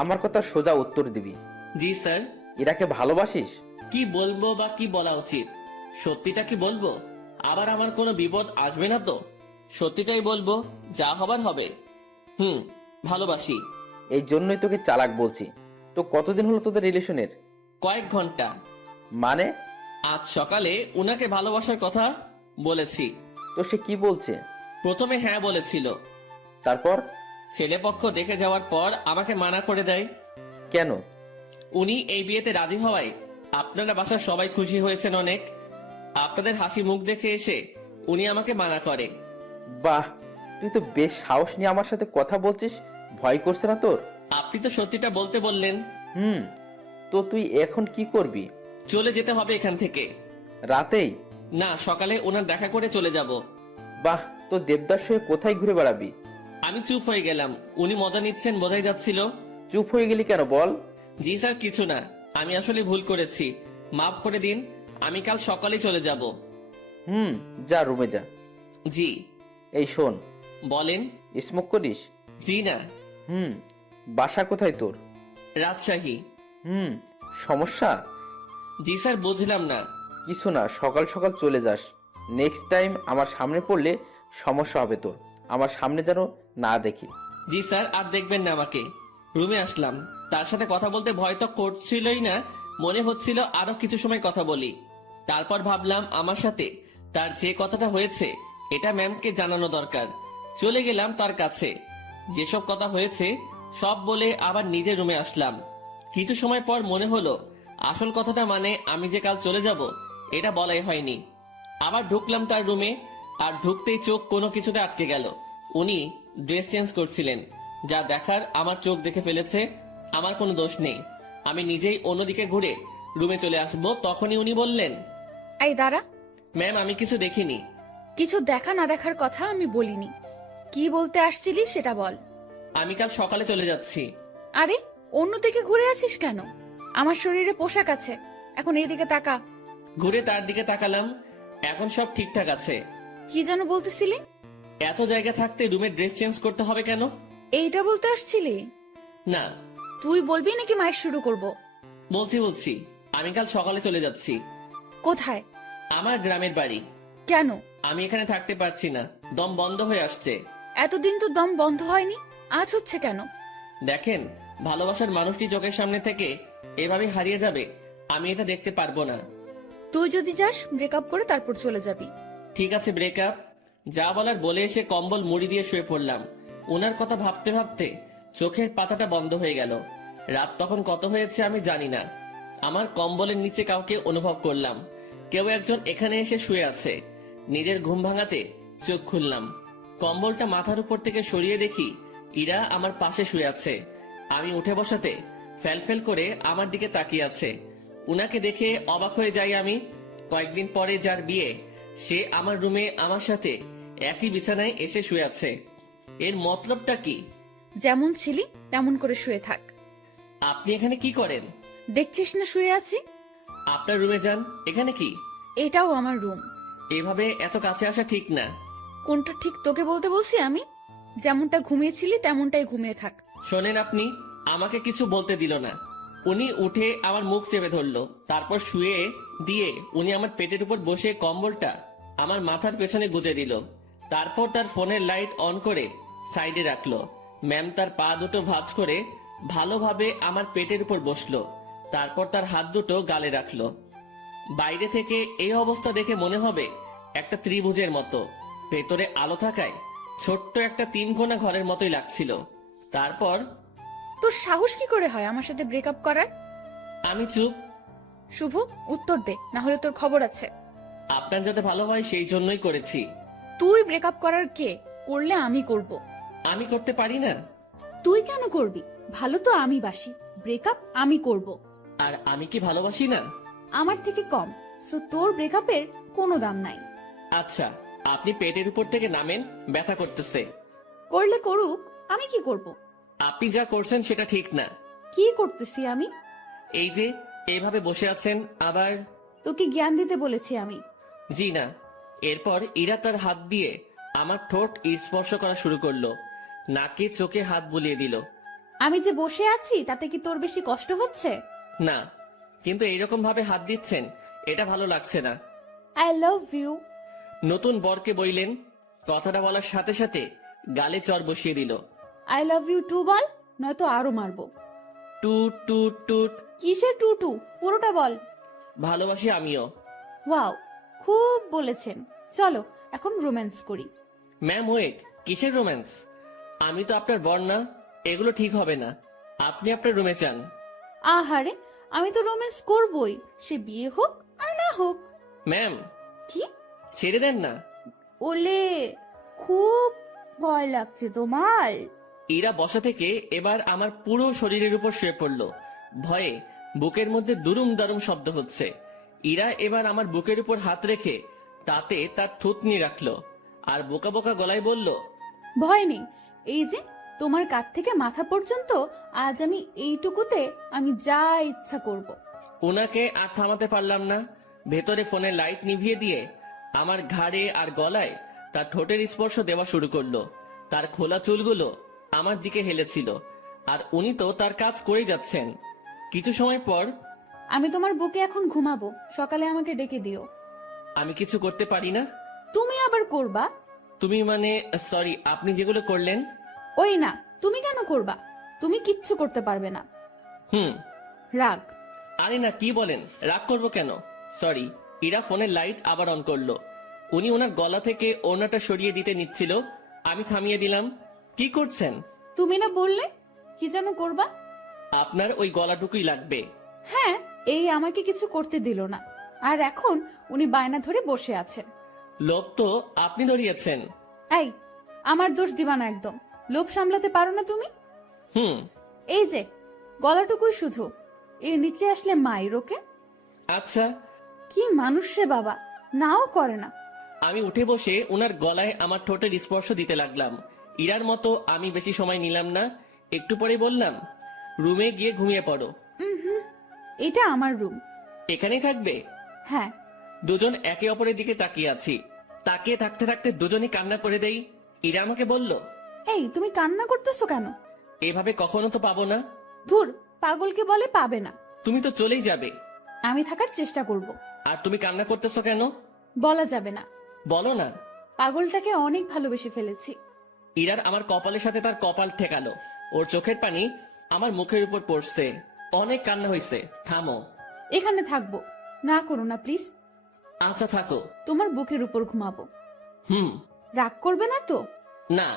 আমার কথা সোজা উত্তর দিবি। জি স্যার। ইরাকে ভালোবাসিস? কি বলবো বা কি বলা উচিত? সত্যিটা কি বলবো? আবার আমার কোনো বিপদ আসবে না তো? সত্যিটাই বলবো, যা হবার হবে। ভালোবাসি। এই জন্যই তোকে চালাক বলছি। তো কতদিন হলো তোদের রিলেশনের? কয়েক ঘন্টা। মানে? আজ সকালে উনাকে ভালোবাসার কথা বলেছি। তো সে কি বলছে? প্রথমে হ্যাঁ বলেছিল, তারপর? ছেলেপক্ষ দেখে যাওয়ার পর আমাকে মানা করে দেয়। কেন? উনি এই বিয়েতে রাজি হওয়ায় আপনারা বাসার সবাই খুশি হয়েছেন অনেক। আপনাদের হাসি মুখ দেখে এসে উনি আমাকে মানা করে। বাহ, তুই তো বেশ সাহস নিয়ে আমার সাথে কথা বলছিস। ভয় করছে না তোর? আপনি তো সত্যিটা বলতে বললেন। তো তুই এখন কি করবি? চলে যেতে হবে এখান থেকে। রাতেই? না, সকালে ওনার দেখা করে চলে যাব। বাহ, তো দেবদাস হয়ে কোথায় ঘুরে বেড়াবি? আমি চুপ হয়ে গেলাম। উনি মজা নিচ্ছেন বোঝাই যাচ্ছিল। চুপ হয়ে গেলি কেন বল? জি স্যার, কিছু না, আমি আসলে ভুল করেছি, মাফ করে দিন। আমি কাল সকালে চলে যাব। যা রুমে যা। জি। এই শোন। বলেন। স্মোক করিস? জি না। বাসা কোথায় তোর? রাজশাহী। সমস্যা? জি স্যার, বুঝলাম না। কিছু না, সকাল সকাল চলে যাস। নেক্সট টাইম আমার সামনে পড়লে সমস্যা হবে তোর। আমার সামনে যেন না দেখি। জি স্যার, আর দেখবেন না আমাকে। রুমে আসলাম, তার সাথে কথা বলতে ভয় তো করছিলই না, মনে হচ্ছিল আরো কিছু সময় কথা বলি। তারপর ভাবলাম আমার সাথে তার যে কথাটা হয়েছে এটা ম্যামকে জানানো দরকার। চলে গেলাম তার কাছে, যেসব কথা হয়েছে সব বলে আবার নিজের রুমে আসলাম। কিছু সময় পর মনে হলো আসল কথাটা মানে আমি যে কাল চলে যাব এটা বলাই হয়নি। আবার ঢুকলাম তার রুমে, আর ঢুকতেই চোখ কোনো কিছুতে আটকে গেল। উনি ড্রেস চেঞ্জ করছিলেন, যা দেখার আমার চোখ দেখে ফেলেছে, আমার কোনো দোষ নেই। আমি নিজেই অন্যদিকে ঘুরে রুমে চলে আসবো, তখনই উনি বললেন, এই দাঁড়া। ম্যাম আমি কিছু দেখিনি। কিছু দেখা না দেখার কথা আমি বলিনি। কি বলতে আসছিলি সেটা বল। আমি কাল সকালে চলে যাচ্ছি। আরে, অন্যদিকে ঘুরে আছিস কেন? আমার শরীরে পোশাক আছে, এখন এইদিকে তাকা। ঘুরে তার দিকে তাকালাম, এখন সব ঠিকঠাক আছে। কি যেন বলতেছিলি? এত জায়গা থাকতে রুমে ড্রেস চেঞ্জ করতে হবে কেন? এইটা বলতে আসছিলি? না। তুই বলবি নাকি মায়ের শুরু করব? বলছি আমি কাল সকালে চলে যাচ্ছি। কোথায়? আমার গ্রামের বাড়ি। কেন? আমি এখানে থাকতে পারছি না, দম বন্ধ হয়ে আসছে। এতদিন তো দম বন্ধ হয়নি, আজ হচ্ছে কেন? দেখেন, ভালোবাসার মানুষটি চোখের সামনে থেকে এভাবে হারিয়ে যাবে, আমি এটা দেখতে পারবো না। তুই যদি যাস ব্রেকআপ করে তারপর চলে যাবি। ঠিক আছে, ব্রেকআপ। যা বলার বলে এসে কম্বল মুড়ি দিয়ে শুয়ে পড়লাম। ওনার কথা ভাবতে ভাবতে চোখের পাতাটা বন্ধ হয়ে গেল। রাত তখন কত হয়েছে আমি জানি না। আমার কম্বলের নিচে কাউকে অনুভব করলাম, কেউ একজন এখানে এসে শুয়ে আছে। নিজের ঘুম ভাঙাতে চোখ খুললাম, কম্বলটা মাথার উপর থেকে সরিয়ে দেখি ইরা আমার পাশে শুয়ে আছে। আমি উঠে বসাতে ফ্যালফেল করে আমার দিকে তাকিয়ে আছে। উনাকে দেখে অবাক হয়ে যাই আমি। কয়েকদিন পরে যার বিয়ে, সে আমার রুমে আমার সাথে একই বিছানায় এসে শুয়ে আছে। এর মতলবটা কি? যেমন ছিলি তেমন করে শুয়ে থাক। আপনি এখানে কি করেন? দেখছিস না শুয়ে আছি? আপনার রুমে যান। এখানে কি? এটাও আমার রুম। এভাবে এত কাছে আসা ঠিক না। কোনটা ঠিক তোকে বলতে বলছি আমি? যেমনটা ঘুমিয়েছিলি তেমনটাই ঘুমিয়ে থাক। শোনেন, আপনি আমাকে কিছু বলতে দিল না। উনি উঠে আমার মুখ চেপে ধরলো, তারপর শুয়ে দিয়ে উনি আমার পেটের উপর বসে কম্বলটা আমার মাথার পেছনে গুজে দিল। তারপর তার ফোনের লাইট অন করে সাইডে রাখলো। ম্যাম তার পা দুটো ভাঁজ করে ভালোভাবে আমার পেটের উপর বসলো। তারপর তার হাত দুটো গালে রাখলো। বাইরে থেকে এই অবস্থা দেখে মনে হবে একটা ত্রিভুজের মতো, ভেতরে আলো থাকায় ছোট্ট একটা 3 কোণা ঘরের মতোই লাগছিল। তারপর তোর সাহস কি করে হয় আমার সাথে ব্রেকআপ করার? আমি চুপ। শুভ, উত্তর দে, না হলে তোর খবর আছে। আপনার যাতে ভালো হয় সেই জন্যই করেছি। তুই ব্রেকআপ করার কে? করলে আমি করব। আমি করতে পারি না। তুই কেন করবি? ভালো তো আমি বাসি, ব্রেকআপ আমি করব। আর আমি কি ভালোবাসি না? আমার থেকে কম, সো তোর ব্রেকআপের কোনো দাম নাই। আচ্ছা, আপনি পেটের উপর থেকে নামেন, ব্যথা করতেছে। করলে করুক, আমি কি করব? আপনি যা করছেন সেটা ঠিক না। কি করতেছি আমি? এই যে এইভাবে বসে আছেন, আবার তোকে জ্ঞান দিতে বলেছি আমি। জি না। এরপর ইরা তার হাত দিয়ে আমার ঠোঁট স্পর্শ করা শুরু করলো, নাকে চোখে হাত বুলিয়ে দিল। আমি যে বসে আছি তাতে কি তোর বেশি কষ্ট হচ্ছে? না, কিন্তু এইরকম ভাবে হাত দিচ্ছেন, এটা ভালো লাগছে না। I love you. নতুন বরকে বইলেন, কথাটা বলার সাথে সাথে গালে চর বসিয়ে দিল। আই লাভ ইউ টু বল, নয়তো আরো মারবো। টুট টুট টুট। কিসের টু টু? পুরোটা বল। ভালোবাসি আমিও। ওয়াও, খুব বলেছেন। চলো এখন রোম্যান্স করি। ম্যাম ওয়েট, কিসের রোম্যান্স? আমি তো আপনার বর না, এগুলো ঠিক হবে না। আপনি আপনার রুমে যান। আহারে, আমি তো রোম্যান্স করবই, সে বিয়ে হোক আর না হোক। ম্যাম, কি? ছেড়ে দেন না। ওলে, খুব ভয় লাগছে তোমার? ইরা বসা থেকে এবার আমার পুরো শরীরের উপর শুয়ে পড়লো। ভয়ে বুকের মধ্যে দুরুম দারুম শব্দ হচ্ছে। ইরা এবার আমার বুকের উপর হাত রেখে তাতে তার থুতনি রাখলো আর বোকা বোকা গলায় বলল, ভয় নেই, এই যে তোমার কাঁধ থেকে মাথা পর্যন্ত আজ আমি এইটুকুতে আমি যা ইচ্ছা করব। ওনাকে আর থামাতে পারলাম না। ভেতরে ফোনের লাইট নিভিয়ে দিয়ে আমার ঘাড়ে আর গলায় তার ঠোঁটের স্পর্শ দেওয়া শুরু করলো। তার খোলা চুলগুলো আমার দিকে হেলেছিল, আর উনি তো তার কাজ করেই যাচ্ছেন। কিছু সময় পর, আমি তোমার বুকে এখন ঘুমাবো, সকালে আমাকে ডেকে দিও। আমি কিছু করতে পারি না। তুমি আবার করবা? তুমি মানে, সরি, আপনি যেগুলো করলেন। ওই না, তুমি কেন করবা? তুমি কিচ্ছু করতে পারবে না। হুম। রাগ। আরে না, কি বলেন, রাগ করবো কেন? সরি। ইরা ফোনের লাইট আবার অন করলো। উনি ওনার গলা থেকে ওড়নাটা সরিয়ে দিতে নিচ্ছিল, আমি থামিয়ে দিলাম। কি করছেন? তুমি না বললে কি যেন করবা? আপনার ওই গলাটুকুই লাগবে। হ্যাঁ, এই আমাকে কিছু করতে দিল না, আর এখন উনি বায়না ধরে বসে আছেন। লোভ তো আপনি ধরিয়েছেন। এই, আমার দোষ দিবা না একদম। লোভ সামলাতে পারো না তুমি? হুম। এই যে গলাটুকুই শুধু, এর নিচে আসলে মায়ের ওকে। আচ্ছা। কি মানুষ রে বাবা, নাও করে না। আমি উঠে বসে ওনার গলায় আমার ঠোঁটের স্পর্শ দিতে লাগলাম। ইরার মতো আমি বেশি সময় নিলাম না। একটু পরে বললাম, রুমে গিয়ে ঘুমিয়ে পড়ো। এটা আমার রুম। এখানেই থাকবে? হ্যাঁ। দুজন একে অপরের দিকে তাকিয়ে আছি। তাকিয়ে থাকতে থাকতে দুজনই কান্না করে দেই। ইরা আমাকে বলল, এই তুমি কান্না করতেছো কেন? এভাবে কখনো তো পাবো না। ধুর, পাগলকে বলে পাবে না। তুমি তো চলেই যাবে। আমি থাকার চেষ্টা করব। আর তুমি কান্না করতেছো কেন? বলা যাবে না। বলো না। পাগলটাকে অনেক ভালোবেসে ফেলেছি। ইরার আমার কপালের সাথে তার কপাল ঠেকালো। ওর চোখের পানি আমার মুখের উপর পড়ছে। অনেক কান্না হয়েছে, থামো। এখানে থাকবো, না করো না প্লিজ। আচ্ছা থাকো। তোমার বুকের উপর ঘুমাবো। হুম। রাগ করবে না তো? না।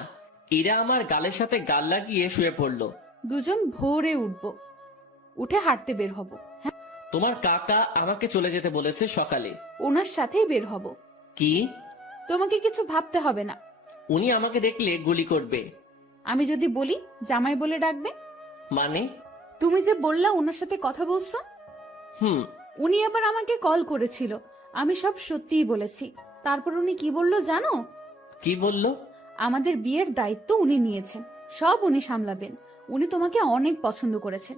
ইরা আমার গালের সাথে গাল লাগিয়ে শুয়ে পড়লো। দুজন ভোরে উঠবো, উঠে হাঁটতে বের হব। হ্যাঁ, তোমার কাকা আমাকে চলে যেতে বলেছে সকালে। ওনার সাথেই বের হব। কি? তোমাকে কিছু ভাবতে হবে না। উনি আমাকে দেখলে গুলি করবে। আমি যদি বলি জামাই বলে ডাকবে। মানে? তুমি যে বললা ওনার সাথে কথা বলছো। হুম। উনি আবার আমাকে কল করেছিল, আমি সব সত্যিই বলেছি। তারপর উনি কি বলল জানো? কি বললো? আমাদের বিয়ের দায়িত্ব উনি নিয়েছেন, সব উনি সামলাবেন। উনি তোমাকে অনেক পছন্দ করেছেন।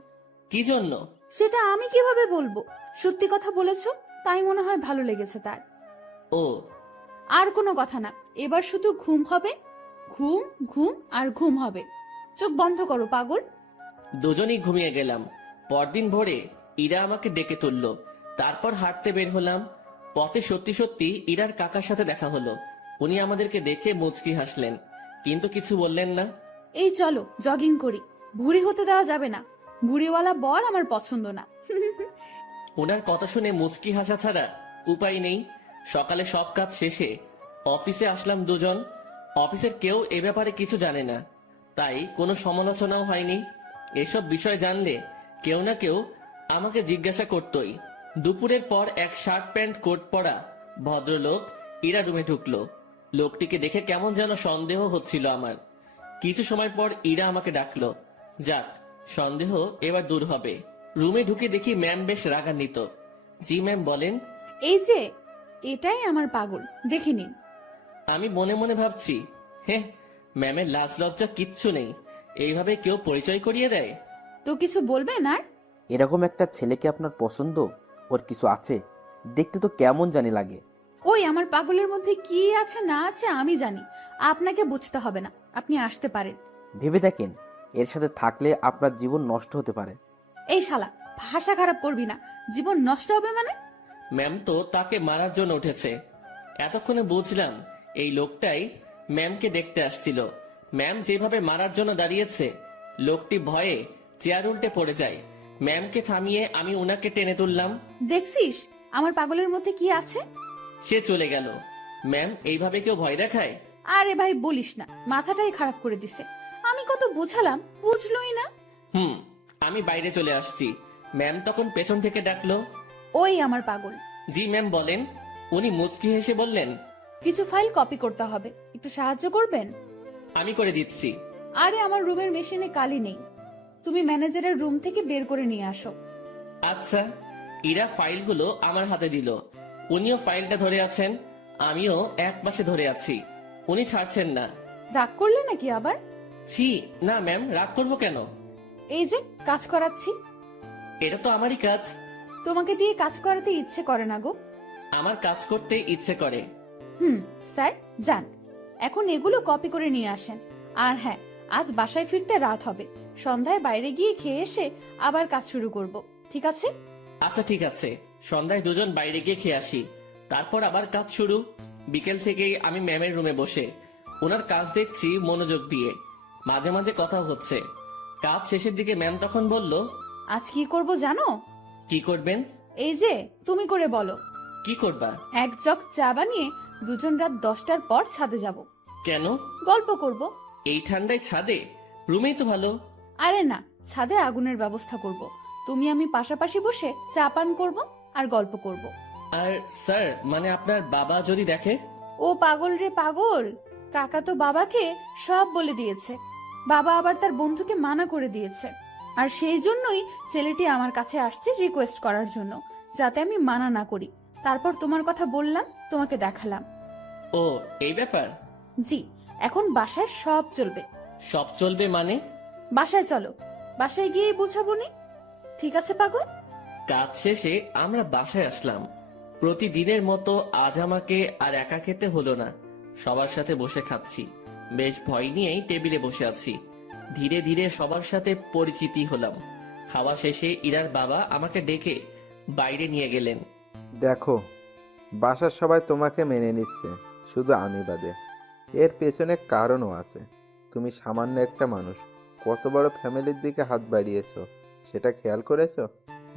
কি জন্য? সেটা আমি কিভাবে বলবো? সত্যি কথা বলেছো, তাই মনে হয় ভালো লেগেছে তার। ও, আর কোনো কথা না, এবার শুধু ঘুম হবে, ঘুম ঘুম আর ঘুম হবে। চোখ বন্ধ করো পাগল। দুজনেই ঘুমিয়ে গেলাম। পরদিন ভোরে ইরা আমাকে ডেকে তুললো। তারপর হাঁটতে বের হলাম। পথে সত্যি সত্যি ইরার কাকার সাথে দেখা হলো। উনি আমাদেরকে দেখে মুচকি হাসলেন, কিন্তু কিছু বললেন না। এই চলো জগিং করি, ভুঁড়ি হতে দেওয়া যাবে না। ভুঁড়িওয়ালা বর আমার পছন্দ না। ওনার কথা শুনে মুচকি হাসা ছাড়া উপায় নেই। সকালে সব কাজ শেষে অফিসে আসলাম দুজন। অফিসের কেউ এ ব্যাপারে কিছু জানে না, তাই কোনো সমালোচনাও হয়নি। এসব বিষয় জানলে কেউ না কেউ আমাকে জিজ্ঞাসা করতই। দুপুরের পর এক শার্ট প্যান্ট কোট পরা ভদ্রলোক ইরা রুমে ঢুকলো। লোকটিকে দেখে কেমন যেন সন্দেহ হচ্ছিল আমার। কিছু সময় পর ইরা আমাকে ডাকলো। যাক, সন্দেহ এবার দূর হবে। রুমে ঢুকে দেখি ম্যাম বেশ রাগান্বিত। জি ম্যাম, বলেন। এই যে, এটাই আমার পাগল, দেখে নিন। আমি মনে মনে ভাবছি, হ্যাঁ, ম্যামের লাজ লজ্জা কিচ্ছু নেই, এইভাবে কেউ পরিচয় করিয়ে দেয়? তো কিছু বলবেন আর? এরকম একটা ছেলেকে আপনার পছন্দ? ওর কিছু আছে? দেখতে তো কেমন জানি লাগে। ওই আমার পাগলের মধ্যে কি আছে না আছে আমি জানি, আপনাকে বুঝতে হবে না। আপনি আসতে পারেন। ভেবে দেখেন, এর সাথে থাকলে আপনার জীবন নষ্ট হতে পারে। এই শালা, ভাষা খারাপ করবি না। জীবন নষ্ট হবে মানে? ম্যাম তো তাকে মারার জন্য উঠেছে। এতক্ষণে বুঝলাম এই লোকটাই ম্যামকে দেখতে আসছিল। ম্যাম যেভাবে মারার জন্য দাঁড়িয়েছে, লোকটি ভয়ে চেয়ার উল্টে পড়ে যায়। ম্যামকে থামিয়ে আমি ওনাকে টেনে তুললাম। দেখছিস আমার পাগলের মধ্যে কি আছে? সে চলে গেল। ম্যাম, এইভাবে কেউ ভয় দেখায়? আরে ভাই বলিস না, মাথাটাই খারাপ করে দিছে। আমি কত বুঝালাম, বুঝলোই না। আমি বাইরে চলে আসছি। ম্যাম তখন পেছন থেকে ডাকলো। ওই আমার পাগল। জি ম্যাম, বলেন। উনি মুচকি হেসে বললেন, কিছু ফাইল কপি করতে হবে, একটু সাহায্য করবেন? আমি করে দিচ্ছি। আরে আমার রুমের মেশিনে কালি নেই, তুমি ম্যানেজারের রুম থেকে বের করে নিয়ে আসো। আচ্ছা। ইরা ফাইলগুলো আমার হাতে দিল। উনিও ফাইলটা ধরে আছেন, আমিও এক পাশে ধরে আছি। উনি ছাড়ছেন না। রাগ করলে নাকি আবার? ছি, না ম্যাম, রাগ করবো কেন? এই যে কাজ করাচ্ছি। এটা তো আমারই কাজ। তোমাকে দিয়ে কাজ করাতে ইচ্ছে করে না গো। আমার কাজ করতে ইচ্ছে করে। স্যার, যান এখন এগুলো কপি করে নিয়ে আসেন। আর হ্যাঁ, আজ বাসায় ফিরতে রাত হবে, সন্ধ্যায় বাইরে গিয়ে খেয়ে এসে আবার কাজ শুরু করব, ঠিক আছে? আচ্ছা ঠিক আছে, সন্ধ্যায় দুজন বাইরে গিয়ে খেয়ে আসি, তারপর আবার কাজ শুরু। বিকেল থেকেই আমি ম্যামের রুমে বসে ওনার কাজ দেখছি মনোযোগ দিয়ে। মাঝে মাঝে কথা হচ্ছে। কাজ শেষের দিকে ম্যাম তখন বলল, আজ কি করব জানো? কি করবেন? এই যে, তুমি করে বলো। কি করবা? এক জগ চা বানিয়ে দুজন রাত 10টার পর ছাদে যাব। কেন? গল্প করব। এই ঠান্ডায় ছাদে? রুমেই তো ভালো। আরে না, ছাদে আগুনের ব্যবস্থা করব। তুমি আমি পাশাপাশি বসে চা পান করব আর গল্প করব। আর স্যার, মানে আপনার বাবা যদি দেখে? ও পাগল রে পাগল, কাকা তো বাবাকে সব বলে দিয়েছে। বাবা আবার তার বন্ধুকে মানা করে দিয়েছে। আর সেই জন্যই ছেলেটি আমার কাছে আসছে রিকোয়েস্ট করার জন্য, যাতে আমি মানা না করি। তারপর তোমার কথা বললাম, তোমাকে দেখালাম। ও, এই ব্যাপার? জি, এখন বাসায় সব চলবে। সব চলবে মানে? বাসায় চলো, বাসায় গিয়ে বুঝাবো নি, ঠিক আছে পাগল? কাজ শেষে আমরা বাসায় আসলাম। প্রতিদিনের মতো আজ আমাকে আর একা খেতে হলো না, সবার সাথে বসে খাচ্ছি। বেশ ভয় নিয়েই টেবিলে বসে আছি। ধীরে ধীরে সবার সাথে পরিচিতি হলাম। খাওয়া শেষে ইরার বাবা আমাকে ডেকে বাইরে নিয়ে গেলেন। দেখো, বাসার সবাই তোমাকে মেনে নিচ্ছে, শুধু আমি বাদে। এর পেছনে কারণও আছে। তুমি সামান্য একটা মানুষ, কত বড় ফ্যামিলির দিকে হাত বাড়িয়েছো, সেটা খেয়াল করেছো?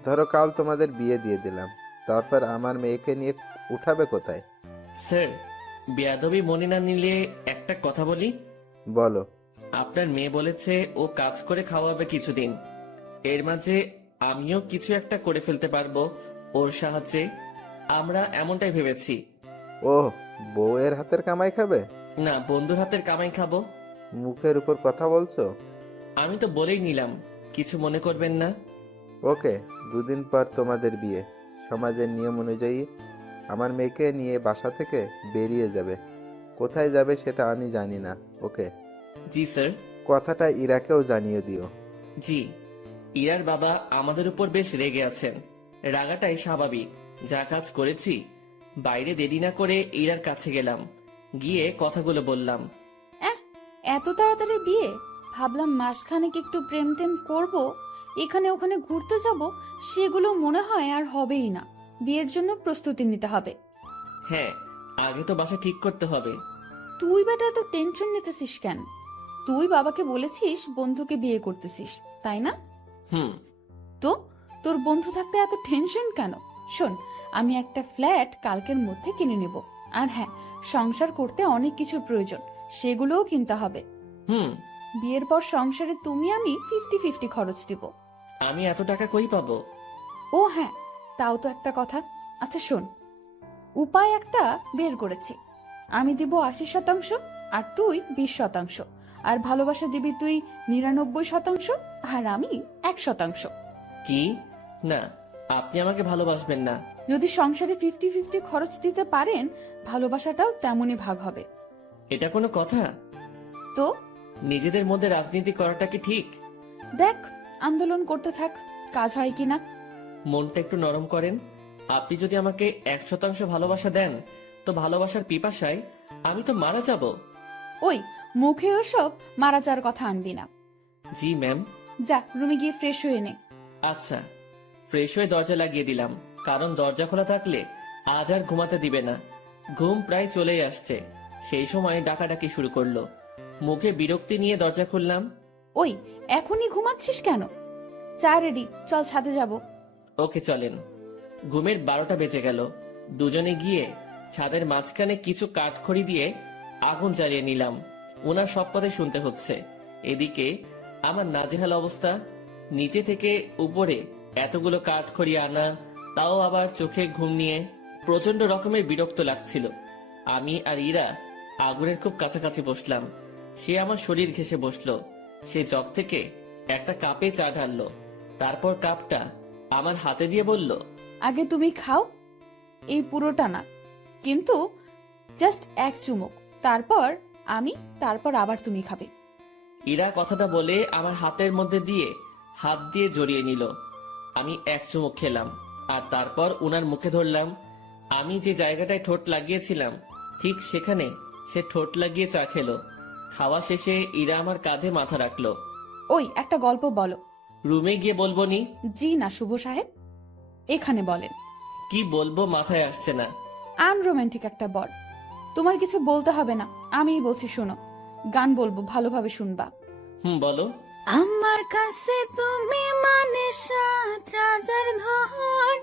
ধরো কাল তোমাদের বিয়ে দিয়ে দিলাম, তারপর আমার মেয়েকে নিয়ে উঠাবে কোথায়? স্যার, বেয়াদবি মনে না নিলে একটা কথা বলি। বলো। আপনার মেয়ে বলেছে ও কাজ করে খাওয়াবে কিছুদিন। এর মাঝে আমিও কিছু একটা করে ফেলতে পারবো ওর সাহায্যে। আমরা এমনটাই ভেবেছি। ও, বউয়ের হাতের কামাই খাবে? না, বন্ধুর হাতের কামাই খাবো। মুখের উপর কথা বলছো। আমি তো বলেই নিলাম, কিছু মনে করবেন না। ওকে, 2 দিন পর তোমাদের বিয়ে, সমাজের নিয়ম অনুযায়ী আমার মেয়েকে নিয়ে বাসা থেকে বেরিয়ে যাবে। কোথায় যাবে সেটা আমি জানি না, ওকে? জি স্যার। কথাটা ইরাকেও জানিয়ে দিও। জি। ইরার বাবা আমাদের উপর বেশ রেগে আছেন। রাগাটাই স্বাভাবিক, যা কাজ করেছি। বাইরে দেরি না করে ইরার কাছে গেলাম, গিয়ে কথাগুলো বললাম। এত তাড়াতাড়ি বিয়ে? ভাবলাম মাসখানেক একটু প্রেম টেম করব, এখানে ওখানে ঘুরতে যাব, সেগুলো মনে হয় আর হবেই না। বিয়ের জন্য প্রস্তুতি নিতে হবে। হ্যাঁ, আগে তো বাসা ঠিক করতে হবে। তুই বেটা তো টেনশন নিতেছিস কেন? তুই বাবাকে বলেছিস বন্ধুকে বিয়ে করতেছিস, তাই না? হুম। তো তোর বন্ধু থাকতে এত টেনশন কেন? শোন, আমি একটা ফ্ল্যাট কালকের মধ্যে কিনে নেব। আর হ্যাঁ, সংসার করতে অনেক কিছুর প্রয়োজন, সেগুলোও কিনতে হবে। হুম। বিয়ের পর সংসারে তুমি আমি 50-50 খরচ দিব। আমি এত টাকা কই পাবো? ও হ্যাঁ, তাও তো একটা কথা। আচ্ছা শোন, উপায় একটা বের করেছি। আমি দিব 80%, আর তুই 20%, আর ভালোবাসা দিবি তুই 99%, আর আমি 1%। কি? না, আপনি আমাকে ভালোবাসবেন না। যদি সংসারে 50-50 খরচ দিতে পারেন, ভালোবাসাটাও তেমনই ভাগ হবে। এটা কোনো কথা? তো নিজেদের মধ্যে রাজনীতি করাটা কি ঠিক? দেখ, আন্দোলন করতে থাক, কাজ হয় কিনা। মনটা একটু নরম করেন। আপনি যদি আমাকে 100% ভালোবাসা দেন, তো ভালোবাসার পিপাসায় আমি তো মারা যাব। ওই মুখে ওসব মারা যাওয়ার কথা আনবি না। জি ম্যাম। যা রুমে গিয়ে ফ্রেশ হয়ে নে। আচ্ছা। ফ্রেশ হয়ে দরজা লাগিয়ে দিলাম, কারণ দরজা খোলা থাকলে আজ আর ঘুমাতে দিবে না। ঘুম প্রায় চলেই আসছে, সেই সময় ডাকাডাকি শুরু করলো। মুখে বিরক্তি নিয়ে দরজা খুললাম। ওই এখনই ঘুমাচ্ছিস কেন? চা রেডি, চল ছাদে যাব। ওকে চলেন। ঘুমের 12টা বেজে গেল। দুজনে গিয়ে ছাদের মাঝখানে কিছু কাঠখড়ি দিয়ে আগুন জ্বালিয়ে নিলাম। ওনার সব কথা শুনতে হচ্ছে। এদিকে আমার নাজেহাল অবস্থা। নিচে থেকে উপরে এতগুলো কাঠখড়ি আনা, তাও আবার চোখে ঘুম নিয়ে প্রচন্ড রকমের বিরক্ত লাগছিল। আমি আর ইরা আগুনের খুব কাছাকাছি বসলাম। সে আমার শরীর ঘেঁষে বসলো। সে জগ থেকে একটা কাপে চা ঢাললো, তারপর কাপটা আমার হাতে দিয়ে বলল, আগে তুমি খাও, এই পুরোটা না, কিন্তু জাস্ট এক চুমুক, তারপর আমি, তারপর আবার তুমি খাবে। ইরা কথাটা বলে আমার হাতের মধ্যে দিয়ে হাত দিয়ে জড়িয়ে নিল। আমি এক চুমুক খেলাম, আর তারপর উনার মুখে ধরলাম। আমি যে জায়গাটায় ঠোঁট লাগিয়েছিলাম, ঠিক সেখানে সে ঠোঁট লাগিয়ে চা খেলো। খাওয়া শেষে ইরা আমার কাঁধে মাথা রাখলো। ওই একটা গল্প বলো। রুমে গিয়ে বলবো নি? জি না শুভ সাহেব, এখানে বলেন। কি বলবো মাথায় আসছে না। আনরোম্যান্টিক একটা বর। তোমার কিছু বলতে হবে না, আমিই বলছি শোনো। গান বলবো, ভালোভাবে শুনবা। বলো। আমার কাছে তুমি মানে 7 রাজার ধন,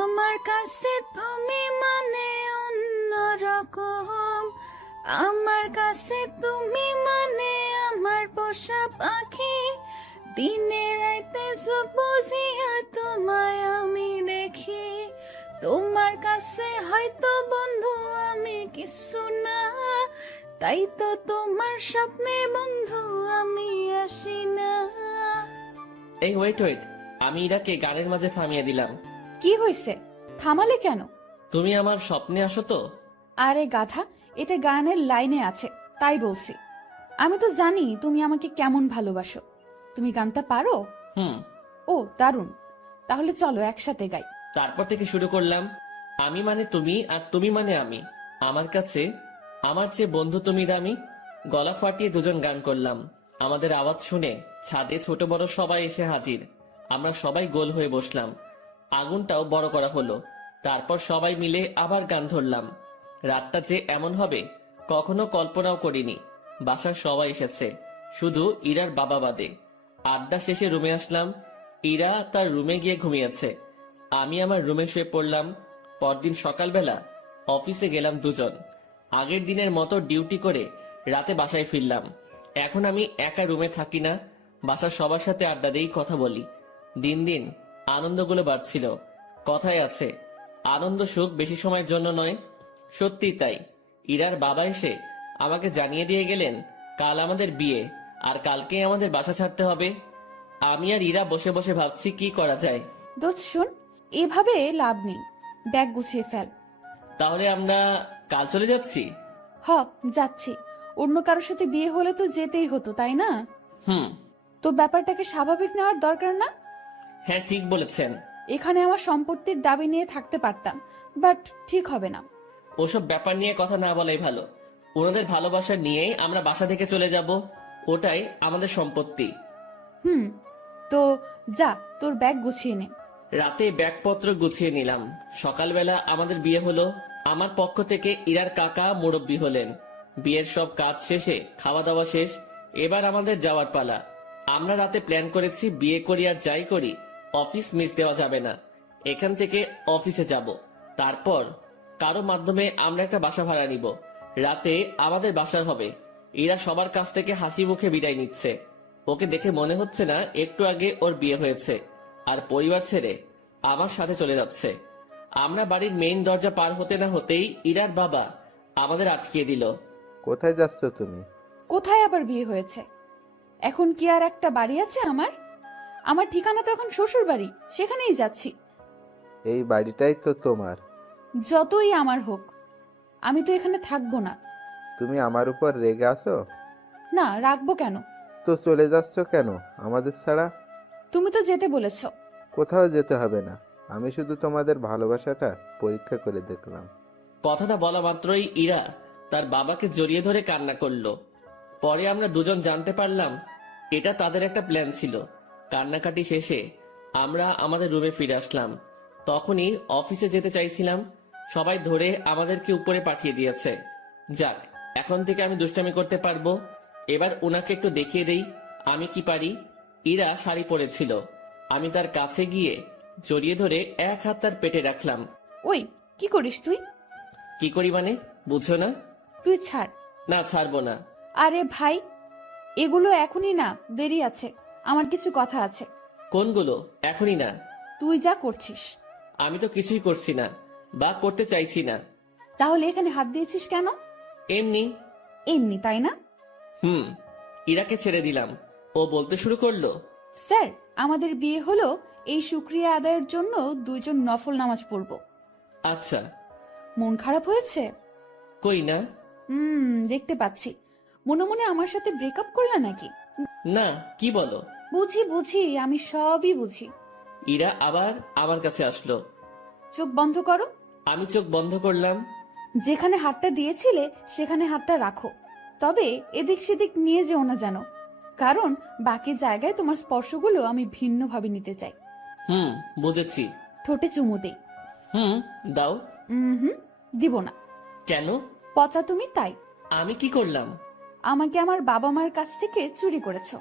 আমার কাছে তুমি মানে অন্যরকম, আমার কাছে তুমি মানে আমার পোষা পাখি, দিনে রাইতে বুঝিয়া তোমায় আমি দেখি, তোমার কাছে হয়তো বন্ধু আমি কিছু না, তাই তো তোমার স্বপ্নে বন্ধু আমি আসি না। এই ওয়েট ওয়েট, আমি ইরাকে গানের মাঝে থামিয়ে দিলাম। কি হয়েছে, থামালে কেন? তুমি আমার স্বপ্নে আসো তো? আরে গাধা, এটা গানের লাইনে আছে, তাই বলছি। আমি তো জানি তুমি আমাকে কেমন ভালোবাসো। তুমি গানটা পারো? ও দারুণ, তাহলে চলো একসাথে গাই। তারপর থেকে শুরু করলাম। আমি মানে তুমি, আর তুমি মানে আমি। আমার কাছে আমার চেয়ে বন্ধু তুমি দামি। গলা ফাটিয়ে দুজন গান করলাম। আমাদের আওয়াজ শুনে ছাদে ছোট বড় সবাই এসে হাজির। আমরা সবাই গোল হয়ে বসলাম। আগুনটাও বড় করা হলো। তারপর সবাই মিলে আবার গান ধরলাম। রাতটা যে এমন হবে কখনো কল্পনাও করিনি। বাসার সবাই এসেছে, শুধু ইরার বাবা বাদে। আড্ডা শেষে রুমে আসলাম। ইরা তার রুমে গিয়ে ঘুমিয়েছে, আমি আমার রুমে শুয়ে পড়লাম। পরদিন সকালবেলা অফিসে গেলাম দুজন। আগের দিনের মতো ডিউটি করে রাতে বাসায় ফিরলাম। এখন আমি একা রুমে থাকি না, বাসার সবার সাথে আড্ডা দিই, কথা বলি। দিন দিন আনন্দগুলো বাড়ছিল। কথায় আছে, আনন্দ সুখ বেশি সময়ের জন্য নয়। সত্যি তাই। ইরার বাবা এসে আমাকে জানিয়ে দিয়ে গেলেন কাল আমাদের বিয়ে, আর কালকেই আমাদের বাসা ছাড়তে হবে। আমি আর ইরা বসে বসে ভাবছি কি করা যায়। দোস্ত শোন, এভাবে লাভ নেই, ব্যাগ গুছিয়ে ফেল। তাহলে আমরা কাল চলে যাচ্ছি? হ, যাচ্ছি। অন্য কারোর সাথে বিয়ে হলে তো যেতেই হতো, তাই না? হুম। তো ব্যাপারটাকে স্বাভাবিক নেওয়ার দরকার না? হ্যাঁ, ঠিক বলেছেন। এখানে আমার সম্পত্তির দাবি নিয়ে থাকতে পারতাম, বাট ঠিক হবে না। ওসব ব্যাপার নিয়ে কথা না বলাই ভালো। ওনাদের ভালোবাসা নিয়েই আমরা বাসা থেকে চলে যাব, ওটাই আমাদের সম্পত্তি। হুম, তো যা, তোর ব্যাগ গুছিয়ে নে। রাতে ব্যাগপত্র গুছিয়ে নিলাম। সকালবেলা আমাদের বিয়ে হলো। আমার পক্ষ থেকে ইরার কাকা মুরব্বি হলেন। বিয়ের সব কাজ শেষে খাওয়া দাওয়া শেষ, এবার আমাদের যাওয়ার পালা। আমরা রাতে প্ল্যান করেছি বিয়ে করি আর যাই করি অফিস মিস দেওয়া যাবে না। এখান থেকে অফিসে যাব, তারপর কারো মাধ্যমে আমরা একটা বাসা ভাড়া নিব। রাতে আমাদের বাসা হবে। ইরা সবার কাছ থেকে হাসি মুখে বিদায় নিচ্ছে। ওকে দেখে মনে হচ্ছে না একটু আগে ওর বিয়ে হয়েছে, আর পরিবার ছেড়ে আমার সাথে চলে যাচ্ছে। আমরা বাড়ির মেইন দরজা পার হতে না হতেই ইরার বাবা আমাদের আটকিয়ে দিল। কোথায় যাচ্ছ তুমি? কোথায় আবার বিয়ে হয়েছে? এখন কি আর একটা বাড়ি আছে আমার? আমার ঠিকানা তো এখন শ্বশুর বাড়ি, সেখানেই যাচ্ছি। এই বাড়িটাই তো তোমার। যতই আমার হোক, আমি তো এখানে থাকবো না। তুমি আমার উপর রেগে আছো? না, রাখবো কেন? তো চলে যাচ্ছ কেন আমাদের ছাড়া? তুমি তো যেতে বলেছো। কোথাও যেতে হবে না, আমি শুধু তোমাদের ভালোবাসাটা পরীক্ষা করে দেখলাম। কথাটা বলা মাত্রই ইরা তার বাবাকে জড়িয়ে ধরে কান্না করলো। পরে আমরা দুজন জানতে পারলাম এটা তাদের একটা প্ল্যান ছিল। কান্নাকাটি শেষে আমরা আমাদের রুমে ফিরে আসলাম। তখনই অফিসে যেতে চাইছিলাম, সবাই ধরে আমাদেরকে উপরে পাঠিয়ে দিয়েছে। যাক, এখন থেকে আমি দুষ্টামি করতে পারবো। এবার ওনাকে একটু দেখিয়ে দেই আমি কি পারি। ইরা শাড়ি পরেছিল, আমি তার কাছে গিয়ে জড়িয়ে ধরে এক হাত তার পেটে রাখলাম। ওই, কি করিস তুই? কি করি মানে, বুঝছো না? তুই ছাড়। না, ছাড়বো না। আরে ভাই, এগুলো এখনই না, দেরি আছে, আমার কিছু কথা আছে। কোনগুলো? এখনই না। তুই যা করছিস। আমি তো কিছুই করছি না, বা করতে চাইছি না। তাহলে এখানে হাত দিয়েছিস কেন? এমনি। এমনি, তাই না? হুম। ইরাকে ছেড়ে দিলাম, ও বলতে শুরু করলো। স্যার, আমাদের বিয়ে হলো, এই শুকরিয়া আদায়ের জন্য দুইজন নফল নামাজ পড়বো। আচ্ছা। মন খারাপ হয়েছে? কই না। দেখতে পাচ্ছি। মনে মনে আমার সাথে ব্রেকআপ করলা নাকি? না, কি বলো? বুঝি বুঝি, আমি সবই বুঝি। ইরা আবার আমার কাছে আসলো। চোখ বন্ধ করো। আমি চোখ বন্ধ করলাম। যেখানে হাতটা দিয়েছিলে সেখানে হাতটা রাখো, তবে এদিক সেদিক নিয়ে যেও না জানো, কারণ বাকি জায়গায় তোমার স্পর্শগুলো আমি ভিন্নভাবে নিতে চাই। হুম, বুঝেছি। ঠোঁটে চুমু দেই। হুম, দাও। হুম, দিব না। কেন? পচা তুমি, তাই। আমি কি করলাম? আমাকে আমার বাবা মার কাছ থেকে চুরি করেছো।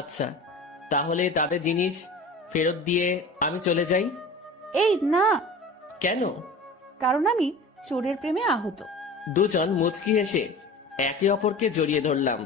আচ্ছা, তাহলে তাদের জিনিস ফেরত দিয়ে আমি চলে যাই? এই না, কেন? কারণ আমি চোরের প্রেমে আহত। দুজন মুচকি হেসে একে অপরকে জড়িয়ে ধরলাম।